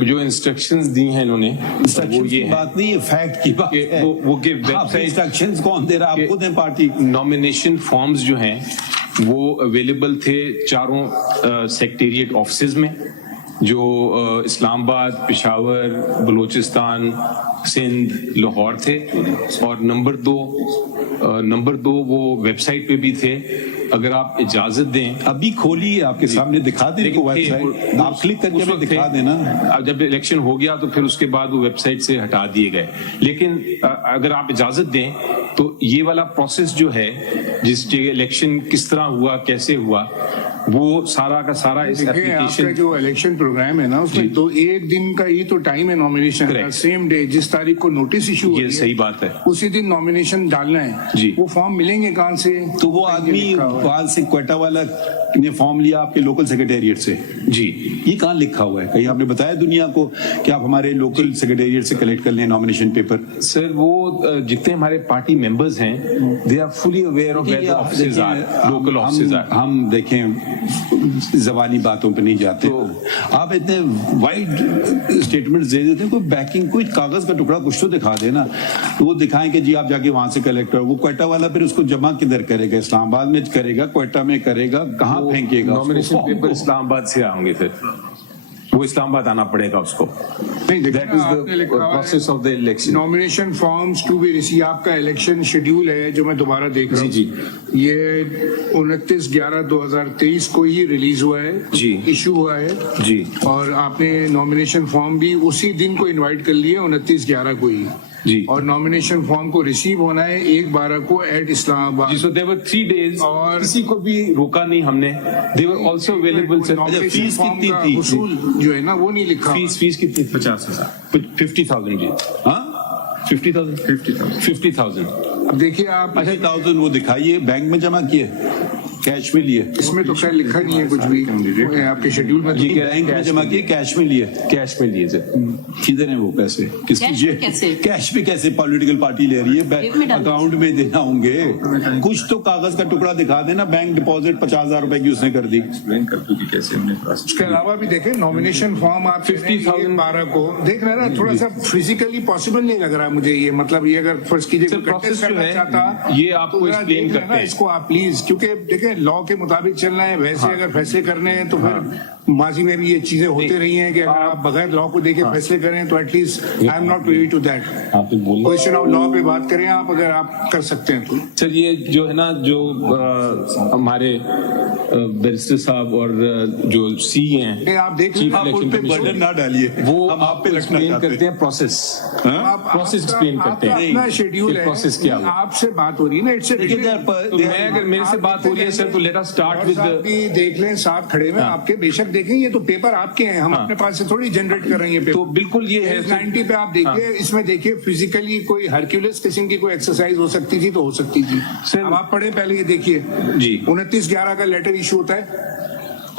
जो इंस्ट्रक्शंस दी हैं इन्होंने, इंस्ट्रक्शन की बात नहीं है, फैक्ट की बात है। वो कि वेबसाइट इंस्ट्रक्शंस कौन दे रहा है? आप खुद हैं पार्टी। नॉमिनेशन फॉर्म्स जो हैं वो अवेलेबल थे चारों सेक्रेटेरिएट ऑफिसेज में, जो इस्लामाबाद, पेशावर, बलूचिस्तान, सिंध, लाहौर थे, और नंबर दो वो वेबसाइट पे भी थे। अगर आप इजाजत दें, अभी खोलिए, आपके सामने दिखा दें को वेबसाइट, आप क्लिक करके हमें दिखा देना। अब जब इलेक्शन हो गया तो फिर उसके बाद वो वेबसाइट से हटा दिए गए, लेकिन अगर आप इजाजत दें तो ये वाला प्रोसेस जो है, जिस जगह इलेक्शन किस तरह हुआ, कैसे हुआ, वो सारा का सारा इस एप्लीकेशन। आपका जो इलेक्शन प्रोग्राम है ना, उसमें तो एक दिन का ही तो टाइम है नॉमिनेशन का, सेम डे जिस तारीख को नोटिस इशू ये सही बात है, उसी दिन नॉमिनेशन डालना है जी। वो फॉर्म मिलेंगे कहाँ से? तो वो आदमी वहां से क्वेटा वाला ने फॉर्म लिया आपके लोकल सेक्रेटेरिएट से जी, ये कहाँ लिखा हुआ है? कहीं आपने बताया दुनिया को कि आप हमारे लोकल सेक्रेटेरिएट से कलेक्ट कर लें नॉमिनेशन पेपर? सर वो जितने हमारे पार्टी मेंबर्स हैं, they are fully aware of where the offices are, local offices are. हम देखें, जबानी बातों पे नहीं जाते, आप इतने वाइड स्टेटमेंट्स दे देते हैं, कोई बैकिंग, कोई कागज का टुकड़ा कुछ तो दिखा देना। तो वो दिखाएं कि जी आप जाके वहां से कलेक्ट करो, वो क्वेटा वाला फिर उसको जमा किधर करेगा? इस्लामाबाद में करेगा, क्वेटा में करेगा, कहाँ फेंकेगा? नॉमिनेशन पेपर इस्लामाबाद से आएंगे, फिर वो इस्लामाबाद आना पड़ेगा उसको। That is the process of the election. Nomination forms to be receive, आपका इलेक्शन शेड्यूल है जो मैं दोबारा देख रहा हूँ जी, ये 29/11/2023 को ही रिलीज हुआ है जी, इशू हुआ है जी, और आपने नॉमिनेशन फॉर्म भी उसी दिन को इनवाइट कर लिया 29/11 को ही जी, और नॉमिनेशन फॉर्म को रिसीव होना है 1/12 को एट इस्लामाबाद। जी। So there were 3 days और किसी को भी रोका नहीं हमने। They were also available sir। Fees कितनी थी? वसूल जो है ना वो नहीं लिखा। फीस कितनी? 50,000 50,000 जी, हाँ 50,000। अब देखिए आप 50,000 वो दिखाइए, बैंक में जमा किए, कैश में लिए? इसमें तो खैर लिखा नहीं है कुछ भी आपके शेड्यूल में। बैंक में जमा किए, कैश में लिए? कैश में लिए सर। किधर है वो पैसे? किसकी कैश में कैसे पॉलिटिकल पार्टी ले रही है? अकाउंट में देना होंगे, कुछ तो कागज का टुकड़ा दिखा देना। बैंक डिपॉजिट 50,000 रुपए की उसने कर दी। एक्सप्लेन कर दो कि कैसे हमने प्रोसेस। उसके अलावा भी देखें नॉमिनेशन फॉर्म आप 50,000 को देख रहे हैं ना, थोड़ा सा फिजिकली पॉसिबल नहीं लग रहा है मुझे ये, मतलब ये अगर फर्स्ट कीजिए प्रोसेस जो है ये आपको एक्सप्लेन करते हैं इसको आप प्लीज, क्योंकि देखें लॉ के मुताबिक चलना है, वैसे अगर फैसले करने हैं तो फिर माजी में भी ये चीजें होती रही हैं कि अगर आप बगैर लॉ को देखे फैसले करें तो at least I am not privy to that. Question of law पे बात करें आप, अगर आप कर सकते हैं तो। सर ये जो है ना, जो हमारे बैरिस्टर साहब और जो सी हैं, आप देख चीफ आप उन पे बर्डन ना डालिए, वो हम आप पे रखना एक्सप्लेन चाहते करते हैं प्रोसेस एक्सप्लेन करते हैं। अपना शेड्यूल है, प्रोसेस क्या है? आपसे बात हो रही है ना, इट्स तो मैं अगर मेरे से बात हो रही है सर, तो लेट अस स्टार्ट विद देख लें साथ खड़े में आपके, बेशक देखें, ये तो पेपर आपके हैं, हम अपने पास से थोड़ी जनरेट कर रहे हैं। तो बिल्कुल ये है 90 पे आप देखिए, इसमें देखिए फिजिकली कोई हरक्यूलिस किस्म की कोई एक्सरसाइज हो सकती थी तो हो सकती थी। अब आप पढ़े पहले ये देखिए जी, 29/11 का लेटर इशू होता है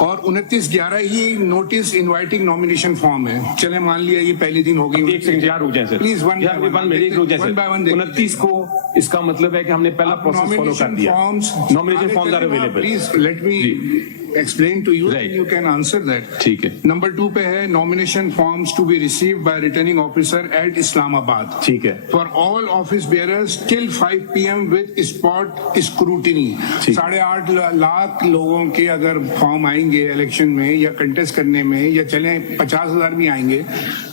और 29/11 ही नोटिस इनवाइटिंग नॉमिनेशन फॉर्म है। चले मान लिया ये पहले दिन होगी। एक सेकंड यार, रुक जाए sir please, one by one 29 को, इसका मतलब है कि हमने पहला प्रोसेस फॉलो कर दिया। Nomination forms are available. Please let me explain to you, Right. then you can answer that. ठीक है, Number 2 पे है nomination forms to be received by returning officer at Islamabad. ठीक है, For all office bearers till 5 PM with spot scrutiny. ठीक। 8.5 लाख लोगों के अगर फॉर्म आएंगे इलेक्शन में या कंटेस्ट करने में या चले 50,000 भी आएंगे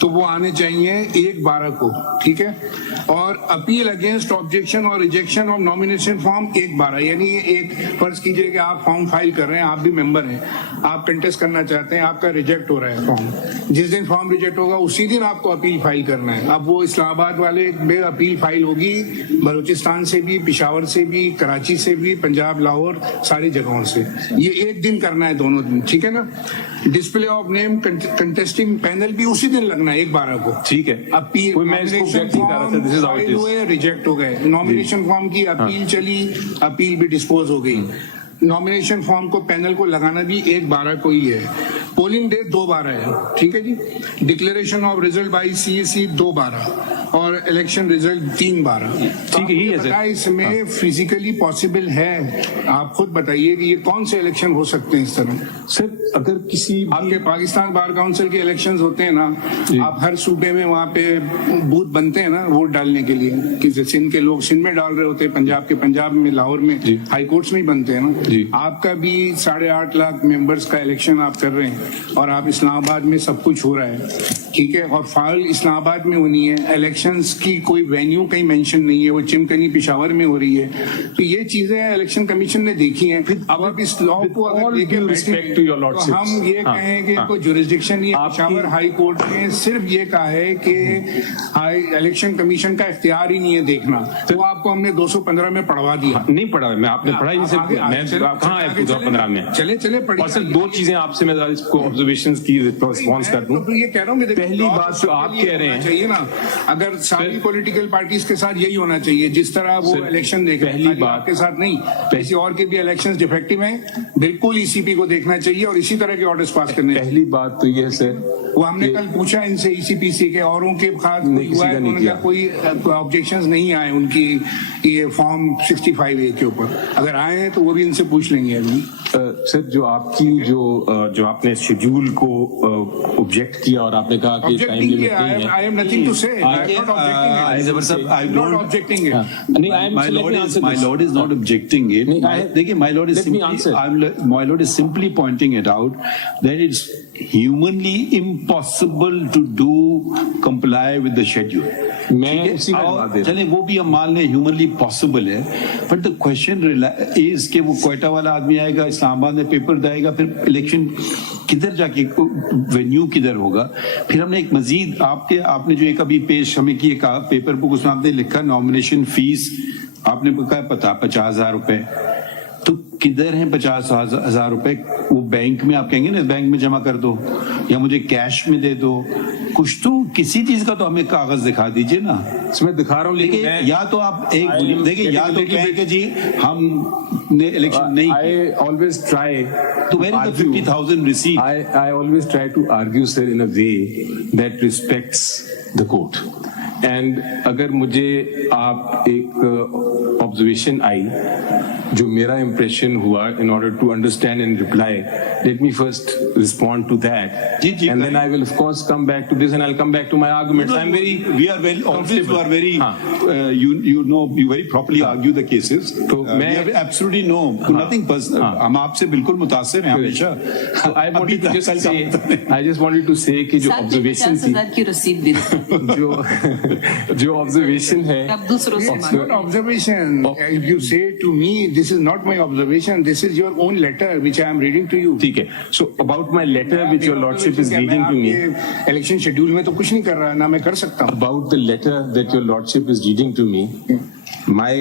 तो वो आने चाहिए 1/12 को, ठीक है। और अपील अगेंस्ट ऑब्जेक्शन और रिजेक्शन ऑफ नॉमिनेशन फॉर्म 1/12, यानी एक फर्ज कीजिए कि आप फॉर्म फाइल कर रहे हैं, आप भी मेंबर हैं, आप कंटेस्ट करना चाहते हैं, आपका रिजेक्ट हो रहा है फॉर्म, जिस दिन फॉर्म रिजेक्ट होगा उसी दिन आपको अपील फाइल करना है। अब वो इस्लामाबाद वाले में अपील फाइल होगी, बलूचिस्तान से भी, पिशावर से भी, कराची से भी, पंजाब, लाहौर, सारी जगहों से। ये एक दिन करना है, दोनों दिन, ठीक है ना। Display of name contesting panel भी उसी दिन लगना है 1/12 को, ठीक है। अपील कोई मैं इसको object नहीं कर रहा था, this is how it is. हुए, रिजेक्ट हो गए, नॉमिनेशन फॉर्म की अपील चली, अपील भी डिस्पोज हो गई। नॉमिनेशन फॉर्म को पैनल को लगाना भी 1/12 को ही है। पोलिंग डे 2/12 है, ठीक है जी। Declaration of result by CAC 2/12 और इलेक्शन रिजल्ट 3/12। ठीक है, ये है इसमें फिजिकली पॉसिबल है, आप खुद बताइए कि ये कौन से इलेक्शन हो सकते हैं इस तरह। सर अगर किसी आपके पाकिस्तान बार काउंसिल के इलेक्शंस होते हैं ना, आप हर सूबे में वहाँ पे बूथ बनते हैं ना वोट डालने के लिए, किसी सिंध के लोग सिंध में डाल रहे होते हैं, पंजाब के पंजाब में, लाहौर में हाई कोर्ट्स में ही बनते हैं ना। आपका भी 8.5 लाख मेंबर्स का इलेक्शन आप कर रहे हैं और आप इस्लामाबाद में सब कुछ हो रहा है, ठीक है, और फाइल इस्लामाबाद में होनी है। इलेक्शंस की कोई वेन्यू कहीं मेंशन नहीं है, वो चिमकनी पिशावर में हो रही है। तो ये चीजें इलेक्शन कमीशन ने देखी हैं। अब आप इस लॉ को अगर लेके बैठे to your तो lordships, हम ये कहें कि कोई जुरिस्डिक्शन नहीं है। पिशावर हाई कोर्ट ने सिर्फ ये कहा है कि इलेक्शन कमीशन का इख्तियार ही नहीं है देखना, तो आपको हमने 215 में पढ़वा दिया। नहीं पढ़ा है, मैं आपने पढ़ा ही नहीं, आगे- मैं कहाँ है 215 में। चले पढ़िए। और सर दो चीजें आपसे मैं इसको ऑब्जर्वेशंस की रिस्पॉन्स कर दूं। तो ये कह रहा हूँ कि पहली बात जो आप कह रहे हैं चाहिए ना, अगर सारी पॉलिटिकल पार्टीज के साथ यही होना चाहिए जिस तरह वो सर, इलेक्शन देख रहे हैं, पहली खाली बात- आपके साथ नहीं, किसी और के भी इलेक्शंस डिफेक्टिव हैं, बिल्कुल ECP को देखना चाहिए और इसी तरह के ऑर्डर्स पास करने चाहिए। पहली बात तो ये है सर, वो हमने कल पूछा इनसे ECPC के औरों के खास नहीं, हुआ किसी है, का नहीं उनका किया। कोई ऑब्जेक्शंस नहीं आए उनकी ये फॉर्म 65A के ऊपर, अगर आए हैं तो वो भी इनसे पूछ लेंगे अभी। सर जो आपकी जो आपने शेड्यूल को ऑब्जेक्ट किया और आपने कहा कि टाइम Objecting लिमिट के, नहीं है। I am nothing to say. I am not objecting it. sir, I I'm not don't- objecting it. नहीं, I am- My so let lord me is answer my this. lord is not objecting it. नहीं, I- देखिए, my lord is Let me answer. my lord is simply pointing it out that it's humanly impossible to comply with the schedule. मैं उसी का जवाब दे रहा हूं। चलिए वो भी हम मान लें ह्यूमनली पॉसिबल है, बट द क्वेश्चन इज कि वो क्वेटा वाला आदमी आएगा, इस्लामाबाद में पेपर देगा, फिर इलेक्शन किधर जाके वेन्यू किधर होगा। फिर हमने एक मजीद आपने जो एक अभी पेश हमें किए कहा पेपर बुक, उसमें आपने लिखा नॉमिनेशन फीस, आपने कहा 50,000 रुपए, तो किधर हैं 50,000 रुपए? वो बैंक में आप कहेंगे ना बैंक में जमा कर दो या मुझे कैश में दे दो, कुछ तो किसी चीज का तो हमें कागज दिखा दीजिए ना। मैं दिखा रहा हूँ, लेकिन देखिए मैं- या तो आप एक देखिए या तो कहें कि जी हमने इलेक्शन नहीं I always try to where is the 50,000 receive. I always try to argue sir in a way that respects the court. And अगर मुझे आप एक ऑब्जर्वेशन आई जो मेरा इम्प्रेशन हुआ, in order to understand and reply, let me first respond to that. Ji, ji, and then I will of course come back to this and I'll come back to my arguments. I'm very we are well always you are very हाँ. you very properly argue the cases. तो मैं- we have absolutely nothing personal. हाँ. हम आपसे बिल्कुल मुतासिर हैं हमेशा। So I अभी wanted to just तक say, हम- I just wanted to say कि जो साथ में ऑब्जर्वेशन थी, 50,000 की रसीद दे देते जो ऑब्जर्वेशन है, हैं। अब दूसरों से It's मांगो। not observation. If you say to me, this is not my observation, this is your own letter which I am reading to you. ठीक है. So about my letter which your lordship is reading to me, election schedule में तो कुछ नहीं कर रहा, ना मैं कर सकता हूँ। about the letter that your lordship is reading to me, my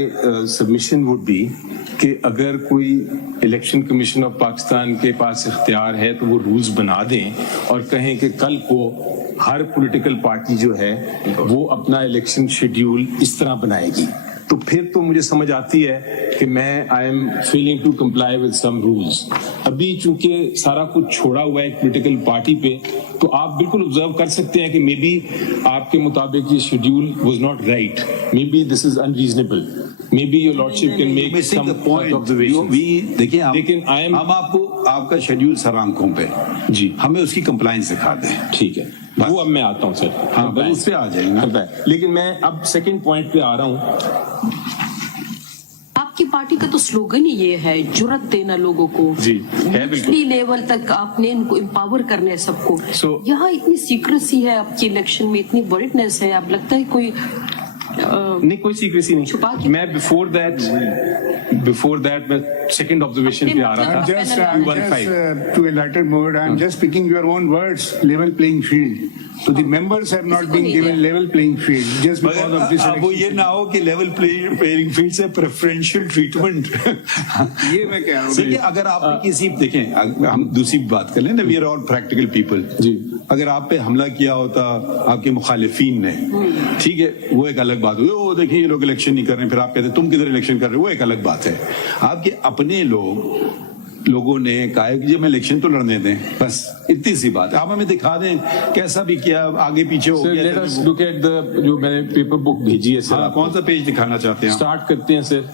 submission would be कि अगर कोई इलेक्शन कमीशन ऑफ पाकिस्तान के पास इख्तियार है तो वो रूल्स बना दें और कहें कि कल को हर पॉलिटिकल पार्टी जो है वो अपना इलेक्शन शेड्यूल इस तरह बनाएगी, तो फिर तो मुझे समझ आती है कि मैं I am failing to comply with some rules. अभी चूंकि सारा कुछ छोड़ा हुआ है एक पॉलिटिकल पार्टी पे, तो आप बिल्कुल ऑब्जर्व कर सकते हैं कि मे बी आपके मुताबिक ये schedule was not right, may be this is unreasonable, maybe your lordship can make Missing some the point. observations. देखिए लेकिन I am- हम आपको आपका शेड्यूल सर आंखों पे जी। हमें उसकी कंप्लाइंस दिखा दें। ठीक है, वो अब मैं आता हूँ सर। हाँ, बस उस पे आ जाएंगे। लेकिन मैं अब सेकंड पॉइंट पे आ रहा हूँ। आपकी पार्टी का तो स्लोगन ही ये है, जुर्रत देना लोगों को, जी, है बिल्कुल। निचली लेवल तक आपने इनको एम्पावर करना है सबको। So- यहाँ इतनी सीक्रेसी है आपकी इलेक्शन में, इतनी बर्डनेस है, आप लगता है कोई नहीं, कोई सीक्रेसी छुपा नहीं। के- मैं बिफोर दैट मैं सेकंड ऑब्जर्वेशन पे आ रहा I'm था। just 215. to a lighter mode, I'm just picking your own words, level playing field. So the members have not been given level playing field just because of this मगर अब वो ये election. ना हो कि लेवल प्लेइंग फील्ड से preferential treatment. ये मैं कह रहा हूँ। देखिए अगर आपने किसी देखें हम दूसरी बात कर लें ना, we are all practical people जी। अगर आप पे हमला किया होता आपके मुखालिफिन ने, ठीक है, वो एक अलग बात हुई। ओ देखिए ये लोग इलेक्शन नहीं कर रहे, फिर आप कहते तुम किधर इलेक्शन कर रहे हो, वो एक अलग बात है। आपके अपने लोगों ने कहा है कि मैं इलेक्शन तो लड़ने दें, बस इतनी सी बात है। आप हमें दिखा दें कैसा भी किया, आगे पीछे हो सर गया। Let us look at the जो मैंने पेपर बुक भेजी है सर। हाँ, कौन सा पेज दिखाना चाहते हैं? स्टार्ट करते हैं सर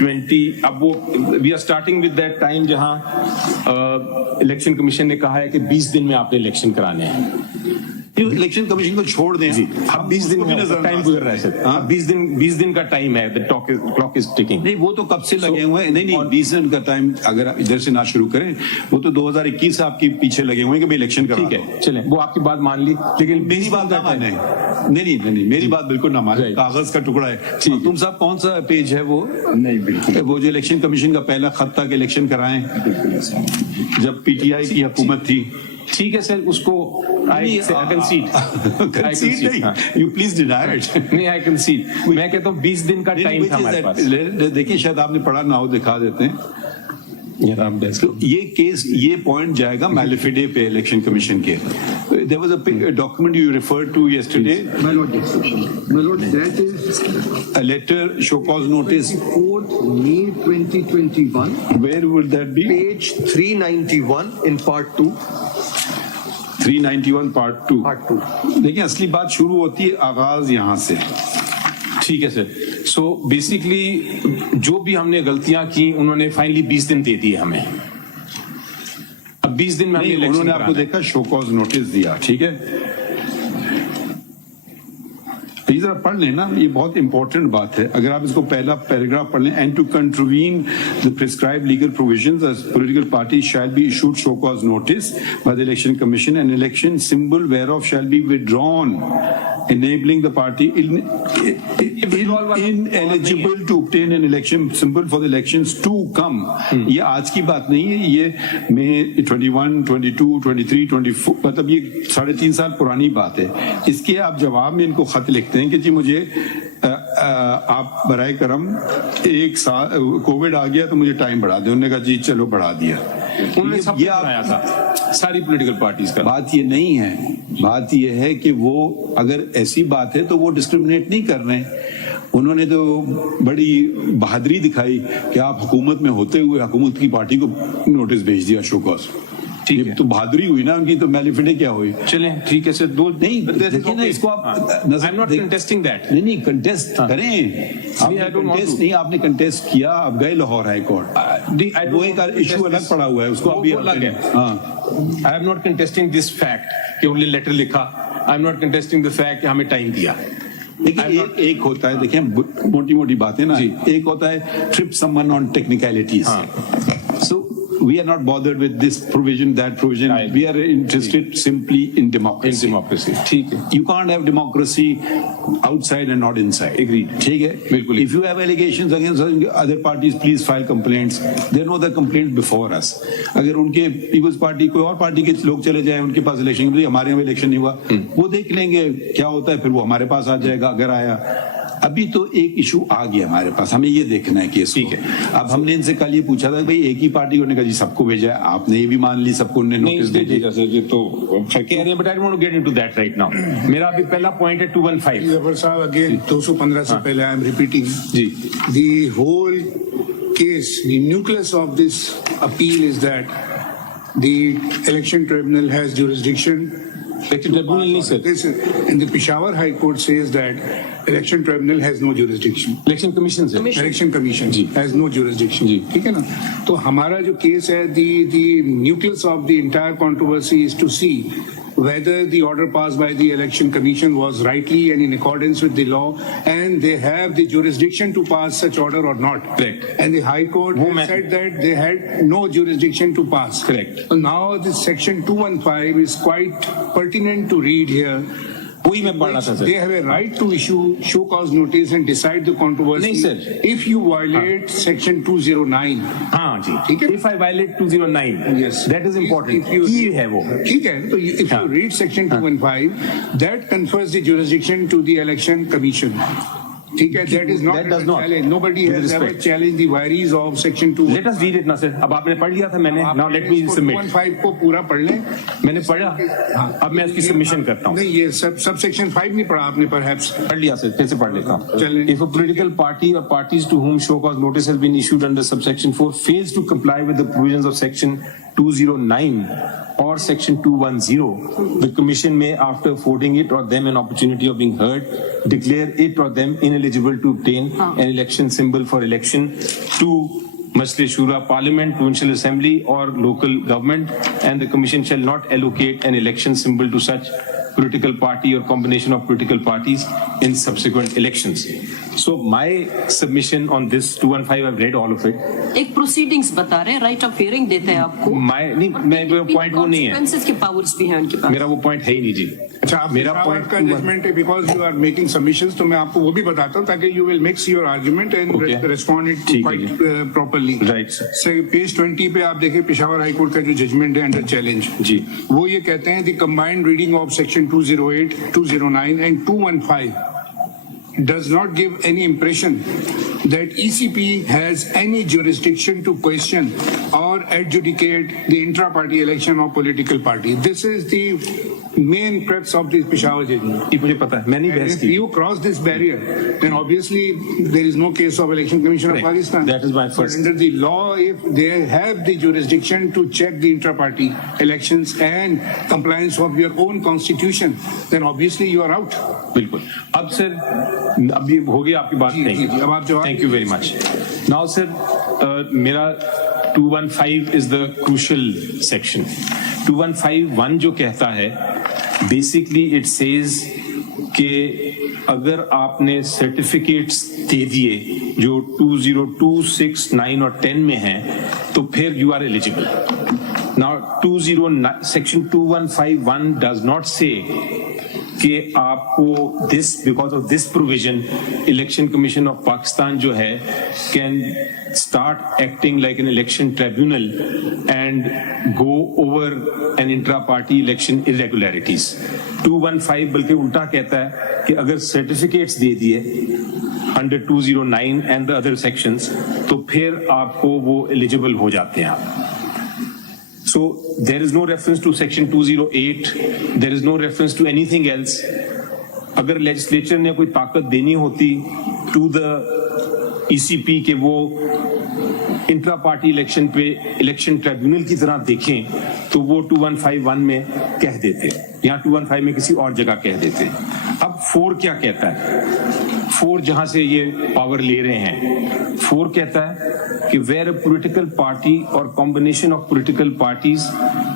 20। अब वो we are starting with that time जहां इलेक्शन कमीशन ने कहा है कि 20 दिन में आपने इलेक्शन कराने हैं। इलेक्शन कमीशन को छोड़ दें जी, आप। अब 20 दिन उसको भी नजर टाइम गुजर रहा है सर। हाँ? 20 दिन का टाइम है, द क्लॉक इज टिकिंग। नहीं वो तो कब से लगे हुए हैं। नहीं 20 दिन का टाइम अगर आप इधर से ना शुरू करें, वो तो 2021 से आपके पीछे लगे हुए हैं कि भाई इलेक्शन करा ठीक दो। है, चलें, वो आपकी बात मान ली, लेकिन मेरी बात ना माने। नहीं मेरी बात बिल्कुल ना माने। Right. कागज का टुकड़ा है। ठीक है। तुम साहब कौन सा पेज है वो? नहीं बिल्कुल वो जो इलेक्शन कमीशन का पहला खत था कि इलेक्शन कराएं, जब पीटीआई की हुकूमत थी। ठीक है सर, उसको आई कंसीड नहीं, यू प्लीज डिनाई इट। नहीं, आई कंसीड। मैं कहता हूँ 20 दिन का टाइम था हमारे पास। देखिए शायद आपने पढ़ा ना हो, दिखा देते हैं। तो ये केस, ये पॉइंट जाएगा मैलिफिडे पे इलेक्शन कमीशन के। There was a document you referred to yesterday. My lord, that is A letter, show cause notice. 4th May 2021, Where would that be? page 391 in part 2. 391 part 2. Part 2. देखिए असली बात शुरू होती है आगाज यहाँ से। ठीक है सर। सो बेसिकली जो भी हमने गलतियां की, उन्होंने फाइनली 20 दिन दे दिए हमें। अब 20 दिन में हमने नहीं, इलेक्शन उन्होंने आपको कराना है। देखा शो कॉज नोटिस दिया, ठीक है। ये जरा पढ़ लेना, ये बहुत इंपॉर्टेंट बात है। अगर आप इसको पहला पैराग्राफ पढ़ लें, and to contravene the prescribed legal provisions as political party shall be issued show cause notice by the election commission and election symbol whereof shall be withdrawn enabling the party ineligible to obtain an election symbol for the elections to come. ये आज की बात नहीं है, ये मई 21, 22, 23, 24, मतलब ये 3.5 साल पुरानी बात है। इसके आप जवाब में इनको खत लिखते हैं कि जी मुझे आप बराए करम 1 साल कोविड आ गया तो मुझे टाइम बढ़ा दे। उन्होंने कहा जी चलो बढ़ा दिया। उन्होंने सब बनाया था सारी पॉलिटिकल पार्टीज का। बात ये नहीं है, बात ये है कि वो अगर ऐसी बात है तो वो डिस्क्रिमिनेट नहीं कर रहे हैं। उन्होंने तो बड़ी बहादुरी दिखाई कि आप हुकूमत में होते हुए हुकूमत की पार्टी को नोटिस भेज दिया शो कॉज। ठीक है, तो बहादुरी हुई ना उनकी, तो मैलिफिडे क्या हुई? चलें ठीक है सर, दो नहीं देखिए ना इसको आप आई एम नॉट कंटेस्टिंग दैट। नहीं कंटेस्ट करें, आपने कंटेस्ट नहीं, आपने कंटेस्ट किया, आप गए लाहौर हाई कोर्ट, वो एक इशू अलग पड़ा हुआ है, उसको अभी अलग है। हाँ, आई am not contesting this fact कि उन्होंने लेटर लिखा। आई am not contesting the fact कि हमें टाइम दिया। देखिए एक होता है, देखिए मोटी मोटी बातें ना, एक होता है trip someone on technicalities. So we are not bothered with this provision, that provision. We are interested simply in democracy. ठीक है। You can't have democracy outside and not inside. Agreed. ठीक है, बिल्कुल। If you have allegations against other parties, please file complaints. There are no other complaints before us. अगर उनके peoples party कोई और party के लोग चले जाएं, उनके पास इलेक्शन, हमारे यहाँ इलेक्शन नहीं हुआ, वो देख लेंगे क्या होता है, फिर वो हमारे पास आ जाएगा अगर आया। अभी तो एक इशू आ गया हमारे पास, हमें ये देखना है केस। ठीक है, अब हमने इनसे कल ये पूछा था भाई एक ही पार्टी ने कहा जी सबको भेजा है, आपने ये भी मान ली सबको उन्होंने नोटिस दे दिया। तो कह रहे हैं, but I don't want to get into that right now. मेरा अभी पहला पॉइंट है 215। जफर साहब अगेन 215 से पहले आई एम रिपीटिंग जी, the whole case, the nucleus of this appeal is that the election tribunal has jurisdiction Election tribunal नहीं sir. This is, and the Peshawar High Court says that election tribunal has no jurisdiction. Election commission sir. Election Commission जी. has no jurisdiction. जी. ठीक है ना? तो हमारा जो case है, the nucleus of the entire controversy is to see whether the order passed by the Election Commission was rightly and in accordance with the law, and they have the jurisdiction to pass such order or not. Correct. And the High Court वो has मैं- said that they had no jurisdiction to pass. Correct. So now this section 215 is quite pertinent to read here. वही मैं पढ़ रहा था They sir. have a right to issue show cause notice and decide the controversy. नहीं, sir. If you violate section 209. हाँ जी. ठीक है? If I violate 209, Yes. that is important. If you- की है वो. ठीक है, तो if हाँ. you read section 215, that confers the jurisdiction to the Election Commission. ठीक है, that is not That does a not. challenge. Nobody With has ever respect. challenged the vires of section 2. Let us read it now sir. अब आपने पढ़ लिया था मैंने. Now let me submit. 215 को पूरा पढ़ लें. मैंने पढ़ा. अब मैं इसकी सबमिशन करता हूँ. नहीं, ये सब section 5 नहीं पढ़ा आपने perhaps. पढ़ लिया सर. फिर से पढ़ लेता हूँ. चलें. If a political party or parties to whom show cause notice has been issued under subsection 4 fails to comply with the provisions of section 209 or section 210, the commission may, after affording it or them an opportunity of being heard, declare it or them ineligible to obtain an election symbol for election to Masjid Shura, Parliament, Provincial Assembly or local government, and the commission shall not allocate an election symbol to such political party or combination of political parties in subsequent elections. So my submission on this 215, I've read all of it. एक proceedings बता रहे हैं, right of hearing देते हैं आपको. मेरा point वो नहीं है. Consequences के पावर्स भी हैं उनके पास. मेरा वो पॉइंट है ही नहीं जी. अच्छा, आप मेरा Peshawar point का जजमेंट है because you are making submissions, तो मैं आपको वो भी बताता हूँ ताकि you will mix your argument and Okay. respond it ठीक है quite properly. Right, sir. So, page 20 पे आप देखिए पेशावर हाई कोर्ट का जो जजमेंट है अंडर चैलेंज जी. वो ये कहते हैं the combined reading of section 208, 209 and 215 does not give any impression that ECP has any jurisdiction to question or adjudicate the intra-party election of political party. This is the main crux of this Peshawar judgment. ये मुझे पता है. मैंने And बहस if की. you cross this barrier, then obviously there is no case of Election Commission of Correct. Pakistan. That is my first- But under the law, if they have the jurisdiction to check the intra-party elections and compliance of your own constitution, then obviously you are out. बिल्कुल. अब sir अब ये हो गया आपकी बात जी, नहीं. जी, जी, अब आप जवाब thank you very much. Now sir मेरा 215 इज द क्रूशियल सेक्शन. 215(1) जो कहता है बेसिकली इट सेज कि अगर आपने सर्टिफिकेट्स दे दिए जो 202, 6, 9 और 10 में हैं तो फिर you are eligible. Now 209 section 215(1) does not say कि आपको this because of this provision election commission of Pakistan जो है can start acting like an election tribunal and go over an intra-party election irregularities. 215 बल्कि उल्टा कहता है कि अगर सर्टिफिकेट्स दे दिए under 209 and the other sections तो फिर आपको वो एलिजिबल हो जाते हैं आप. So there is no reference to section 208, there is no reference to anything else. अगर लेजिस्लेचर ने कोई ताकत देनी होती टू द ECP के वो इंट्रा पार्टी इलेक्शन पे इलेक्शन ट्रिब्यूनल की तरह देखें तो वो 2151 में कह देते, यहाँ 215 में किसी और जगह कह देते. अब 4 क्या कहता है? 4 जहां से ये पावर ले रहे हैं, 4 कहता है कि वेयर अ पॉलिटिकल पार्टी और combination of political parties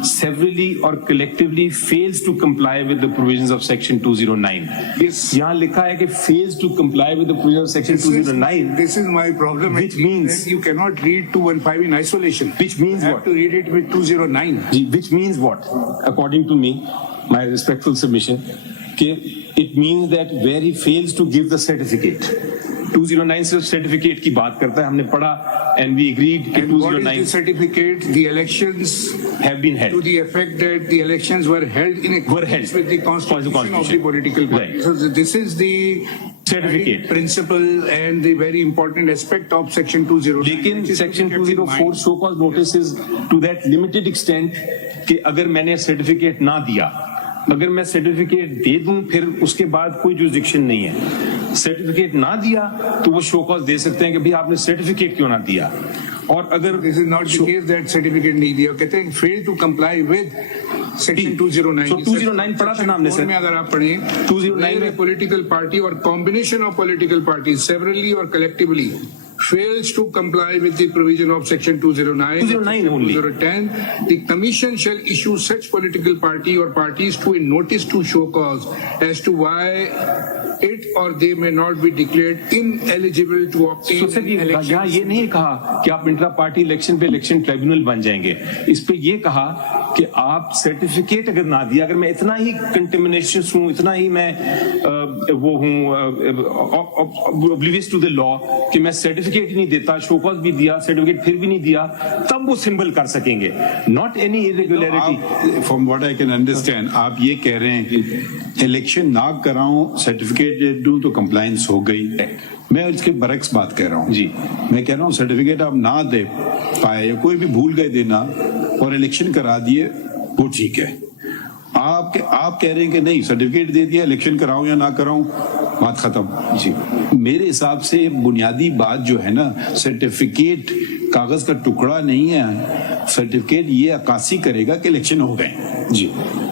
severally or collectively fails to comply with the provisions of section 209. Yes. यहाँ लिखा है कि fails to comply with the provisions of section 209. This is my problem. Which means- that you cannot read 215 in isolation. Which means you have what? to read it with 209. Which means what? According to me, my respectful submission, it means that where he fails to give the certificate. 209 सिर्फ certificate की बात करता है, हमने पढ़ा and we agreed कि And what is the 209 certificate? The elections have been to held. the effect that the elections were held in accordance with the constitution of the political party. Right. So this is the Certificate. principle and the very important aspect of section 209. लेकिन which is to be section kept in 204 mind. Show cause notice to that limited extent कि अगर मैंने certificate ना दिया, अगर मैं certificate दे दूं फिर उसके बाद कोई जुरिडिक्शन नहीं है. सर्टिफिकेट ना दिया तो वो शो कॉज दे सकते हैं कि भाई आपने सर्टिफिकेट क्यों ना दिया. और अगर This is not the case that certificate नहीं दिया. कहते हैं fail to comply with section 209 So 209 पढ़ा था ना हमने सर। में अगर आप पढ़ें 209 में पॉलिटिकल पार्टी और combination of political party severally और collectively fails to comply with the provision of section 209 209 only. 2010, the commission shall issue such political party or parties to a notice to show cause as to why it or they may not be declared ineligible to obtain sir यहाँ ये नहीं कहा कि आप intra party election पे election tribunal बन जाएंगे, इस पे ये कहा कि आप सर्टिफिकेट अगर ना दिया, अगर मैं इतना ही कंटेमिनेशन हूँ, इतना ही मैं वो हूँ oblivious to the law कि मैं सर्टिफिकेट ही नहीं देता, शो कॉज भी दिया, सर्टिफिकेट फिर भी नहीं दिया, तब वो सिंबल कर सकेंगे, not any irregularity. From what I can understand आप ये कह रहे हैं कि इलेक्शन ना कराऊं, सर्टिफिकेट दे दूं तो कंप्लायंस हो गई। मैं इसके बरक्स बात कह रहा हूँ जी, मैं कह रहा हूँ सर्टिफिकेट आप ना दे पाए या कोई भी भूल गए देना और इलेक्शन करा दिए, वो ठीक है। आप कह रहे हैं कि नहीं सर्टिफिकेट दे दिया, इलेक्शन कराऊं या ना कराऊं, बात खत्म। जी, मेरे हिसाब से बुनियादी बात जो है ना, सर्टिफिकेट कागज का टुकड़ा नहीं है, सर्टिफिकेट ये अक्कासी करेगा कि इलेक्शन हो गए। जी,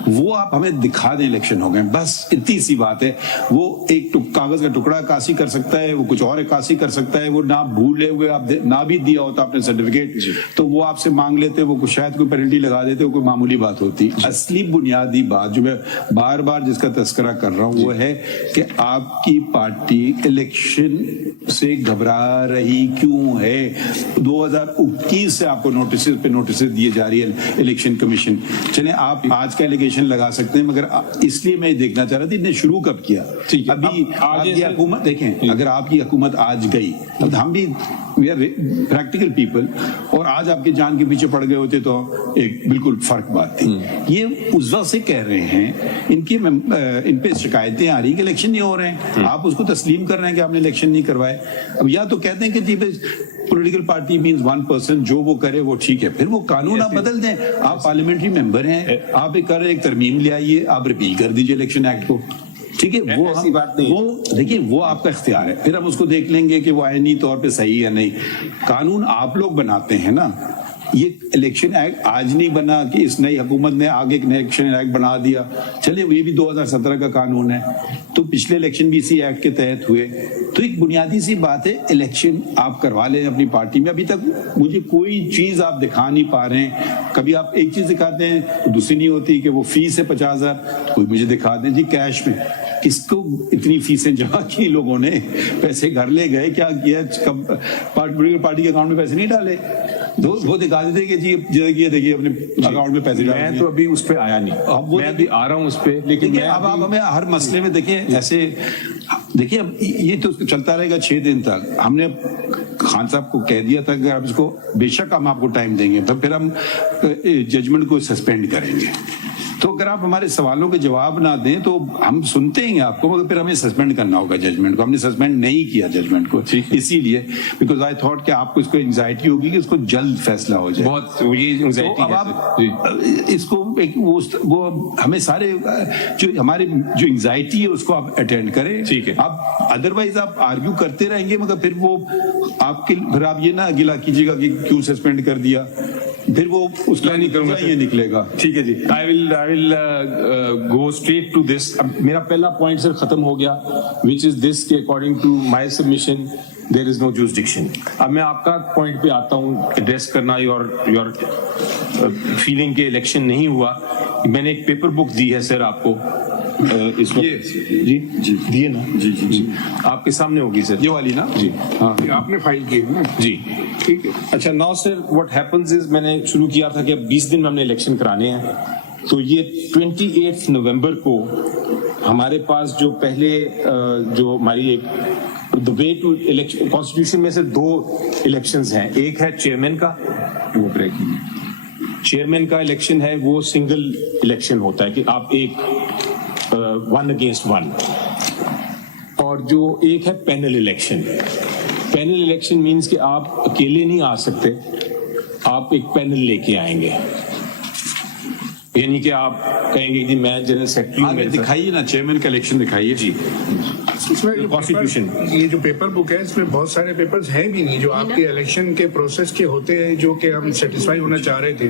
वो आप हमें दिखा दें इलेक्शन हो गए, बस इतनी सी बात है। वो एक कागज का टुकड़ा अक्कासी कर सकता है, वो कुछ और अक्कासी कर सकता है, वो ना भूले हुए आप ना भी दिया होता आपने सर्टिफिकेट तो वो आपसे मांग लेते, वो शायद कोई पेनल्टी लगा देते, वो कोई मामूली बात होती। असली बुनियादी बात जो मैं बार बार जिसका तस्करा कर रहा हूँ वो है कि आपकी पार्टी इलेक्शन से घबरा रही क्यों है। 2021 से आपको नोटिस पे नोटिस दिए जा रही है इलेक्शन कमीशन। चले आप आज का एलिगेशन लगा सकते हैं, मगर इसलिए मैं देखना चाह रहा था इन्हें शुरू कब किया। अभी आपकी हुकूमत देखें, अगर आपकी हुकूमत आज गई, अब हम भी वी आर प्रैक्टिकल पीपल, और आज आपके जान के पीछे पड़ गए होते तो एक बिल्कुल फर्क बात थी। ये उस वक्त से कह रहे हैं, इन पे शिकायतें आ रही कि इलेक्शन नहीं हो रहे हैं, आप उसको तस्लीम कर रहे हैं कि आपने इलेक्शन नहीं करवाए। अब या तो कहते हैं कि जी political party means one person, जो वो करे वो ठीक है, फिर वो कानून आप बदल दें। आप पार्लियामेंट्री मेंबर हैं, आप एक तरमीम ले आइए, आप रिपील कर दीजिए इलेक्शन एक्ट को, ठीक है। वो ऐसी बात नहीं, वो देखिए वो आपका इख्तियार है, फिर हम उसको देख लेंगे कि वो आईनी तौर पे सही है नहीं। कानून आप लोग बनाते हैं ना, ये इलेक्शन एक्ट आज नहीं बना कि इस नई हुकूमत ने आगे एक नया इलेक्शन एक्ट बना दिया। चलिए ये भी 2017 का कानून है, तो पिछले इलेक्शन भी इसी एक्ट के तहत हुए। तो एक बुनियादी सी बात है, इलेक्शन आप करवा लें अपनी पार्टी में। अभी तक मुझे कोई चीज आप दिखा नहीं पा रहे हैं। कभी आप एक चीज दिखाते हैं तो दूसरी नहीं होती कि वो फीस है 50,000, कोई मुझे दिखा दें जी कैश में किसको इतनी फीसें जमा की लोगों ने, पैसे घर ले गए, क्या किया, कब पार्टी के अकाउंट में पैसे नहीं डाले, तो वो दिखा देते कि जी ये देखिए अपने अकाउंट में पैसे डाले। मैं तो अभी उस पे आया नहीं, मैं अभी आ रहा हूँ उस पे, लेकिन अब आप हमें हर मसले में देखें ऐसे, देखिए अब ये तो चलता रहेगा 6 दिन तक। हमने खान साहब को कह दिया था कि आप इसको बेशक हम आपको टाइम देंगे, तो फिर हम जजमेंट को सस्पेंड करेंगे। तो अगर आप हमारे सवालों के जवाब ना दें तो हम सुनते हैं आपको, मगर फिर हमें सस्पेंड करना होगा जजमेंट को। हमने सस्पेंड नहीं किया जजमेंट को, इसीलिए बिकॉज आई थॉट कि आपको इसको एंजाइटी होगी कि इसको जल्द फैसला हो जाए। बहुत ये एंजाइटी तो अब आप इसको वो हमें सारे जो हमारे जो एंजाइटी है उसको आप अटेंड करें, ठीक है। आप अदरवाइज आप आर्ग्यू करते रहेंगे, मगर फिर वो आपके फिर आप ये ना गिला कीजिएगा कि क्यों सस्पेंड कर दिया, फिर वो उसका नहीं करूंगा ये निकलेगा। ठीक है जी, I will go straight to this. अब मेरा पहला पॉइंट सर खत्म हो गया, विच इज दिस कि according to my submission there is no jurisdiction. अब मैं आपका पॉइंट पे आता हूँ, एड्रेस करना योर फीलिंग के इलेक्शन नहीं हुआ। मैंने एक पेपर बुक दी है सर आपको इस वक्त, जी जी दिए ना, जी जी जी आपके सामने होगी सर, ये वाली ना जी, हाँ आपने फाइल की है ना जी, ठीक है। अच्छा now sir what happens is, मैंने शुरू किया था कि अब 20 दिन में हमने इलेक्शन कराने हैं, तो ये 28 नवंबर को हमारे पास जो पहले जो हमारी एक the way to election, constitution में से 2 इलेक्शंस हैं। एक है चेयरमैन का, वो चेयरमैन का इलेक्शन है, वो सिंगल इलेक्शन होता है कि आप एक 1 against 1, और जो एक है panel election. Panel election means कि आप अकेले नहीं आ सकते, आप एक पैनल लेके आएंगे, यानी कि आप कहेंगे कि मैं जनरल सेक्रेटरी में, दिखाइए ना चेयरमैन का इलेक्शन दिखाइए जी। इसमें कॉन्स्टिट्यूशन ये जो पेपर बुक है इसमें बहुत सारे पेपर्स हैं भी नहीं जो आपके इलेक्शन के प्रोसेस के होते हैं, जो कि हम सेटिस्फाई होना चाह रहे थे।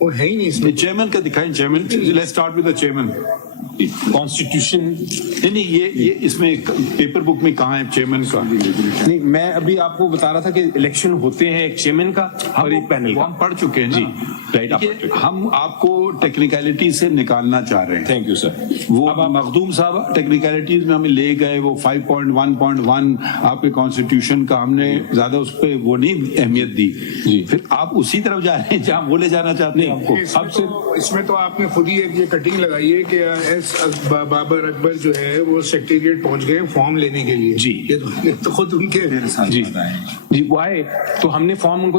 وہ ہے ہی نہیں اس میں. چیئرمین کا دکھائیں, chairman. Let's start with the chairman. Constitution نہیں یہ اس میں پیپر بک میں کہاں ہے چیئرمین کا؟ نہیں, میں ابھی آپ کو بتا رہا تھا کہ الیکشن ہوتے ہیں ایک چیئرمین کا اور ایک پینل کا. ہم پڑھ چکے ہیں جی, رائٹ. ہم آپ کو ٹیکنیکلٹی سے نکالنا چاہ رہے ہیں. Thank you sir. وہ مخدوم صاحب ٹیکنیکلٹیز میں ہمیں لے گئے, وہ 5.1.1 آپ کے کانسٹیٹیوشن کا ہم نے زیادہ اس پہ وہ نہیں اہمیت دی. پھر آپ اسی طرف جا رہے ہیں جہاں وہ لے جانا چاہتے ہیں آپ کو. اب سے اس میں تو آپ نے خود ہی ایک یہ کٹنگ لگائی ہے کہ ایس بابر اکبر جو ہے وہ سیکریٹریٹ پہنچ گئے فارم لینے کے لیے. جی, یہ تو خود ان کے جی وہ آئے تو ہم نے فارم ان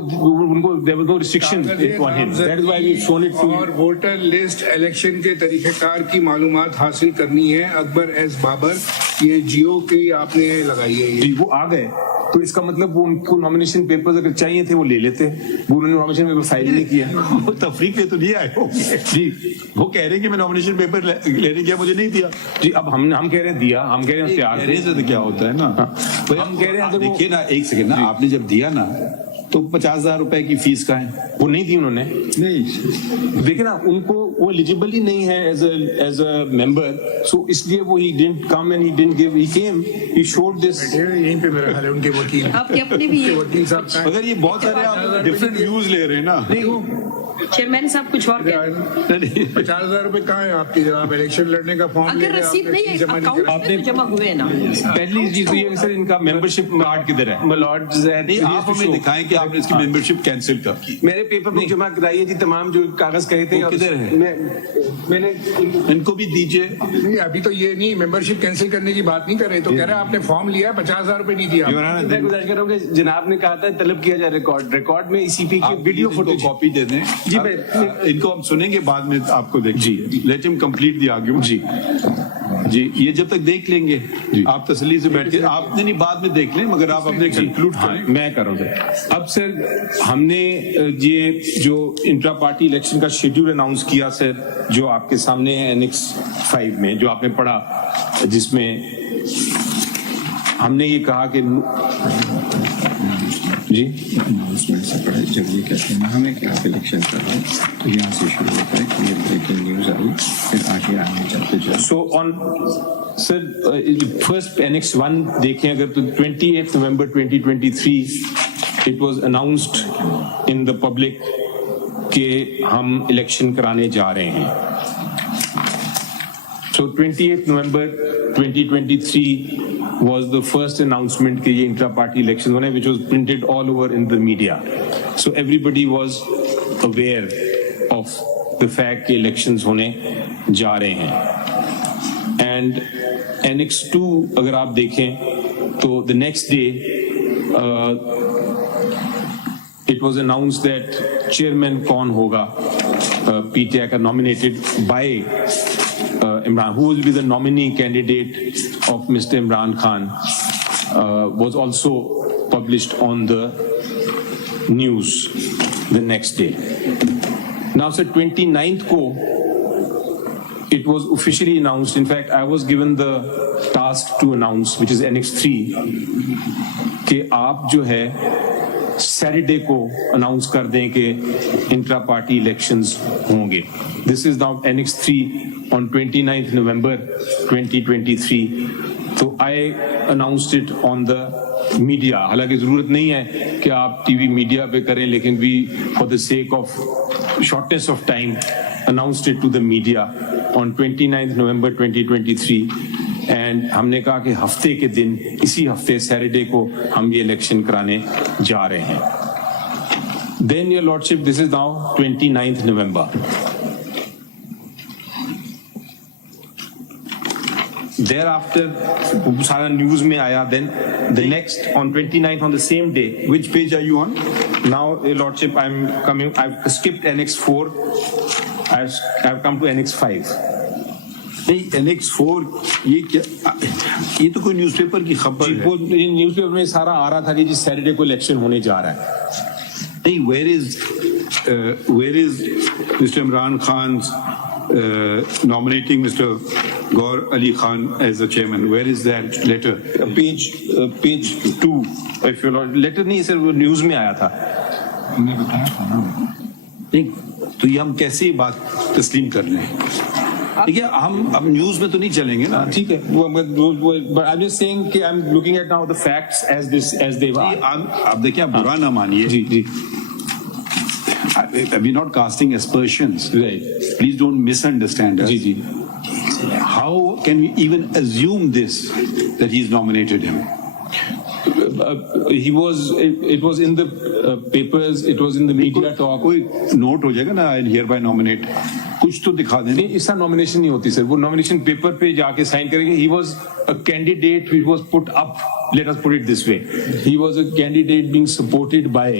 کو there was no restriction on him. That is why we've shown it to you. اور ووٹر لسٹ الیکشن کے طریقہ کار کی معلومات حاصل کرنی ہے اکبر ایس بابر, یہ جیو کی آپ نے لگائی ہے. جی وہ آ گئے تو اس کا مطلب وہ ان کو نامینیشن پیپرز اگر چاہیے تھے وہ لے لیتے, وہ انہوں نے نامینیشن پیپر فائل نہیں کیا. وہ تفریق پہ تو نہیں آئے ہوں گے. جی وہ کہہ رہے ہیں کہ میں نامینیشن پیپر لینے گیا مجھے نہیں دیا. جی اب ہم کہہ رہے ہیں دیا, ہم کہہ رہے ہیں تیار کہنے سے کیا ہوتا ہے نا, ہم کہہ رہے ہیں دیکھیے نا ایک سیکنڈ نا, آپ نے جب دیا نا تو 50,000 روپے کی فیس کا ہے, وہ نہیں دی انہوں نے. نہیں دیکھیں نا ان کو وہ ایلیجیبل ہی نہیں ہے ایز اے ممبر, سو اس لیے وہ he didn't come and he didn't give, he came, he showed this. یہیں پہ میرا خیال ہے ان کے وکیل, آپ کے اپنے بھی وکیل صاحب کا مگر یہ بہت سارے آپ ڈفرینٹ ویوز لے رہے ہیں نا. چیئرمین صاحب کچھ اور کہہ 50,000 روپے کہاں ہے آپ کی, جب آپ الیکشن لڑنے کا فارم لے اگر رہے ہیں رسید نہیں ہے اکاؤنٹ میں جمع ہوئے نا. پہلی چیز تو یہ ہے سر ان کا ممبرشپ کارڈ کدھر ہے؟ نہیں, آپ ہمیں دکھائیں کہ آپ نے اس کی ممبرشپ کینسل کر کی. میرے پیپر میں جمع کرائیے جی, تمام جو کاغذ کہے تھے. کدھر ہے؟ میں نے ان کو بھی دیجیے. نہیں ابھی تو یہ نہیں ممبرشپ کینسل کرنے کی بات نہیں کر رہے, تو کہہ رہے ہیں آپ نے فارم لیا 50,000 روپے نہیں دیا. میں گزارش کر رہا ہوں کہ جناب نے کہا تھا طلب کیا جائے ریکارڈ میں سی پی کی ویڈیو فوٹیج کاپی دے دیں. جی میں ان کو ہم سنیں گے بعد میں آپ کو دیکھ. جی لیٹ ہم کمپلیٹ دی آرگیومنٹ. جی جی یہ جب تک دیکھ لیں گے آپ تسلی سے بیٹھ کے, آپ نہیں بعد میں دیکھ لیں, مگر آپ اپنے کنکلوڈ کریں. میں کر رہا ہوں سر. اب سر ہم نے یہ جو انٹرا پارٹی الیکشن کا شیڈیول اناؤنس کیا سر, جو آپ کے سامنے ہے Annex 5 میں, جو آپ نے پڑھا, جس میں ہم نے یہ کہا کہ جی اناؤنسمنٹ سے پڑھے, جب یہ کہتے ہیں ہمیں کہ آپ الیکشن کر رہے ہیں تو یہاں سے شروع ہوتا ہے کہ یہ بریکنگ نیوز آئی, پھر آگے آگے چلتے جائیں. سو آن سر فرسٹ Annex 1 دیکھیں اگر تو 28 نومبر 2023 it was announced in the public کہ ہم الیکشن کرانے جا رہے ہیں. So 28 November 2023 was the first announcement کہ یہ intra party elections ہونے, which was printed all over in the media. So everybody was aware of the fact کہ elections ہونے جا رہے ہیں. And Annex 2 اگر آپ دیکھیں تو the next day it was announced that chairman کون ہوگا PTI کا nominated by Imran, who will be the nominee candidate of Mr. Imran Khan, was also published on the news the next day. Now, sir, 29th ko, it was officially announced. In fact, I was given the task to announce, which is Annex 3, کہ آپ جو ہے Saturday کو announce کر دیں کہ intra party elections ہوں گے. دس is now Annex 3 on 29th November 2023. تو I announced it on the media. حالانکہ ضرورت نہیں ہے کہ آپ ٹی وی میڈیا پہ کریں, لیکن we for the sake of shortness of time announced it to the media on 29th November 2023. And ہم نے کہا کہ ہفتے کے دن, اسی ہفتے سیٹرڈے کو ہم یہ الیکشن کرانے جا رہے ہیں. Then your lordship, this is now 29th November. Thereafter سارا نیوز میں آیا. Then the next on 29th on the same day. Which page are you on? Now, your lordship, I'm coming, I've skipped Annex 4. I've come to Annex 5. نہیں Annex 4 یہ کیا, یہ تو کوئی news paper کی خبر ہے. نیوز پیپر میں سارا آ رہا تھا کہ جس سیٹرڈے کو الیکشن ہونے جا رہا ہے. نہیں, where is Mr. Imran Khan's nominating Mr. Gaur Ali Khan as the chairman? Where is that letter? Page 2. If you letter نہیں سر, وہ نیوز میں آیا تھا. ہم نے بتایا تھا نا. نہیں تو یہ ہم کیسے یہ بات تسلیم کر لیں؟ دیکھیے ہم اب نیوز میں تو نہیں چلیں گے نا. ٹھیک ہے, but I'm just saying کہ I'm looking at now the facts as they were. آپ دیکھیں آپ برا نہ مانیے. جی جی we're not casting aspersions. Right. Please don't misunderstand us. جی جی. How can we even assume this, that he's nominated him? It was in the papers, it was in the media talk. کوئی نوٹ ہو جائے گا نا, I'll hereby nominate, کچھ تو دکھا دیں. نہیں, اس کا نامینیشن نہیں ہوتی سر, وہ نامینیشن پیپر پہ جا کے سائن کریں گے. He was a candidate which was put up, let us put it this way, he was a candidate being supported by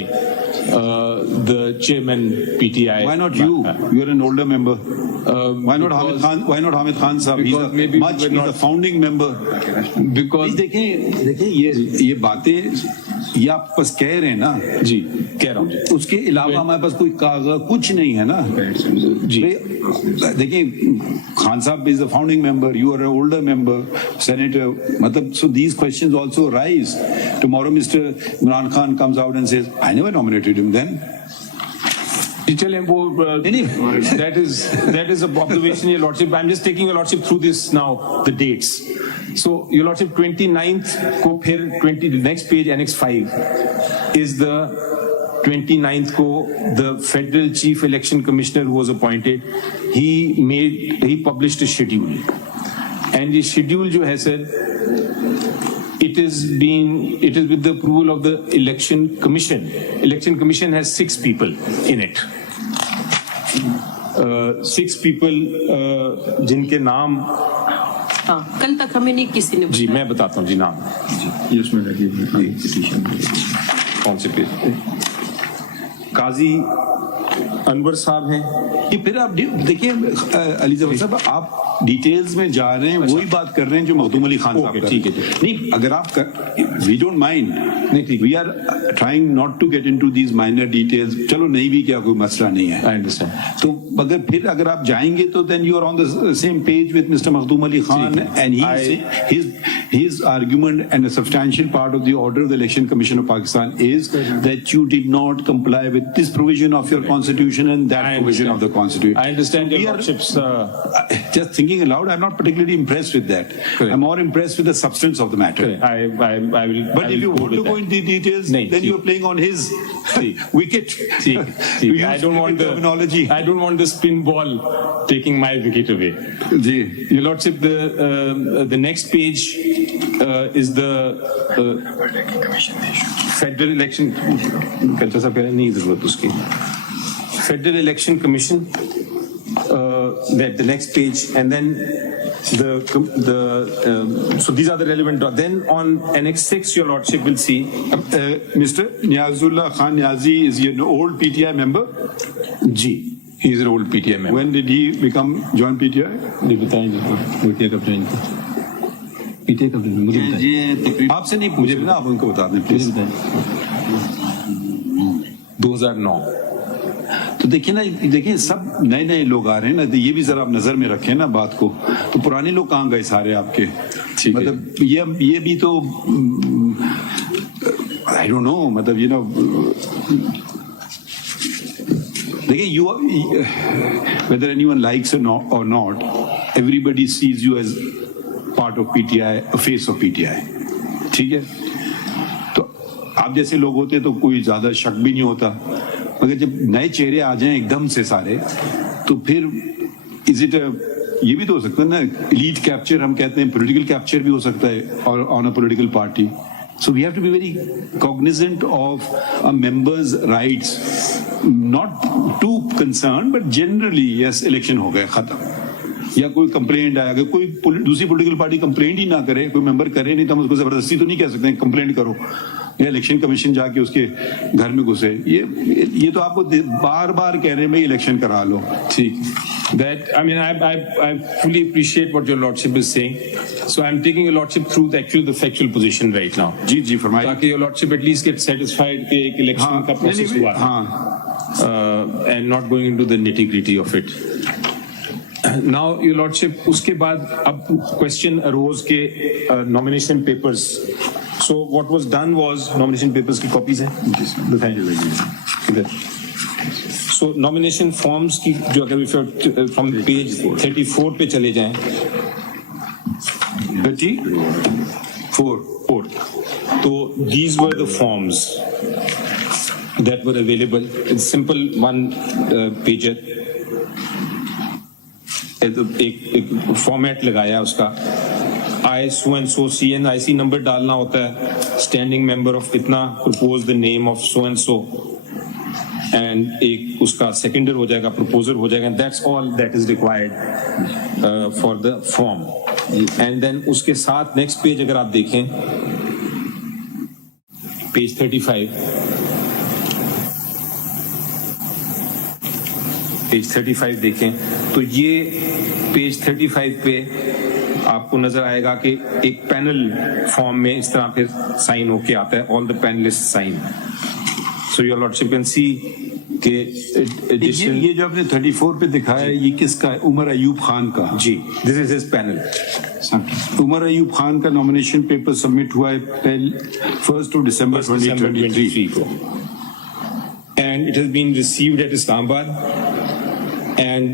the chairman PTI. Why not you? You're an older member. Why not Hamid Khan? Why not Hamid Khan sahab? He's a founding member. Because دیکھیں یہ باتیں یہ آپ بس کہہ رہے ہیں نا. جی کہہ رہا ہوں, اس کے علاوہ ہمارے پاس کوئی کاغذ کچھ نہیں ہے نا. جی دیکھیں خان صاحب is a founding member, you are an older member, senator, مطلب so these questions also arise. Tomorrow Mr. Imran Khan comes out and says, I never nominated him then. چلیں وہ that is a observation, your lordship. I'm just taking your lordship through this now, the dates. So your lordship 29th کو پھر 20 the next page annex 5 is the 29th کو the federal chief election commissioner who was appointed, he published a schedule, and the schedule جو ہے sir, it is with the approval of the election commission. Election commission has 6 people in it. 6 people جن کے نام کل تک ہمیں نہیں کسی نے. جی میں بتاتا ہوں جی نام. یہ اس میں لگے پٹیشن کون سے پیج پہ؟ قاضی انور صاحب ہیں. کہ پھر آپ دیکھیے علی ظفر صاحب, آپ ڈیٹیلز میں جا رہے ہیں, وہی بات کر رہے ہیں جو مخدوم علی خان صاحب کر. ٹھیک ہے نہیں, اگر آپ we don't mind, we are trying not to get into these minor details. چلو نہیں بھی کیا کوئی مسئلہ نہیں ہے, آئی انڈرسٹینڈ. تو مگر پھر اگر آپ جائیں گے تو then you are on the same page with mister Makhdoom Ali Khan, and his argument and a substantial part of the order of the Election Commission of Pakistan is that you did not comply with this provision of your constitution and that provision of the constitution. I understand your lordship's just thinking aloud, I'm not particularly impressed with that. Correct. I'm more impressed with the substance of the matter. I will. But if you want to go into details, then you're playing on his wicket. I don't want the terminology. I don't want the spin ball taking my wicket away. Your lordship, the next page is the Federal Election. نہیں ضرورت اس کی. Federal Election Commission. The next page, and then so these are the relevant. Then on annex 6, your lordship will see Mr. Niazullah Khan Niazi is an old PTI member. G. He is an old PTI member. When did he become join PTI? نہیں بتائیں گے. PTI کب join کیا؟ PTI کب join? مجھے بتائیں. آپ سے نہیں پوچھے نا, آپ ان کو بتا دیں پلیز. 2009. تو دیکھیں نا, دیکھیں سب نئے نئے لوگ آ رہے ہیں نا, یہ بھی ذرا آپ نظر میں رکھیں نا بات کو. تو پرانے لوگ کہاں گئے سارے آپ کے؟ مطلب یہ بھی تو I don't know, مطلب you know, دیکھیں whether anyone likes or not, everybody sees you as part of PTI, a face of PTI. ٹھیک ہے, تو آپ جیسے لوگ ہوتے تو کوئی زیادہ شک بھی نہیں ہوتا, مگر جب نئے چہرے آ جائیں ایک دم سے سارے, تو پھر یہ بھی تو ہو سکتا ہے نا, ایلیٹ کیپچر ہم کہتے ہیں, پولیٹیکل کیپچر بھی ہو سکتا ہے on a political party. So we have to be very cognizant of a member's rights, not too concerned, but generally yes, election ہو گیا ختم. یا کوئی کمپلینٹ آیا, اگر کوئی دوسری پولیٹیکل پارٹی کمپلینٹ ہی نہ کرے, کوئی ممبر کرے نہیں, تو ہم اس کو زبردستی تو نہیں کہہ سکتے کمپلینٹ کرو, یا الیکشن کمیشن جا کے اس کے گھر میں گھسے. یہ تو آپ کو بار بار کہہ رہے ہیں بھائی الیکشن کرا لو. ٹھیک. That I mean, I fully appreciate what your lordship is saying. So I'm taking your lordship through the factual position right now. جی فرمائیے. تاکہ your lordship at least get satisfied کہ ایک الیکشن کا پروسیس ہوا, and not going into the nitty gritty of it. Now your lordship, اس کے بعد اب question arose کہ nomination papers. So what was done was nomination papers کی copies ہیں, بتائیں ادھر. So nomination forms की जो अगर from page 34 पे चले जाएं, 34, तो these were the forms that were available. It's simple one pager. एक फॉर्मेट लगाया उसका, I so and so CNIC number डालना होता है, स्टैंडिंग मेंबर ऑफ इतना, propose the name of so and so, and एक उसका सेकेंडर हो जाएगा, प्रपोजर हो जाएगा. That's all that is required for the form. And then उसके साथ नेक्स्ट पेज अगर आप देखें, पेज 35, पेज 35 देखें तो ये पेज 35 पे आपको नजर आएगा कि एक पैनल फॉर्म में इस तरह फिर साइन होके आता है, all the panellist sign. So your lordship can see के एडिशन. ये जो आपने 34 पे दिखाया है, ये किसका है? उमर अयूब खान का. जी, this is his panel. Umar Ayub Khan का नॉमिनेशन पेपर सबमिट हुआ है 1 दिसंबर 2023 को, and it has been received at Islamabad and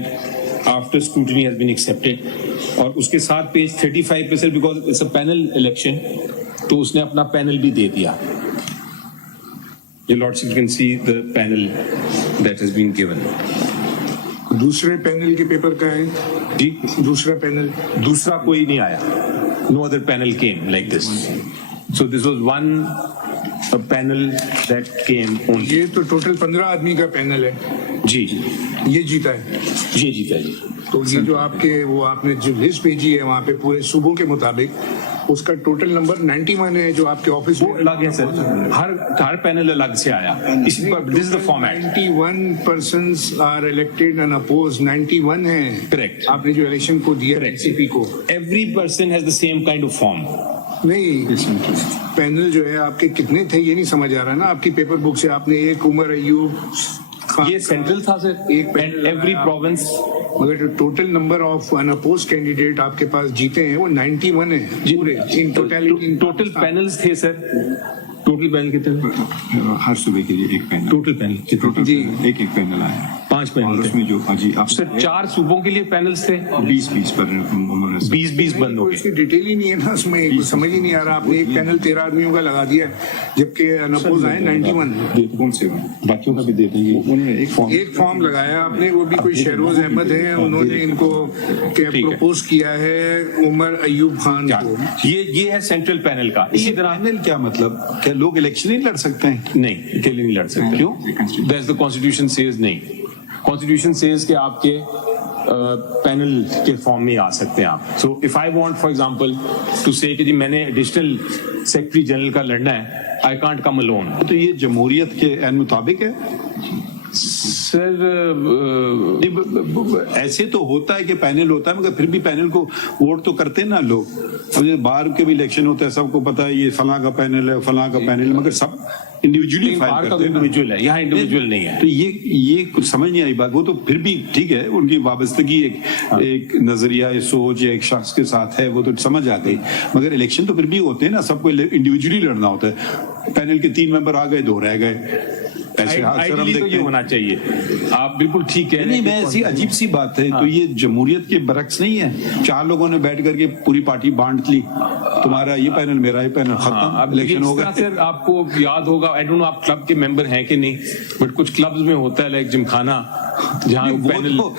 after scrutiny has been accepted. और उसके साथ पेज 35 पे sir, because it's a panel election, तो उसने अपना पैनल भी दे दिया. Your Lordship, you can see the panel that has been given. दूसरे पैनल के पेपर का है जी, दूसरा पैनल. दूसरा कोई नहीं आया. No other panel came like this. So this was one panel that came only. ये तो टोटल 15 आदमी का पैनल है. जी, ये जीता है. ये जीता है जी. तो ये जो आपके वो आपने जो लिस्ट भेजी है वहाँ पे पूरे सूबों के मुताबिक उसका टोटल नंबर 91 है जो आपके ऑफिस वो अलग है सर, हर पैनल अलग से आया. इसी पर this is the format. 91 persons are elected and opposed. 91 है. Correct. आपने जो इलेक्शन को दिया एनसीपी को. Every person has the same kind of form. नहीं, पैनल जो है आपके कितने थे ये नहीं समझ आ रहा ना. आपकी पेपर बुक से आपने एक उमर अयूब खान, ये सेंट्रल था सर, एक पैनल. एवरी प्रोविंस, मगर जो total number of unopposed candidate आपके पास जीते हैं वो 91 है पूरे इन टोटलिटी. टोटल पैनल्स थे सर. टोटल पैनल कितने? हर सूबे के लिए एक पैनल. टोटल पैनल टोटल जी. एक पैनल आया. 5 और पैनल उसमें जो जी आप सर 4 सूबों के लिए पैनल्स थे. 20 पर 20 बंद हो गए. इसकी डिटेल ही नहीं है ना उसमें, कुछ समझ ही नहीं आ रहा. आपने एक पैनल 13 आदमियों का लगा दिया जबकि अनअपोज आए 91. कौन से बाकियों का भी दे देंगे. उन्होंने एक फॉर्म एक फॉर्म लगाया आपने, वो भी कोई शहरोज अहमद है, उन्होंने इनको प्रपोज किया है उमर अयूब खान को. ये है सेंट्रल पैनल का. इसी तरह पैनल क्या मतलब, क्या लोग इलेक्शन नहीं लड़ सकते हैं? नहीं, अकेले नहीं लड़ सकते. क्यों? दैट्स द कॉन्स्टिट्यूशन सेज नहीं. कॉन्स्टिट्यूशन सेज कि आपके पैनल के फॉर्म में आ सकते हैं आप. So if I want for example to say कि जी मैंने एडिशनल सेक्रेटरी जनरल का लड़ना है, आई कांट कम अलोन. तो ये जमहूरियत के ऐन मुताबिक है सर. ऐसे तो होता है कि पैनल होता है, मगर फिर भी पैनल को वोट तो करते हैं ना लोग. अब ये बाहर के भी इलेक्शन होता है, सबको पता है ये फलां का पैनल है, फलां का पैनल है, मगर सब इंडिविजुअली फाइल बाहर का करते हैं ना. इंडिविजुअल है, यहाँ इंडिविजुअल नहीं है. तो ये कुछ समझ नहीं आई बात. वो तो फिर भी ठीक है, उनकी वाबस्तगी एक नजरिया, एक सोच या एक शख्स के साथ है, वो तो समझ आ गई. मगर इलेक्शन तो फिर भी होते हैं ना, सबको इंडिविजुअली लड़ना होता है. पैनल के 3 मेंबर आ गए, 2 रह गए. ऐसे अक्सर हम आइडियली तो देखते ये हैं. होना चाहिए. आप बिल्कुल ठीक कह रहे नहीं, हैं. मैं ऐसी अजीब सी बात है. तो ये जमहूरियत के बरक्स नहीं है. 4 लोगों ने बैठ करके पूरी पार्टी बांट ली, तुम्हारा ये पैनल, मेरा ये पैनल, खत्म, इलेक्शन हो गया. सर आपको याद होगा, आई डोंट नो आप क्लब के मेंबर हैं कि नहीं, बट कुछ क्लब्स में होता है लाइक जिमखाना, जहाँ पैनल वो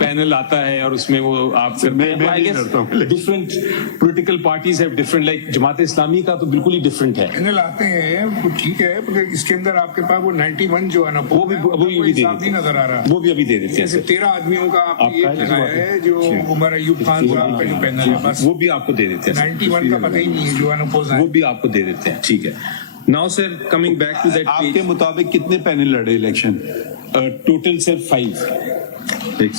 पैनल आता है और उसमें वो आप different political parties have different, like Jamaat Islami का तो बिल्कुल ही डिफरेंट है. पैनल आते हैं वो ठीक है, मगर इसके अंदर आपके पास वो 91 जो वो अनअपोज भी है, वो भी दे नहीं नजर आ रहा. वो भी अभी दे देते हैं जैसे सर. 13 आदमियों का आपने आपका एक लगाया है जो उमर अयूब खान साहब का जो पैनल है, बस वो भी आपको दे देते हैं. 91 का पता ही नहीं है जो अनअपोज है. वो भी आपको दे देते हैं. ठीक है. Now sir coming back to that आपके मुताबिक कितने पैनल लड़े इलेक्शन? टोटल सर 5, एक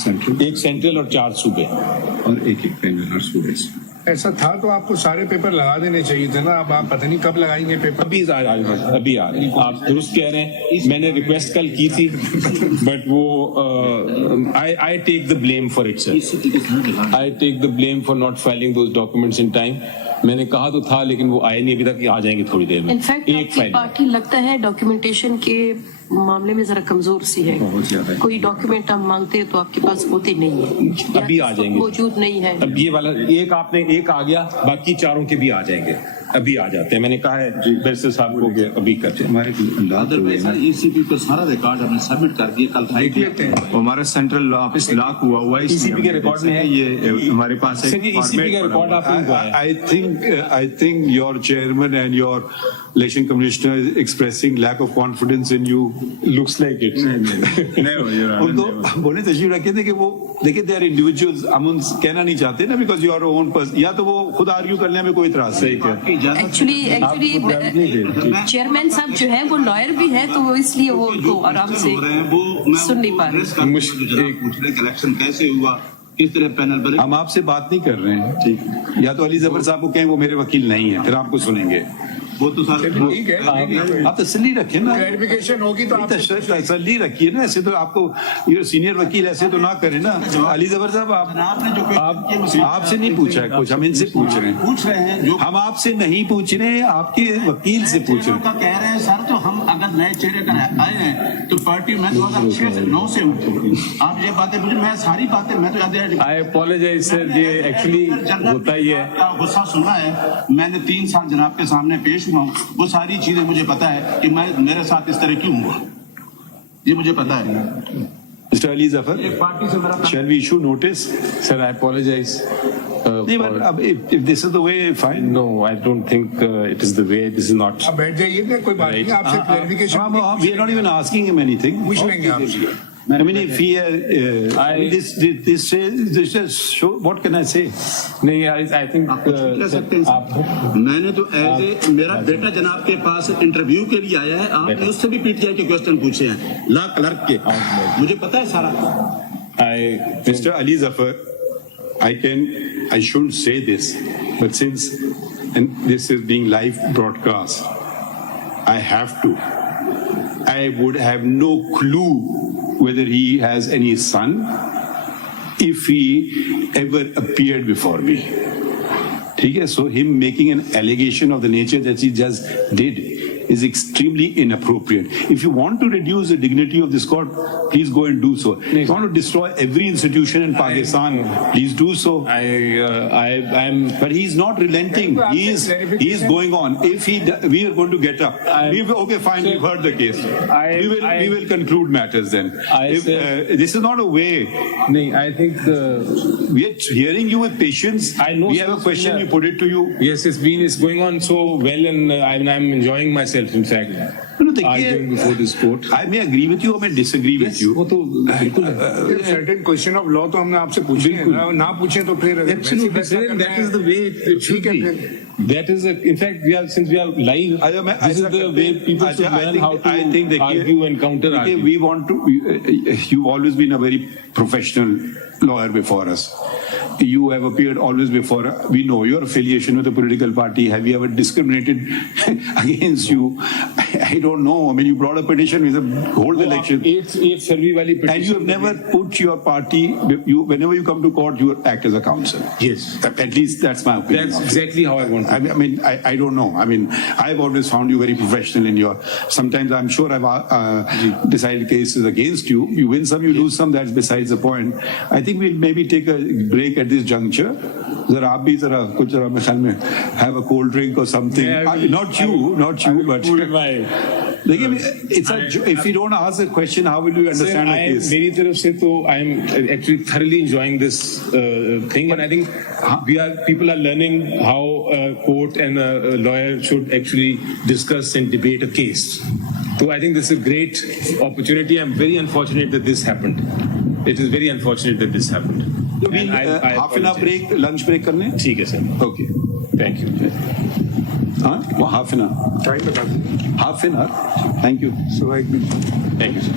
सेंट्रल और 4 सूबे. और एक पैनल हर सूबे से. ऐसा था तो आपको सारे पेपर लगा देने चाहिए थे ना. अब आप पता नहीं कब लगाएंगे पेपर. अभी आ रहे हैं. आप दुरुस्त कह रहे हैं. मैंने रिक्वेस्ट कल की थी, बट वो I take the blame for it sir. I take the blame for not filing those documents in time. मैंने कहा तो था लेकिन वो आए नहीं अभी तक, आ जाएंगे थोड़ी देर में। इनफैक्ट एक आपकी फाइल पार्टी लगता है डॉक्यूमेंटेशन के मामले में जरा कमजोर सी है। बहुत ज्यादा है। कोई डॉक्यूमेंट आप मांगते हैं तो आपके पास होते नहीं है, अभी आ जाएंगे। मौजूद नहीं है। अब ये वाला एक आ गया, बाकी चारों के भी आ जाएंगे, अभी आ जाते हैं। मैंने कहा है बैरिस्टर साहब को कि अभी करते हैं। हमारे ईसीपी को सारा रिकॉर्ड हमने सबमिट कर दिया, कल फाइल किया। हमारा सेंट्रल ऑफिस लॉक हुआ हुआ है, ECP के रिकॉर्ड में है ये हमारे पास है। ECP का रिकॉर्ड आपको है। I think your chairman and your election commissioner is expressing lack of confidence in you. Looks like it. उनको बोले तशरीफ रखे थे कि वो देखिए दे आर इंडिविजुअल्स, हम उन कहना नहीं चाहते ना, because you our own person, या तो वो खुद आर्ग्यू करने में कोई इतराज नहीं। एक्चुअली चेयरमैन साहब जो है वो लॉयर भी है, तो वो इसलिए वो उनको आराम से सुन नहीं पा रहे। इलेक्शन कैसे हुआ, किस तरह पैनल बने। हम आपसे बात नहीं कर रहे हैं, ठीक, या तो अली जफर साहब को कहें वो मेरे वकील नहीं है, फिर आपको सुनेंगे। वो तो सारे ठीक है, आप तसल्ली रखें ना, क्लैरिफिकेशन होगी तो आप तसल्ली रखिए ना, ऐसे तो आपको ये सीनियर वकील ऐसे तो ना करें ना। अली जफर साहब आपने जो आपसे नहीं पूछा है कुछ, हम इनसे पूछ रहे हैं जो हम आपसे नहीं पूछ रहे हैं, आपके वकील से पूछ रहे का कह रहे हैं सर। तो हम अगर नए चेहरे का आए हैं तो पार्टी में 2006 से 9 से उठी। आप ये बातें मुझे, मैं सारी बातें मैं तो याद आई अपोलोजाइज सर, ये एक्चुअली होता ही है। गुस्सा सुना है मैंने, 3 साल जनाब के सामने पेश हुआ हूँ, वो सारी चीजें मुझे पता है कि मैं मेरे साथ इस तरह क्यों हुआ, ये मुझे पता है। मिस्टर अली जफर, एक पार्टी से मेरा shall we issue notice? Sir I apologise. नहीं, but अब if this is the way, fine. No, I don't think it is the way. This is not. आप बैठ जाइए ना, कोई बात नहीं, आपसे clarification We are not even asking him anything. पूछ लेंगे आपसे। I mean, if he, this says, show, what can I say? नहीं, I think आप कुछ भी कह सकते हैं आप मैंने तो एज मेरा बेटा जनाब के पास इंटरव्यू के लिए आया है, आपने उससे भी पीटीआई के क्वेश्चन पूछे हैं लॉ क्लर्क के, मुझे पता है सारा। Mr. Ali Zafar, I shouldn't say this, but since and this is being live broadcast, I have to. I would have no clue whether he has any son if he ever appeared before me. Okay, so him making an allegation of the nature that he just did is extremely inappropriate. If you want to reduce the dignity of this court, please go and do so. If you want to destroy every institution in Pakistan, please do so. I'm. But he's not relenting. He is going on. If we are going to get up. Okay, fine. We've heard the case. We will conclude matters then. This is not a way. नहीं, I think We are hearing you with patience. I know. We have a question. We put it to you. yes, it's going on so well, and I'm enjoying myself. In fact, arguing before this court. I may agree with you or may disagree with you. वो तो बिल्कुल है। Certain question of law तो हमने आपसे पूछे हैं ना पूछे तो फिर Absolutely, sir, and that is the way it should be. That is, in fact, since we are live, this is the way people should learn how to argue and counter argue. We want to. You've always been a very professional lawyer before us. You have appeared always before. We know your affiliation with a political party. Have we ever discriminated against you? I don't know. I mean, you brought a petition with a whole election. Eighth survey wali petition. And you have never put your party, whenever you come to court, you act as a counsel. Yes. At least that's my opinion. That's exactly how I want to. I don't know. I mean, I've always found you very professional in your, sometimes I'm sure I've decided cases against you. You win some, you lose some, that's besides the point. I think we'll maybe take a break at this juncture. Zara aap bhi zara kuch zara mein khayal mein have a cold drink or something. Not you, but. Lekin it's if you don't ask a question, how will you understand a case? मेरी तरफ से तो I am actually thoroughly enjoying this thing, and I think people are learning how a court and a lawyer should actually discuss and debate a case. So I think this is a great opportunity. I'm very unfortunate that this happened. It is very unfortunate that this happened. So we'll half an hour break, lunch break करने? ठीक है sir. Okay. Thank you. हाँ, half an hour. Time बता दीजिए। Half an hour. Thank you. So, Thank you, sir.